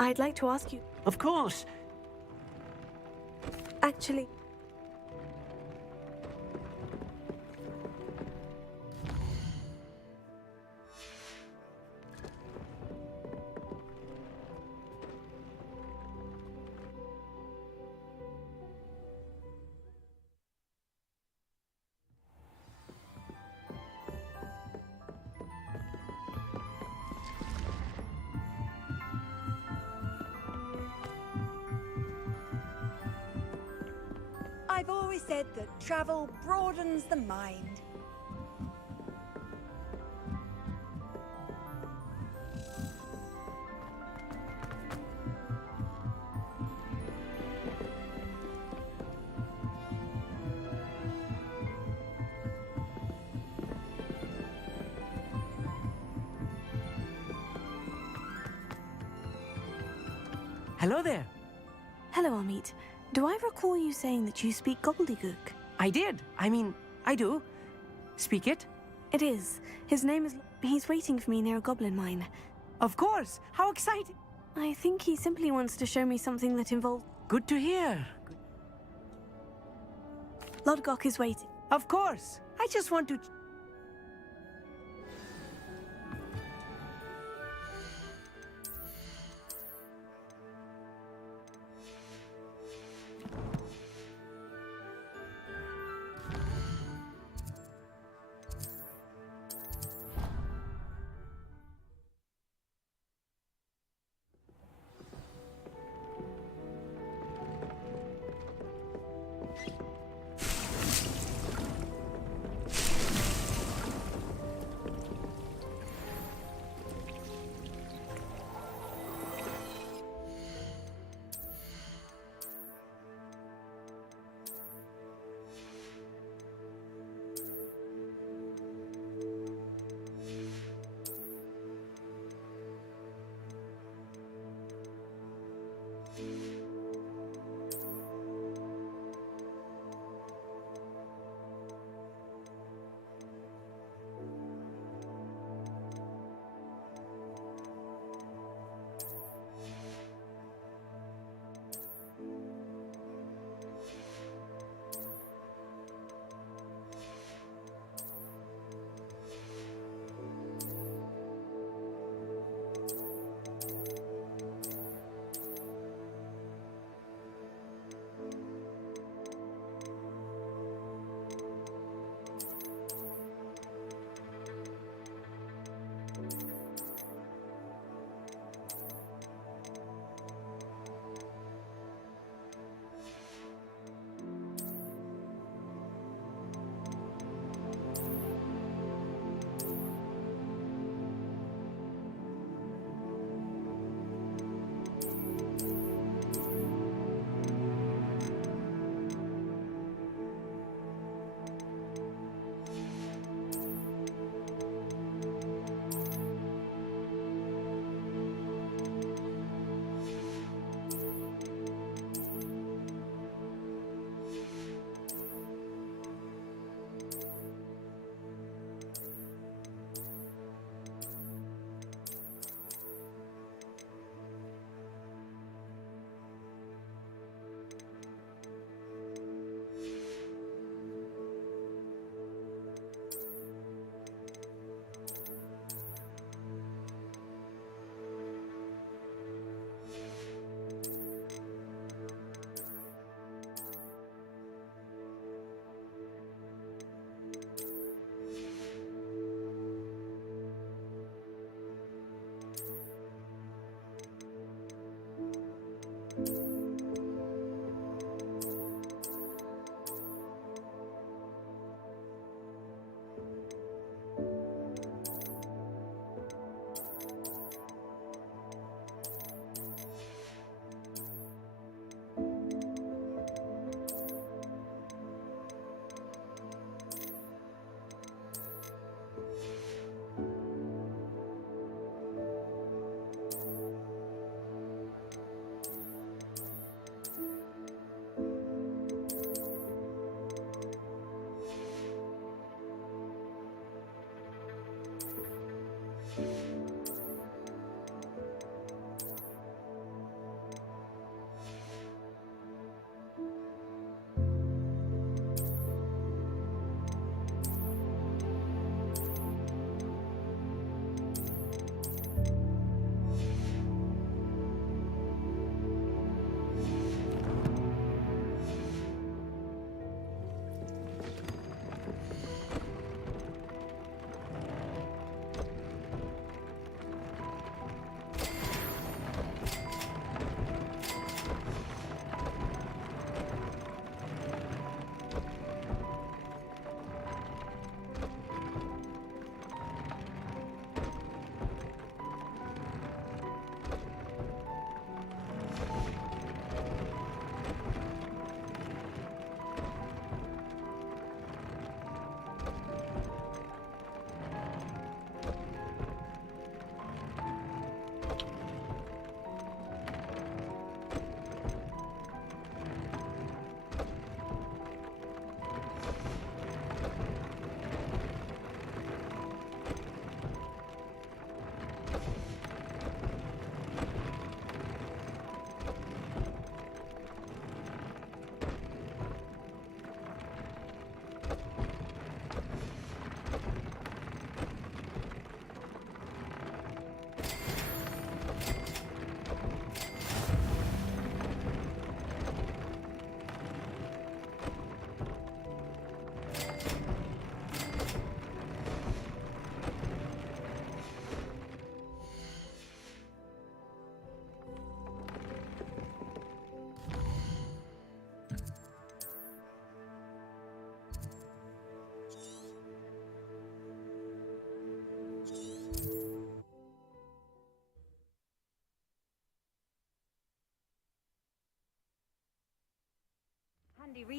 I'd like to ask you. Of course. Actually. I've always said that travel broadens the mind. Hello there. Hello, Amit. Do I recall you saying that you speak gobbledygook? I did. I mean, I do. Speak it? It is. His name is... He's waiting for me near a goblin mine. Of course. How exciting. I think he simply wants to show me something that involves... Good to hear. Lodgok is waiting. Of course. I just want to...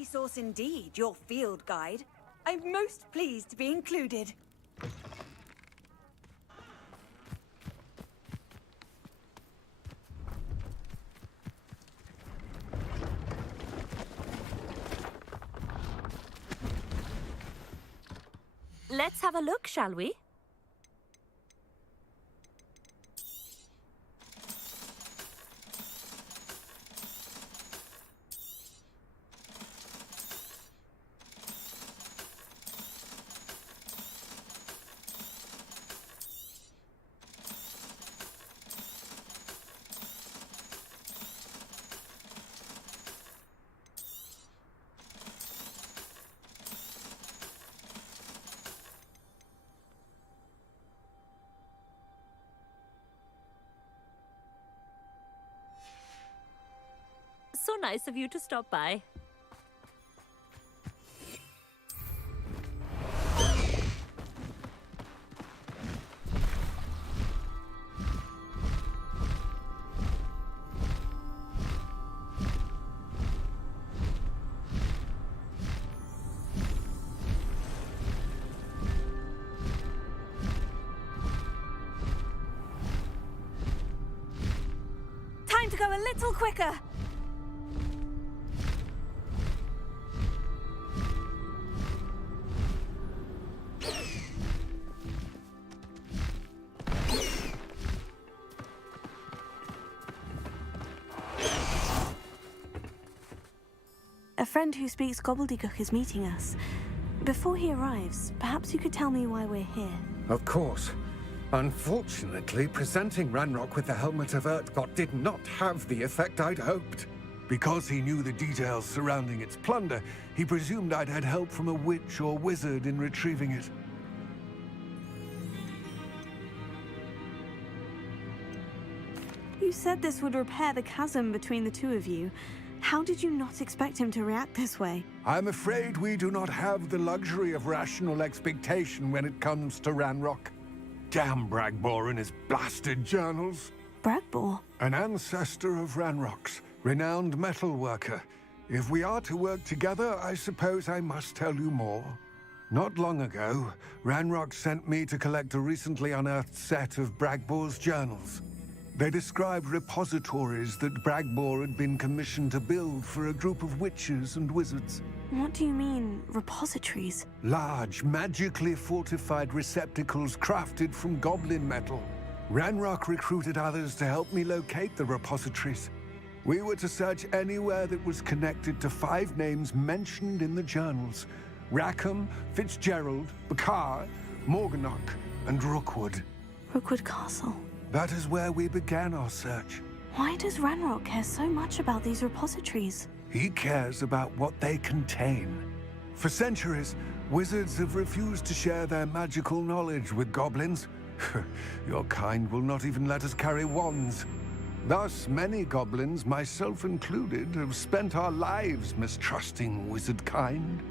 resource indeed, your field guide. I'm most pleased to be included. Let's have a look, shall we? So nice of you to stop by. Time to go a little quicker. A friend who speaks gobbledygook is meeting us. Before he arrives, perhaps you could tell me why we're here. Of course. Unfortunately, presenting Ranrock with the Helmet of Urtkot did not have the effect I'd hoped. Because he knew the details surrounding its plunder, he presumed I'd had help from a witch or wizard in retrieving it. You said this would repair the chasm between the two of you. How did you not expect him to react this way? I'm afraid we do not have the luxury of rational expectation when it comes to Ranrock. Damn Bragbor and his blasted journals. Bragbor? An ancestor of Ranrock's, renowned metal worker. If we are to work together, I suppose I must tell you more. Not long ago, Ranrock sent me to collect a recently unearthed set of Bragbor's journals. They described repositories that Bragbor had been commissioned to build for a group of witches and wizards. What do you mean, repositories? Large, magically fortified receptacles crafted from goblin metal. Ranrock recruited others to help me locate the repositories. We were to search anywhere that was connected to 5 names mentioned in the journals: Rackham, Fitzgerald, Bakar, Morganach, and Rookwood. Rookwood Castle. That is where we began our search. Why does Ranrock care so much about these repositories? He cares about what they contain. For centuries, wizards have refused to share their magical knowledge with goblins. Your kind will not even let us carry wands. Thus, many goblins, myself included, have spent our lives mistrusting wizard kind.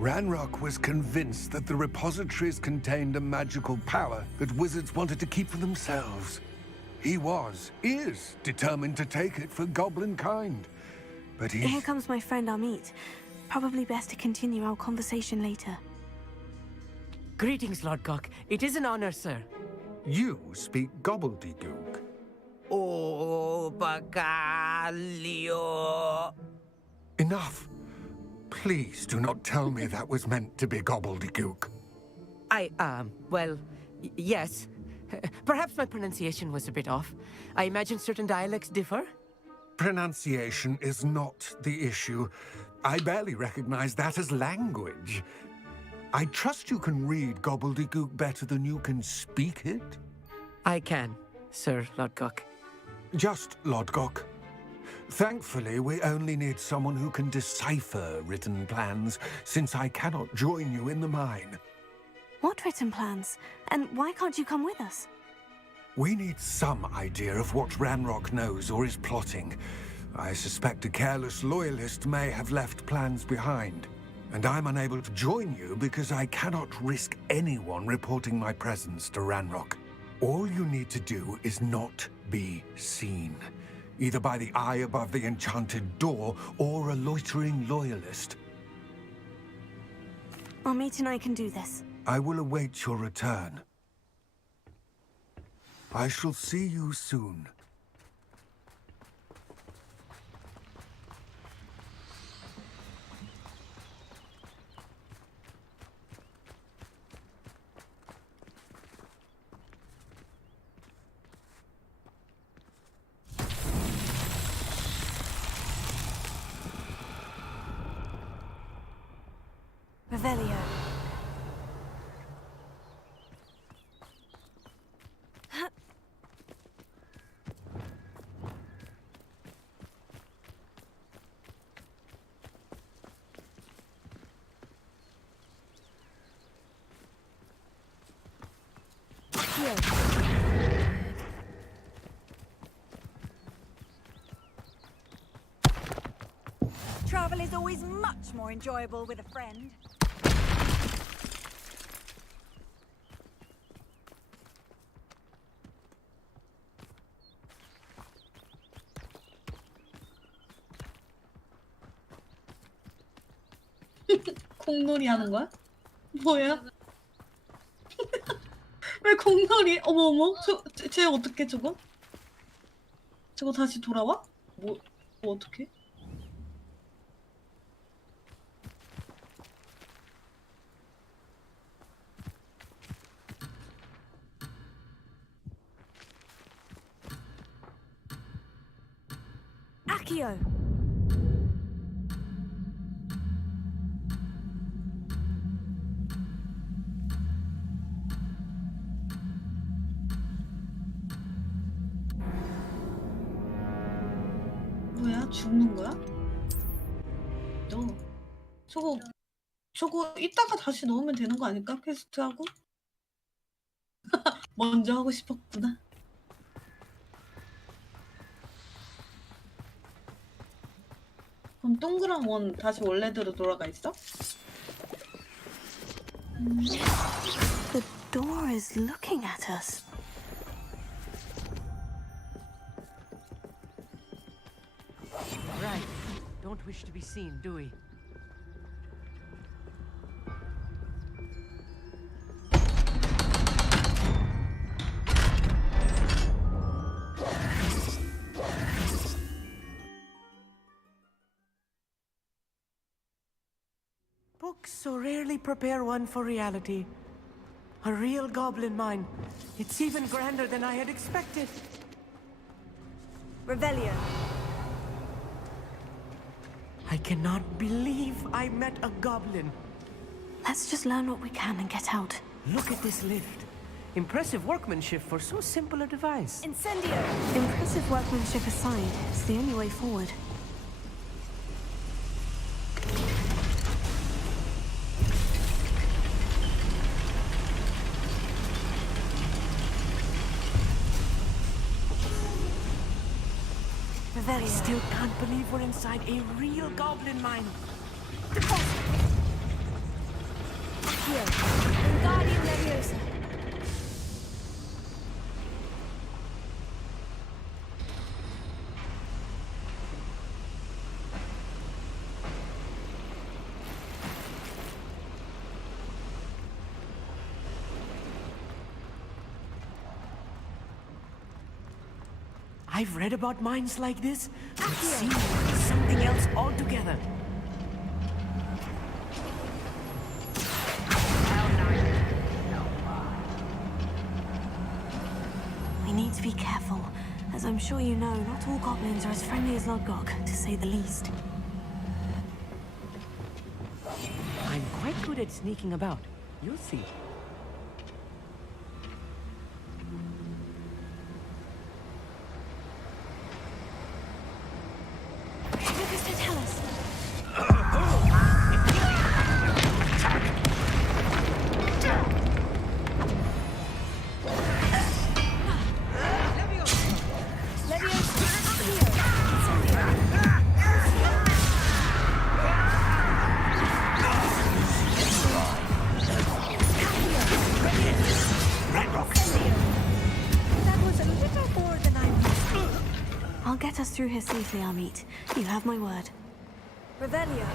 Ranrock was convinced that the repositories contained a magical power that wizards wanted to keep for themselves. He is determined to take it for goblin kind. But Here comes my friend Amit. Probably best to continue our conversation later. Greetings, Lord Cock. It is an honor, sir. You speak gobbledygook. Oh, Bacalio. Enough. Please do not tell me that was meant to be gobbledygook. Well, yes. Perhaps my pronunciation was a bit off. I imagine certain dialects differ? Pronunciation is not the issue. I barely recognize that as language. I trust you can read gobbledygook better than you can speak it? I can, Sir Lodgok. Just Lodgok. Thankfully, we only need someone who can decipher written plans, since I cannot join you in the mine. What written plans? And why can't you come with us? We need some idea of what Ranrock knows or is plotting. I suspect a careless loyalist may have left plans behind. And I'm unable to join you because I cannot risk anyone reporting my presence to Ranrock. All you need to do is not be seen. Either by the eye above the enchanted door or a loitering loyalist. Amit and I can do this. I will await your return. I shall see you soon. Revelio. Travel is always much more enjoyable with a friend. 공놀이 하는 거야? 뭐야? 왜 공놀이? 어머 어머, 쟤 어떻게 저거? 저거 다시 돌아와? 뭐 어떻게? Accio. 뭐야? 죽는 거야? 너 저거 이따가 다시 넣으면 되는 거 아닐까? 퀘스트하고? 먼저 하고 싶었구나. 그럼 동그란 원 다시 원래대로 돌아가 있어? The door is looking at us. Right. Don't wish to be seen, do we? Books so rarely prepare one for reality. A real goblin mine. It's even grander than I had expected. Revelio. I cannot believe I met a goblin. Let's just learn what we can and get out. Look at this lift. Impressive workmanship for so simple a device. Incendio. Impressive workmanship aside, it's the only way forward. I still can't believe we're inside a real goblin mine. Here, Wingardium Leviosa. I've read about mines like this, but seeing it is something else altogether. We need to be careful. As I'm sure you know, not all goblins are as friendly as Lodgok, to say the least. I'm quite good at sneaking about. You'll see. I'll get us through here safely, Amit. You have my word. Revelio.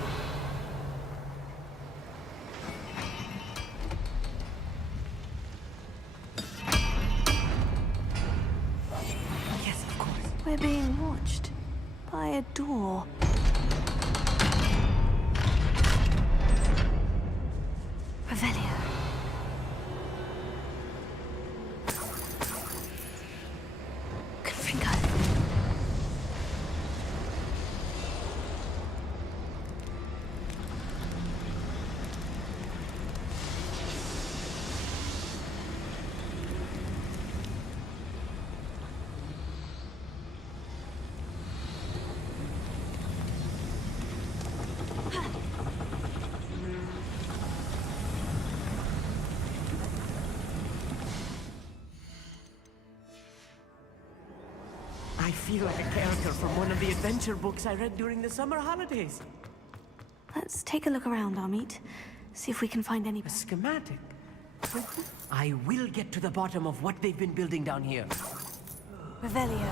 We're being watched by a door. Revelio. Confringo. I feel like a character from one of the adventure books I read during the summer holidays. Let's take a look around, Amit. See if we can find any... A schematic? I will get to the bottom of what they've been building down here. Revelio.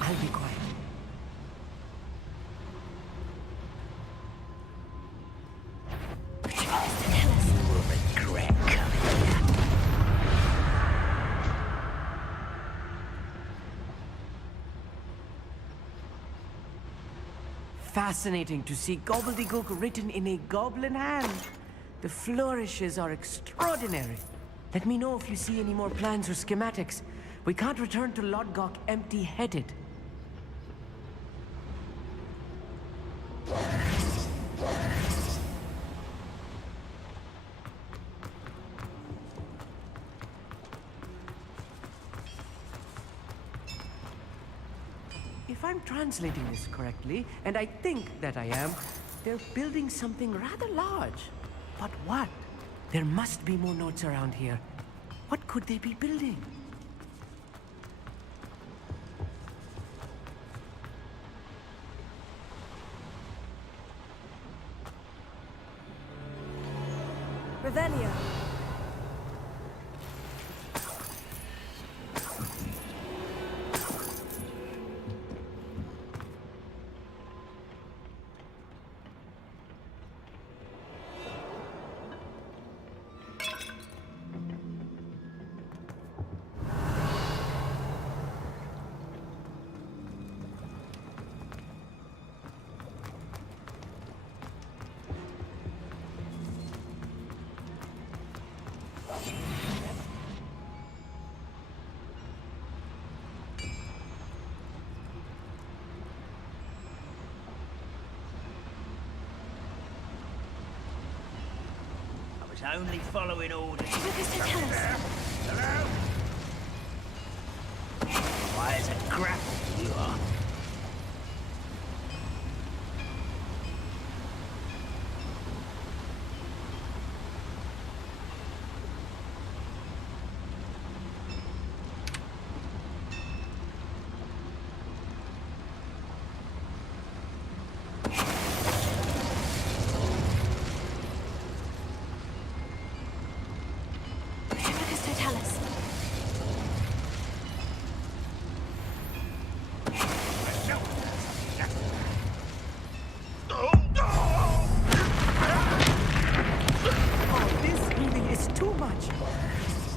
I'll be quiet. You will regret coming here. Fascinating to see gobbledygook written in a goblin hand. The flourishes are extraordinary. Let me know if you see any more plans or schematics. We can't return to Lodgok empty-headed. If I'm translating this correctly, and I think that I am, they're building something rather large. But what? There must be more notes around here. What could they be building? Revelio. Only following orders. Hello? Why, as a grapple you are.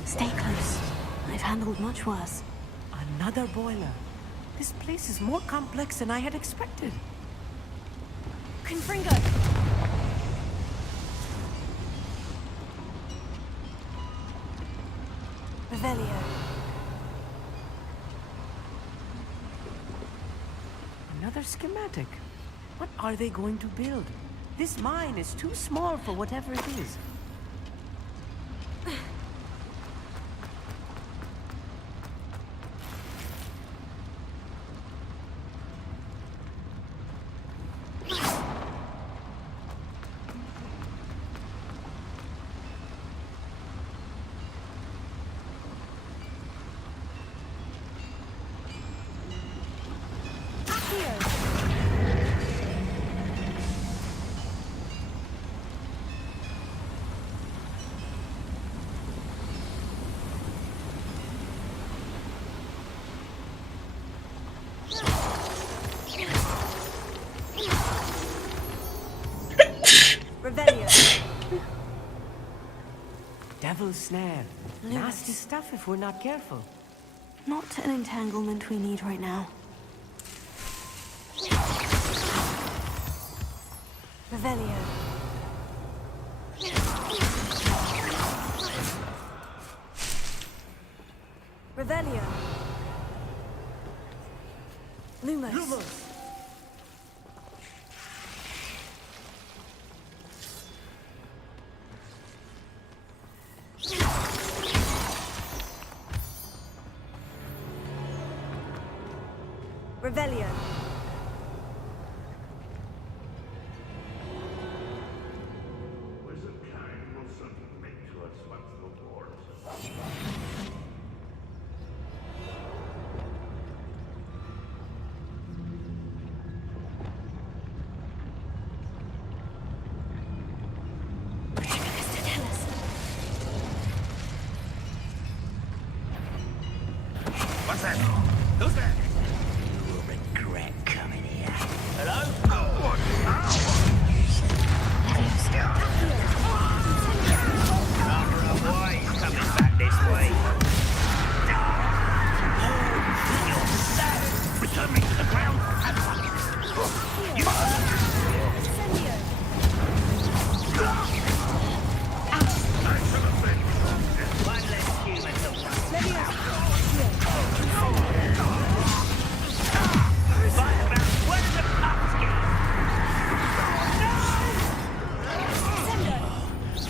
Stay close. I've handled much worse. Another boiler. This place is more complex than I had expected. Confringo! Revelio. Another schematic. What are they going to build? This mine is too small for whatever it is. devil's snare. Lewis. Nasty stuff if we're not careful. Not an entanglement we need right now. Revelio. Revelio. Lumos. Lumos. Revelio. Wizard kind will soon make to us once the war is over. What's that? Who's that? You will regret coming here. Hello? Number of boys coming back this way. Return me to the ground at once. You one less human to where did the pups go?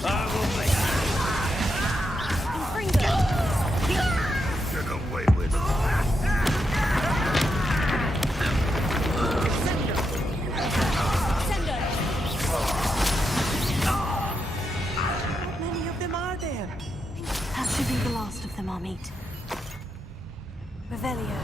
I will make Get away with How many of them are there? That should be the last of them, Amit. Revelio.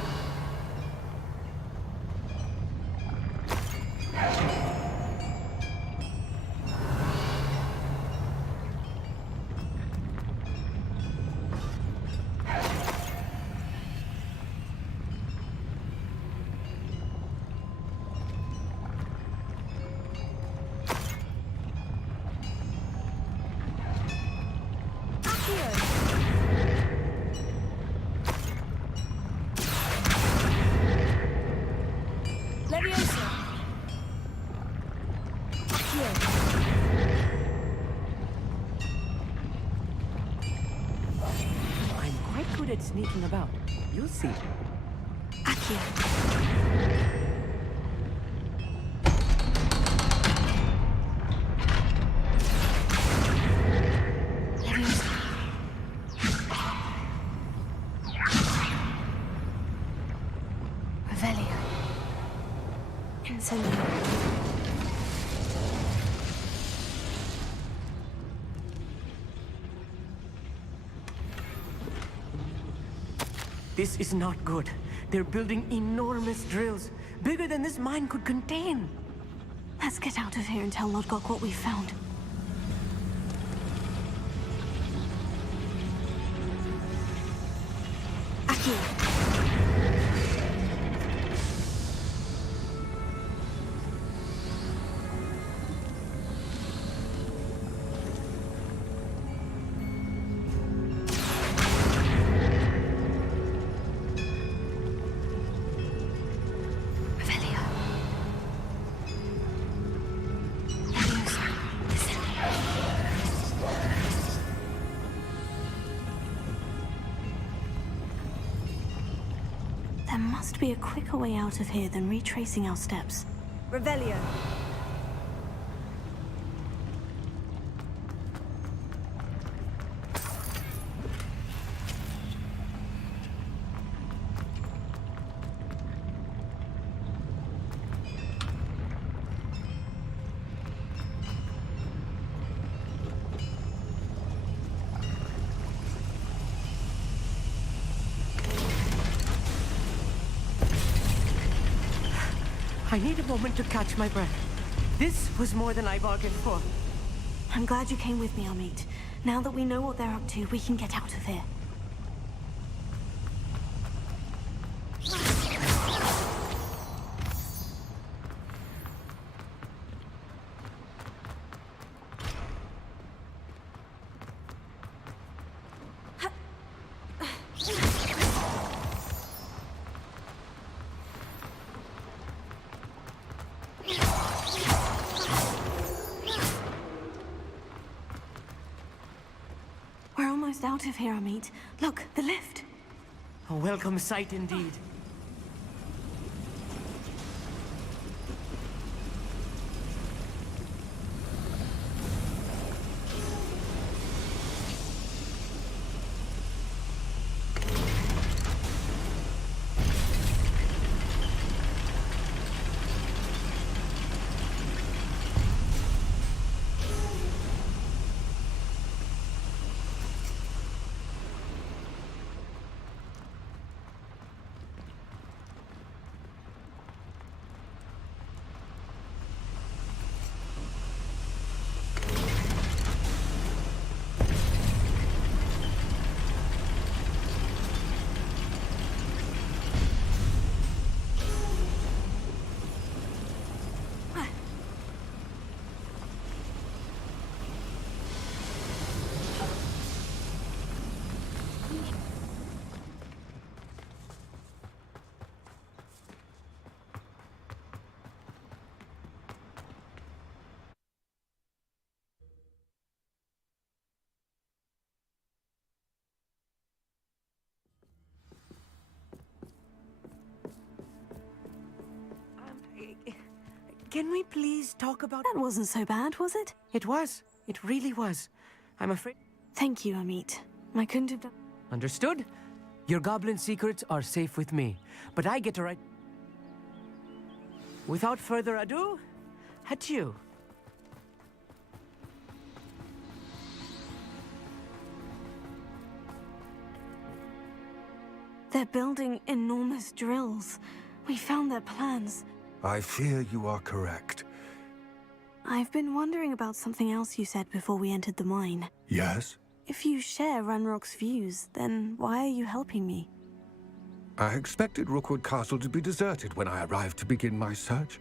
Leviosa. I'm quite good at sneaking about. You'll see. Revelio. Incendio. This is not good. They're building enormous drills, bigger than this mine could contain. Let's get out of here and tell Lodgok what we found. There must be a quicker way out of here than retracing our steps. Revelio. I need a moment to catch my breath. This was more than I bargained for. I'm glad you came with me, Amit. Now that we know what they're up to, we can get out of here. almost out of here, Amit. Look, the lift. A welcome sight indeed. Can we please talk about... That wasn't so bad, was it? It was. It really was. I'm afraid... Thank you, Amit. I couldn't have done... Understood? Your goblin secrets are safe with me, but I get to write... Without further ado, adieu. They're building enormous drills. We found their plans. I fear you are correct. I've been wondering about something else you said before we entered the mine. Yes? If you share Ranrock's views, then why are you helping me? I expected Rookwood Castle to be deserted when I arrived to begin my search.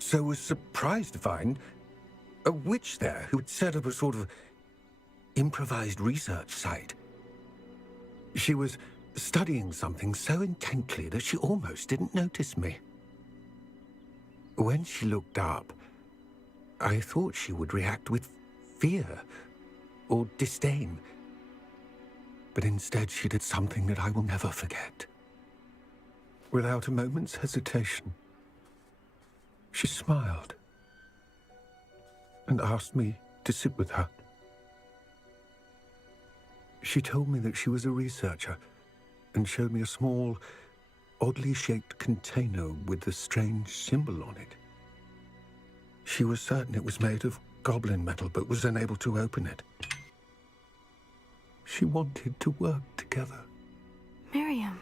So was surprised to find a witch there who had set up a sort of improvised research site. She was studying something so intently that she almost didn't notice me. When she looked up, I thought she would react with fear or disdain. But instead she did something that I will never forget. Without a moment's hesitation, she smiled and asked me to sit with her. She told me that she was a researcher and showed me a small, oddly shaped container with a strange symbol on it. She was certain it was made of goblin metal, but was unable to open it. She wanted to work together. Miriam.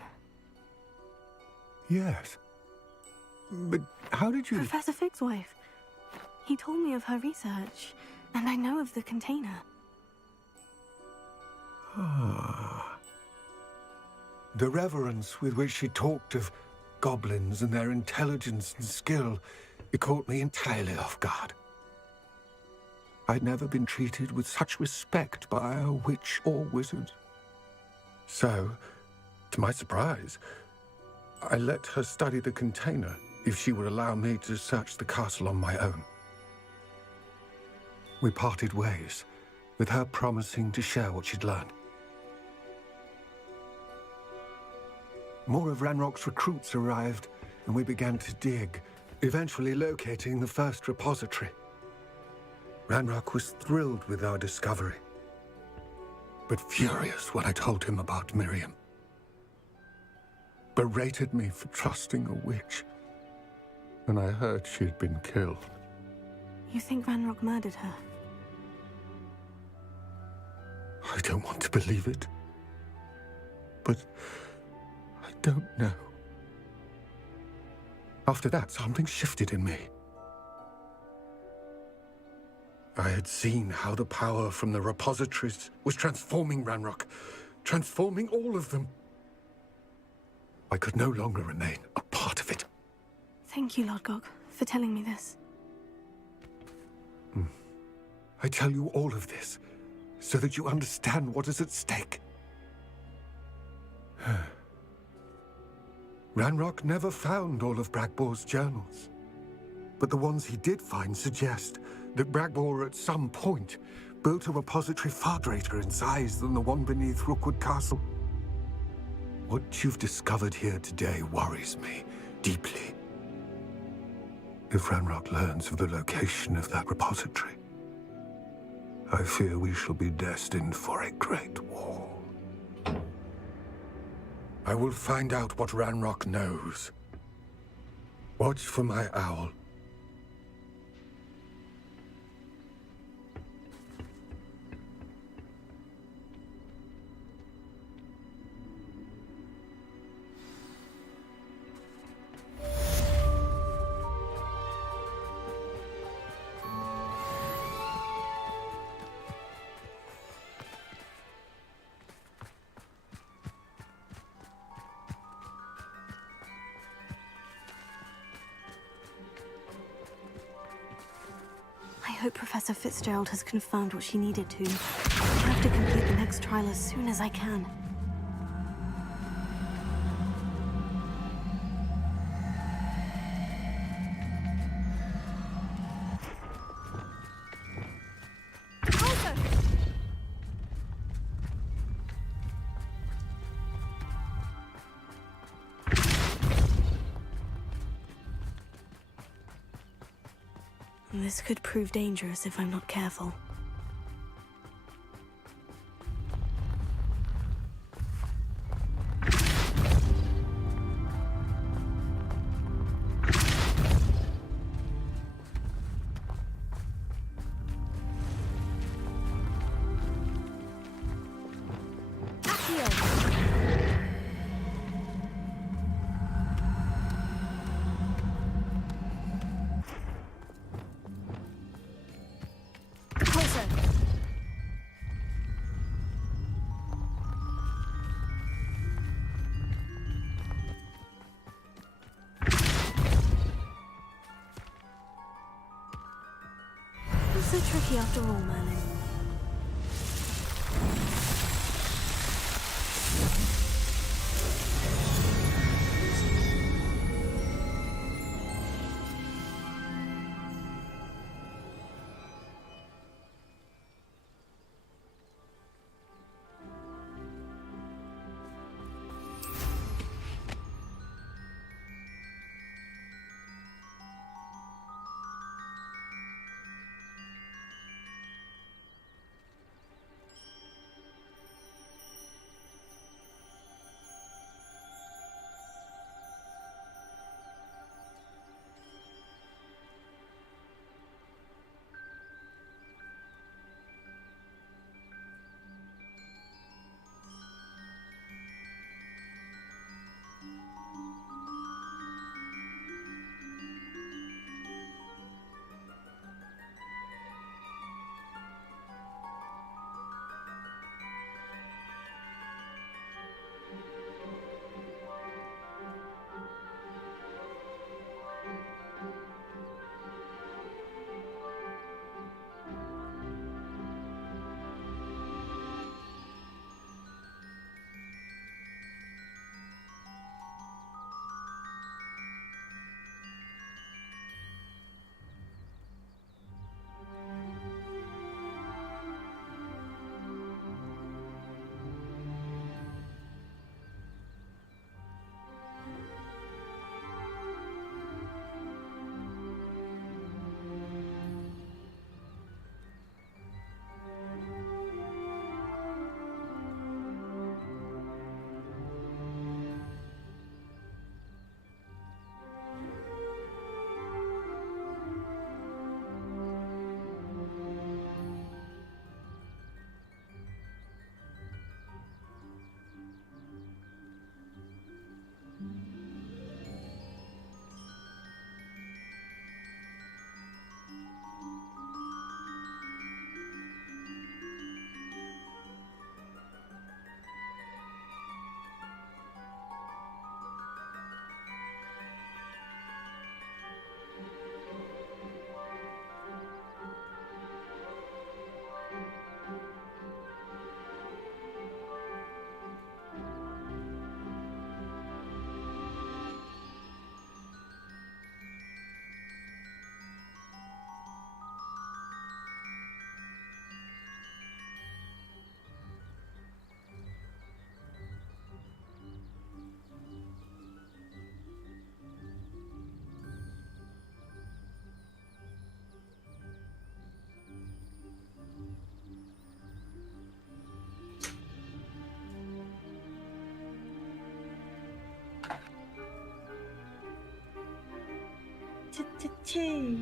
Yes. But how did you... Professor Fig's wife. He told me of her research, and I know of the container. Ah. The reverence with which she talked of goblins and their intelligence and skill, it caught me entirely off guard. I'd never been treated with such respect by a witch or wizard. So, to my surprise, I let her study the container if she would allow me to search the castle on my own. We parted ways, with her promising to share what she'd learned. More of Ranrock's recruits arrived, and we began to dig, eventually locating the first repository. Ranrock was thrilled with our discovery, but furious when I told him about Miriam. Berated me for trusting a witch, and I heard she had been killed. You think Ranrock murdered her? I don't want to believe it, but I don't know. After that, something shifted in me. I had seen how the power from the repositories was transforming Ranrock, transforming all of them. I could no longer remain a part of it. Thank you, Lord Gog, for telling me this. I tell you all of this so that you understand what is at stake. Ranrock never found all of Bragbor's journals, but the ones he did find suggest that Bragbor at some point built a repository far greater in size than the one beneath Rookwood Castle. What you've discovered here today worries me deeply. If Ranrock learns of the location of that repository, I fear we shall be destined for a great war. I will find out what Ranrock knows. Watch for my owl. I hope Professor Fitzgerald has confirmed what she needed to. I have to complete the next trial as soon as I can. This could prove dangerous if I'm not careful. So tricky after all, Merlin. 치치.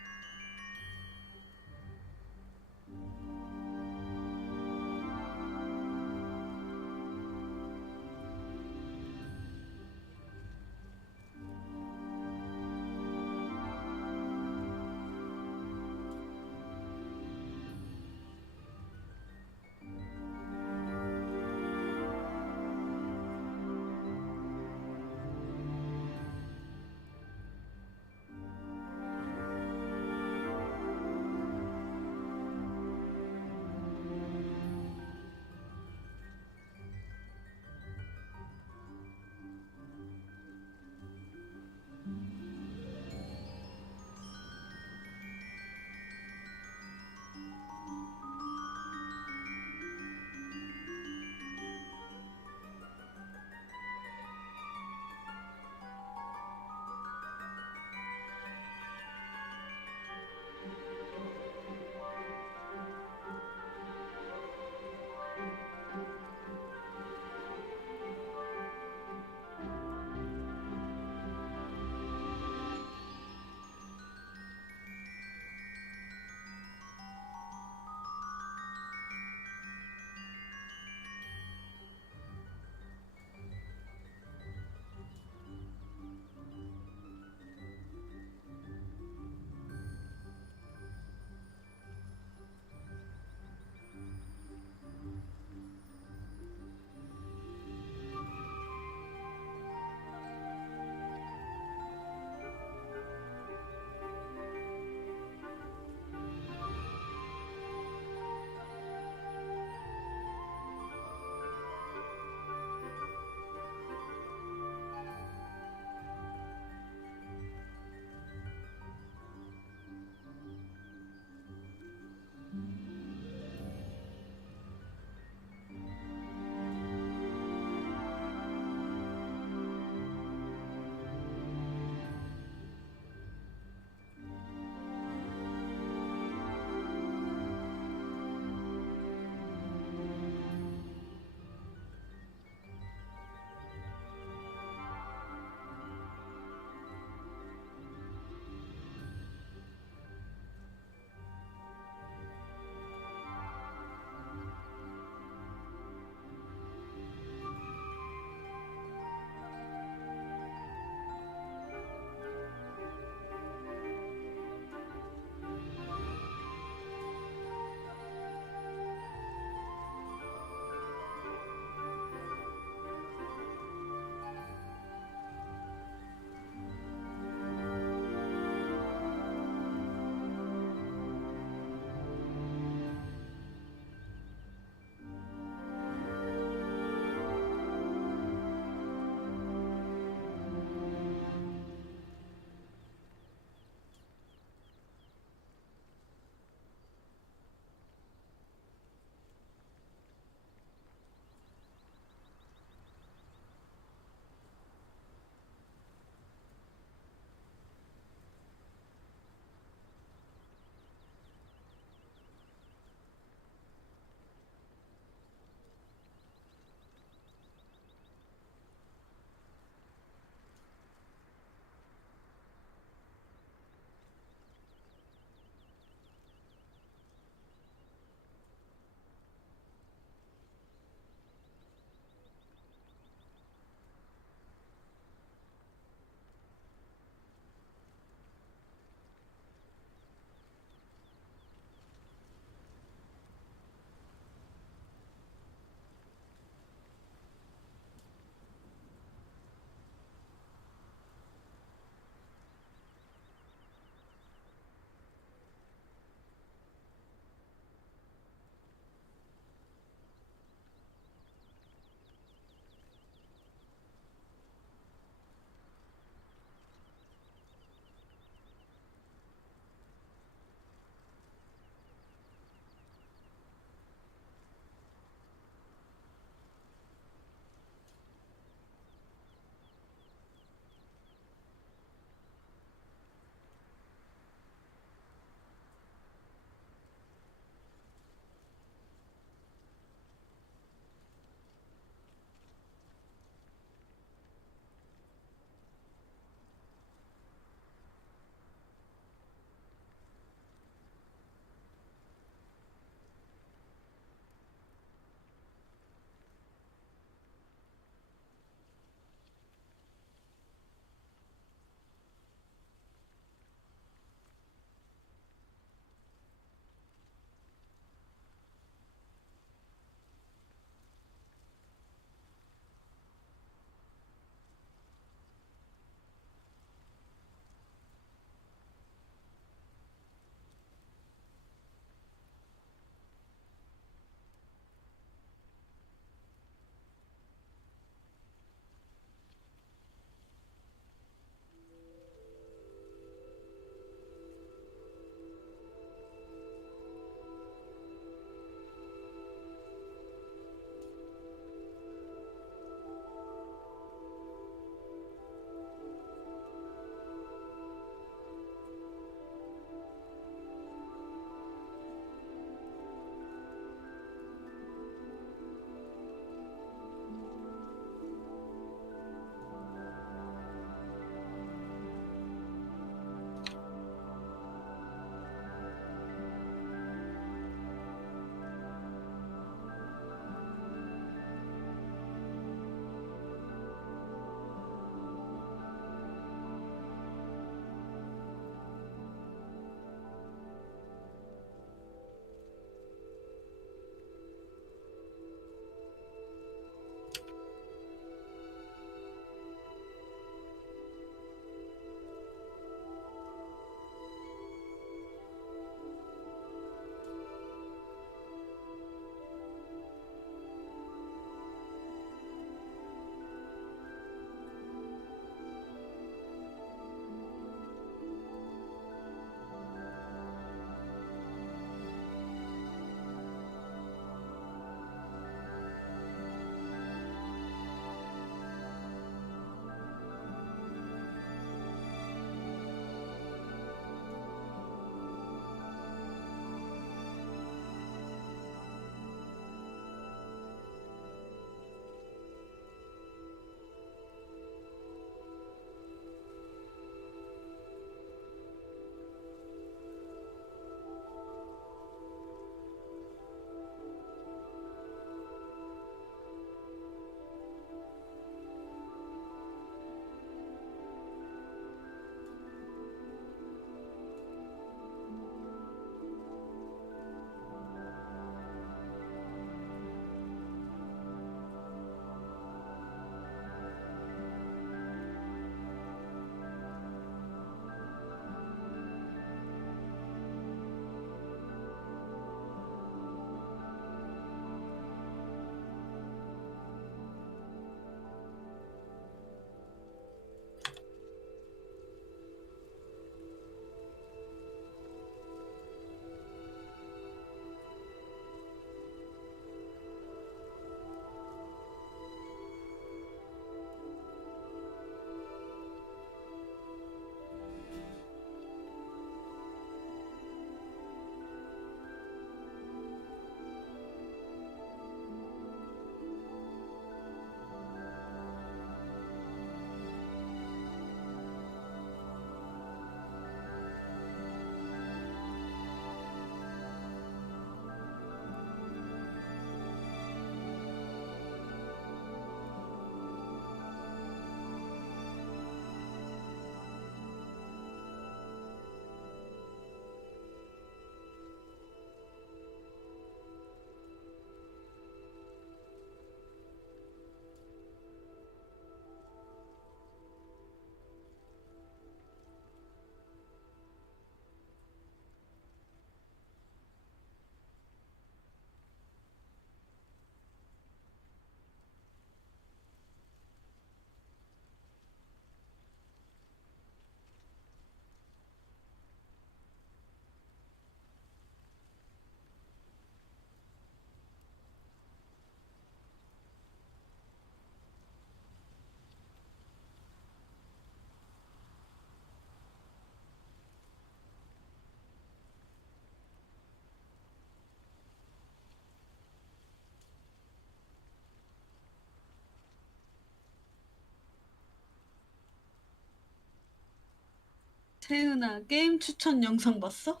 채은아, 게임 추천 영상 봤어?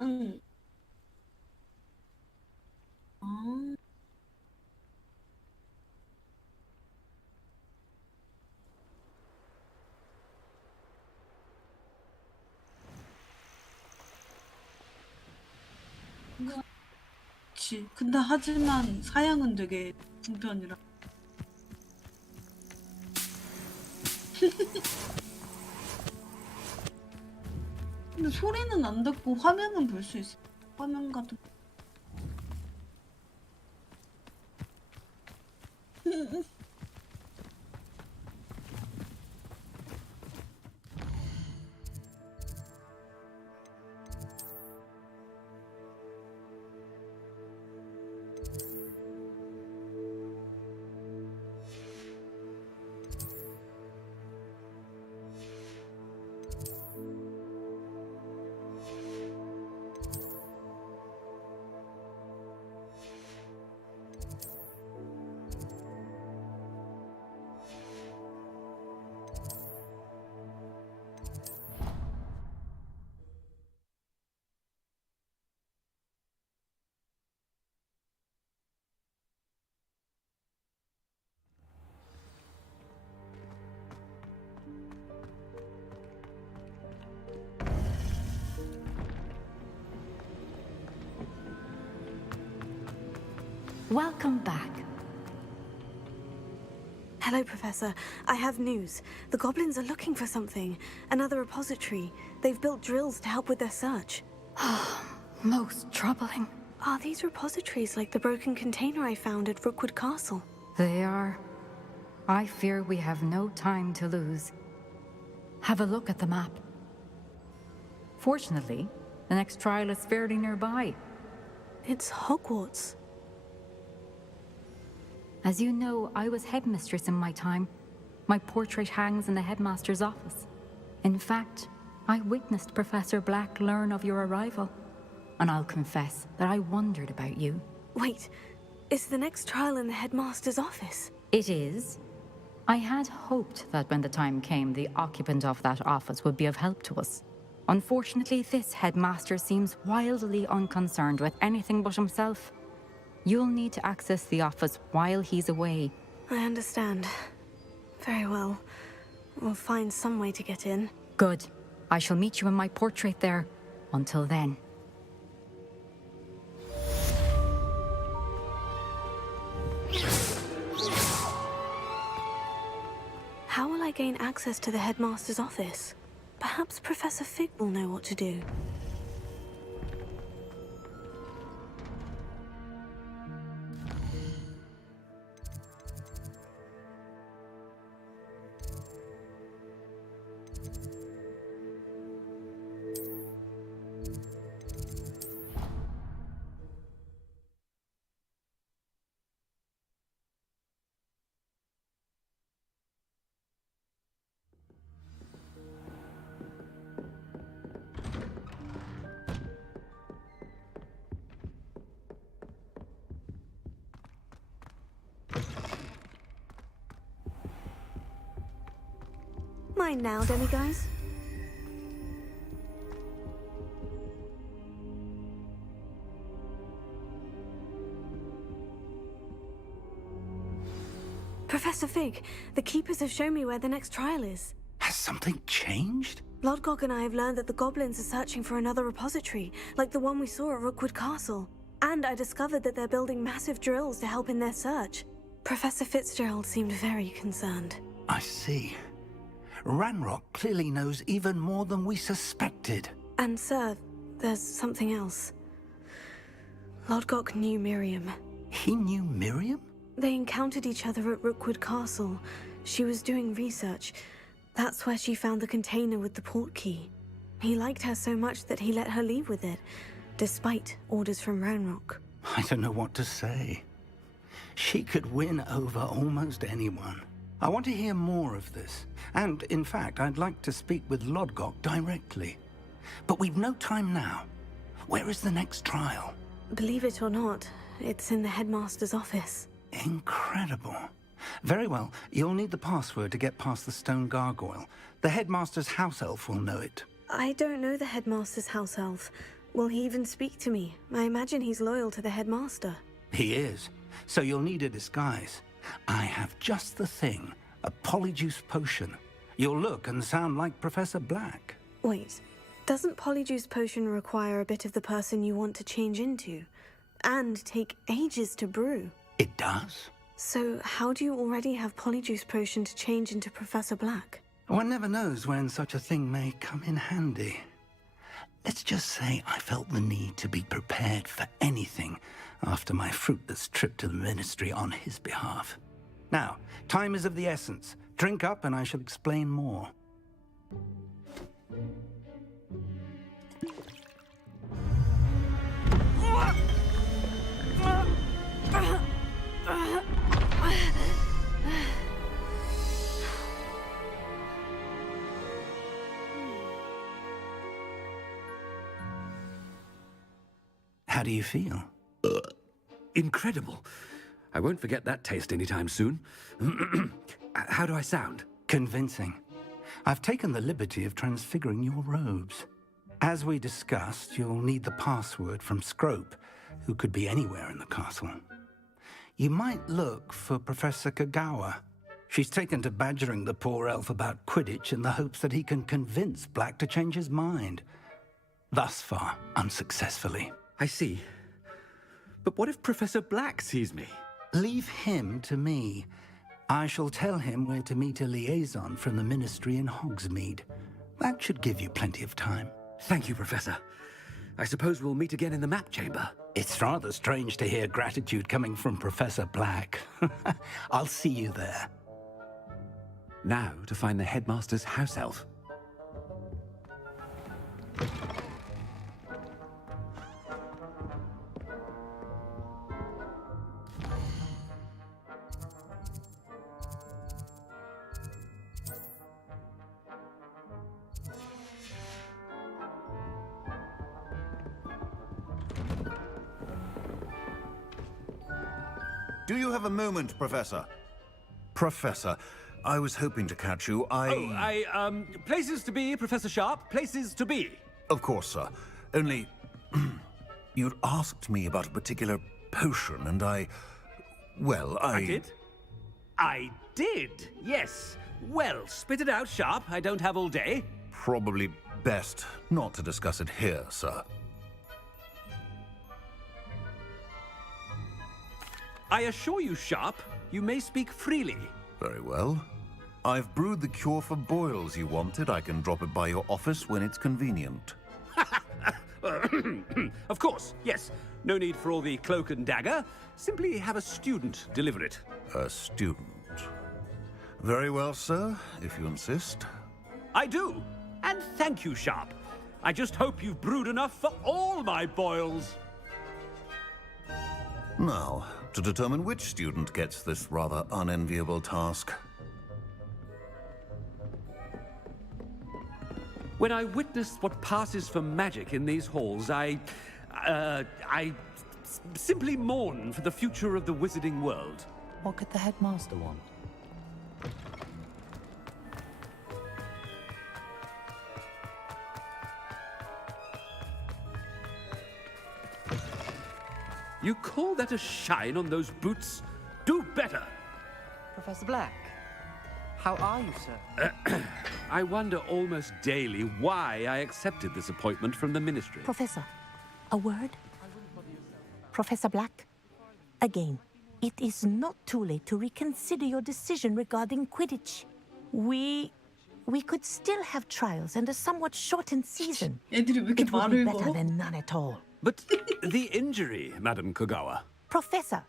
응. 아, 그치. 근데 하지만 사양은 되게 중편이라. 근데 소리는 안 듣고 화면은 볼 수 있어. 화면 같은 거. Welcome back. Hello, Professor. I have news. The goblins are looking for something. Another repository. They've built drills to help with their search. Most troubling. Are these repositories like the broken container I found at Rookwood Castle? They are. I fear we have no time to lose. Have a look at the map. Fortunately, the next trial is fairly nearby. It's Hogwarts. As you know, I was headmistress in my time. My portrait hangs in the headmaster's office. In fact, I witnessed Professor Black learn of your arrival. And I'll confess that I wondered about you. Wait, is the next trial in the headmaster's office? It is. I had hoped that when the time came, the occupant of that office would be of help to us. Unfortunately, this headmaster seems wildly unconcerned with anything but himself. You'll need to access the office while he's away. I understand. Very well. We'll find some way to get in. Good. I shall meet you in my portrait there. Until then. How will I gain access to the headmaster's office? Perhaps Professor Fig will know what to do. Mine now, demiguys. Professor Fig, the Keepers have shown me where the next trial is. Has something changed? Lodgok and I have learned that the goblins are searching for another repository, like the one we saw at Rookwood Castle. And I discovered that they're building massive drills to help in their search. Professor Fitzgerald seemed very concerned. I see. Ranrock clearly knows even more than we suspected. And sir, there's something else. Lodgok knew Miriam. He knew Miriam? They encountered each other at Rookwood Castle. She was doing research. That's where she found the container with the port key. He liked her so much that he let her leave with it, despite orders from Ranrock. I don't know what to say. She could win over almost anyone. I want to hear more of this. And, in fact, I'd like to speak with Lodgok directly. But we've no time now. Where is the next trial? Believe it or not, it's in the headmaster's office. Incredible. Very well. You'll need the password to get past the stone gargoyle. The headmaster's house elf will know it. I don't know the headmaster's house elf. Will he even speak to me? I imagine he's loyal to the headmaster. He is. So you'll need a disguise. I have just the thing. A polyjuice potion. You'll look and sound like Professor Black. Wait, doesn't Polyjuice Potion require a bit of the person you want to change into? And take ages to brew? It does. So how do you already have Polyjuice Potion to change into Professor Black? One never knows when such a thing may come in handy. Let's just say I felt the need to be prepared for anything after my fruitless trip to the Ministry on his behalf. Now, time is of the essence. Drink up and I shall explain more. How do you feel? Incredible. I won't forget that taste anytime soon. How do I sound? Convincing. I've taken the liberty of transfiguring your robes. As we discussed, you'll need the password from Scrope, who could be anywhere in the castle. You might look for Professor Kagawa. She's taken to badgering the poor elf about Quidditch in the hopes that he can convince Black to change his mind. Thus far, unsuccessfully. I see. But what if Professor Black sees me? Leave him to me. I shall tell him where to meet a liaison from the Ministry in Hogsmeade. That should give you plenty of time. Thank you, Professor. I suppose we'll meet again in the map chamber. It's rather strange to hear gratitude coming from Professor Black. I'll see you there. Now to find the headmaster's house elf. Do you have a moment, Professor? Professor, I was hoping to catch you. Places to be, Professor Sharp. Places to be. Of course, sir. Only, you'd asked me about a particular potion, and I did? I did, yes. Well, spit it out, Sharp. I don't have all day. Probably best not to discuss it here, sir. I assure you, Sharp, you may speak freely. Very well. I've brewed the cure for boils you wanted. I can drop it by your office when it's convenient. Of course, yes. No need for all the cloak and dagger. Simply have a student deliver it. A student. Very well, sir, if you insist. I do. And thank you, Sharp. I just hope you've brewed enough for all my boils. Now, to determine which student gets this rather unenviable task. When I witness what passes for magic in these halls, I simply mourn for the future of the wizarding world. What could the headmaster want? You call that a shine on those boots? Do better! Professor Black, how are you, sir? I wonder almost daily why I accepted this appointment from the Ministry. Professor, a word? Professor Black, again, it is not too late to reconsider your decision regarding Quidditch. We could still have trials and a somewhat shortened season. It would be better than none at all. But the injury, Madam Kogawa. Professor,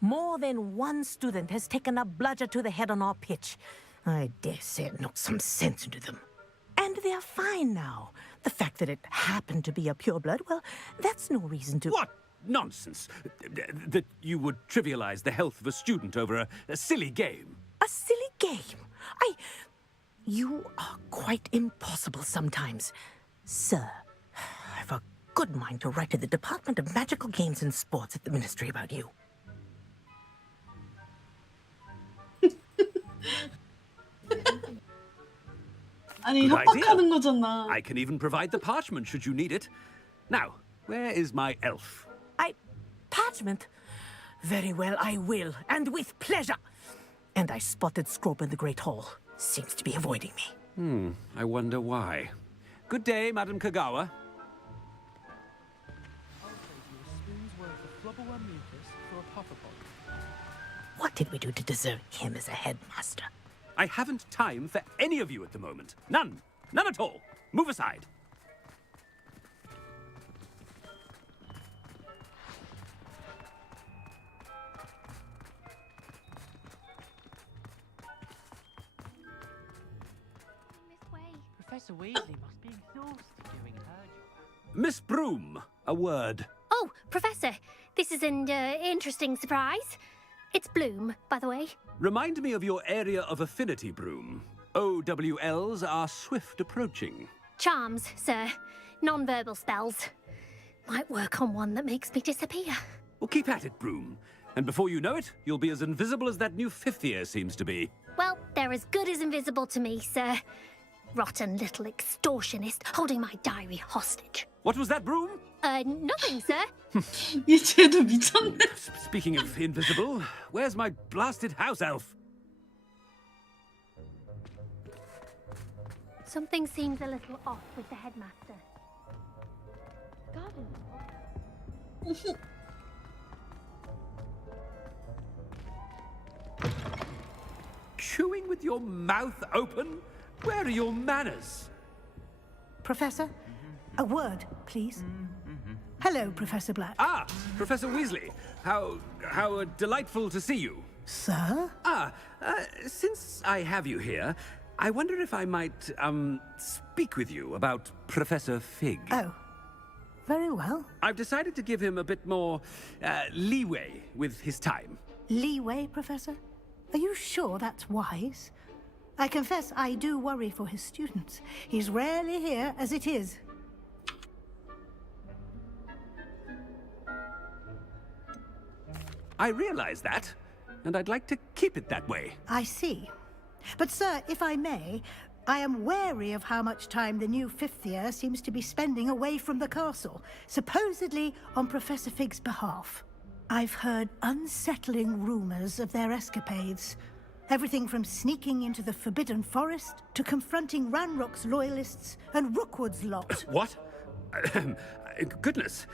more than one student has taken a bludger to the head on our pitch. I dare say it knocked some sense into them. And they're fine now. The fact that it happened to be a pureblood, well, that's no reason to... What nonsense! That you would trivialize the health of a student over a silly game. A silly game? You are quite impossible sometimes. Sir, I've a good mind to write to the Department of Magical Games and Sports at the Ministry about you. 아니 Good idea. 협박하는 거잖아. I can even provide the parchment should you need it. Now, where is my elf? Parchment? Very well, I will, and with pleasure. And I spotted Scrope in the Great Hall. Seems to be avoiding me. I wonder why. Good day, Madam Kagawa. What did we do to deserve him as a headmaster? I haven't time for any of you at the moment. None. None at all. Move aside. Professor Weasley must be exhausted doing her job. Miss Broom, a word. Oh, Professor, this is an interesting surprise. It's Bloom, by the way. Remind me of your area of affinity, Broom. OWLs are swift approaching. Charms, sir. Non-verbal spells. Might work on one that makes me disappear. Well, keep at it, Broom. And before you know it, you'll be as invisible as that new fifth year seems to be. Well, they're as good as invisible to me, sir. Rotten little extortionist holding my diary hostage. What was that, Broom? Nothing, sir. 이 쟤도 미쳤네. Speaking of invisible, where's my blasted house elf? Something seems a little off with the headmaster. Garden. Chewing with your mouth open? Where are your manners? Professor, a word, please. Hello, Professor Black. Ah, Professor Weasley. How delightful to see you. Sir? Since I have you here, I wonder if I might, speak with you about Professor Fig. Oh, very well. I've decided to give him a bit more, leeway with his time. Leeway, Professor? Are you sure that's wise? I confess I do worry for his students. He's rarely here as it is. I realize that, and I'd like to keep it that way. I see. But, sir, if I may, I am wary of how much time the new fifth year seems to be spending away from the castle, supposedly on Professor Fig's behalf. I've heard unsettling rumors of their escapades. Everything from sneaking into the Forbidden Forest to confronting Ranrock's loyalists and Rookwood's lot. What? Goodness.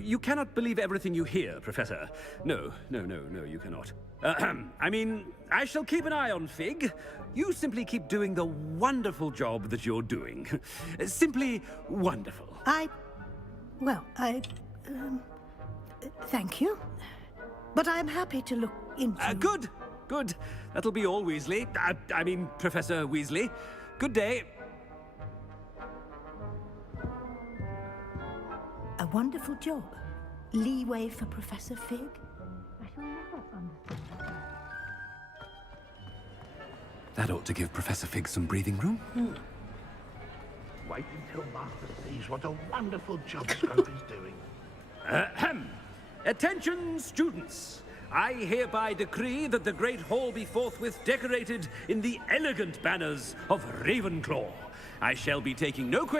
You cannot believe everything you hear, Professor. No, you cannot. I mean, I shall keep an eye on Fig. You simply keep doing the wonderful job that you're doing. Simply wonderful. Thank you. But I'm happy to look into... Good. That'll be all, Weasley. I mean, Professor Weasley. Good day. A wonderful job. Leeway for Professor Fig. I shall never understand. That ought to give Professor Fig some breathing room. Wait until Master sees what a wonderful job Scrope is doing. Attention, students. I hereby decree that the Great Hall be forthwith decorated in the elegant banners of Ravenclaw. I shall be taking no questions.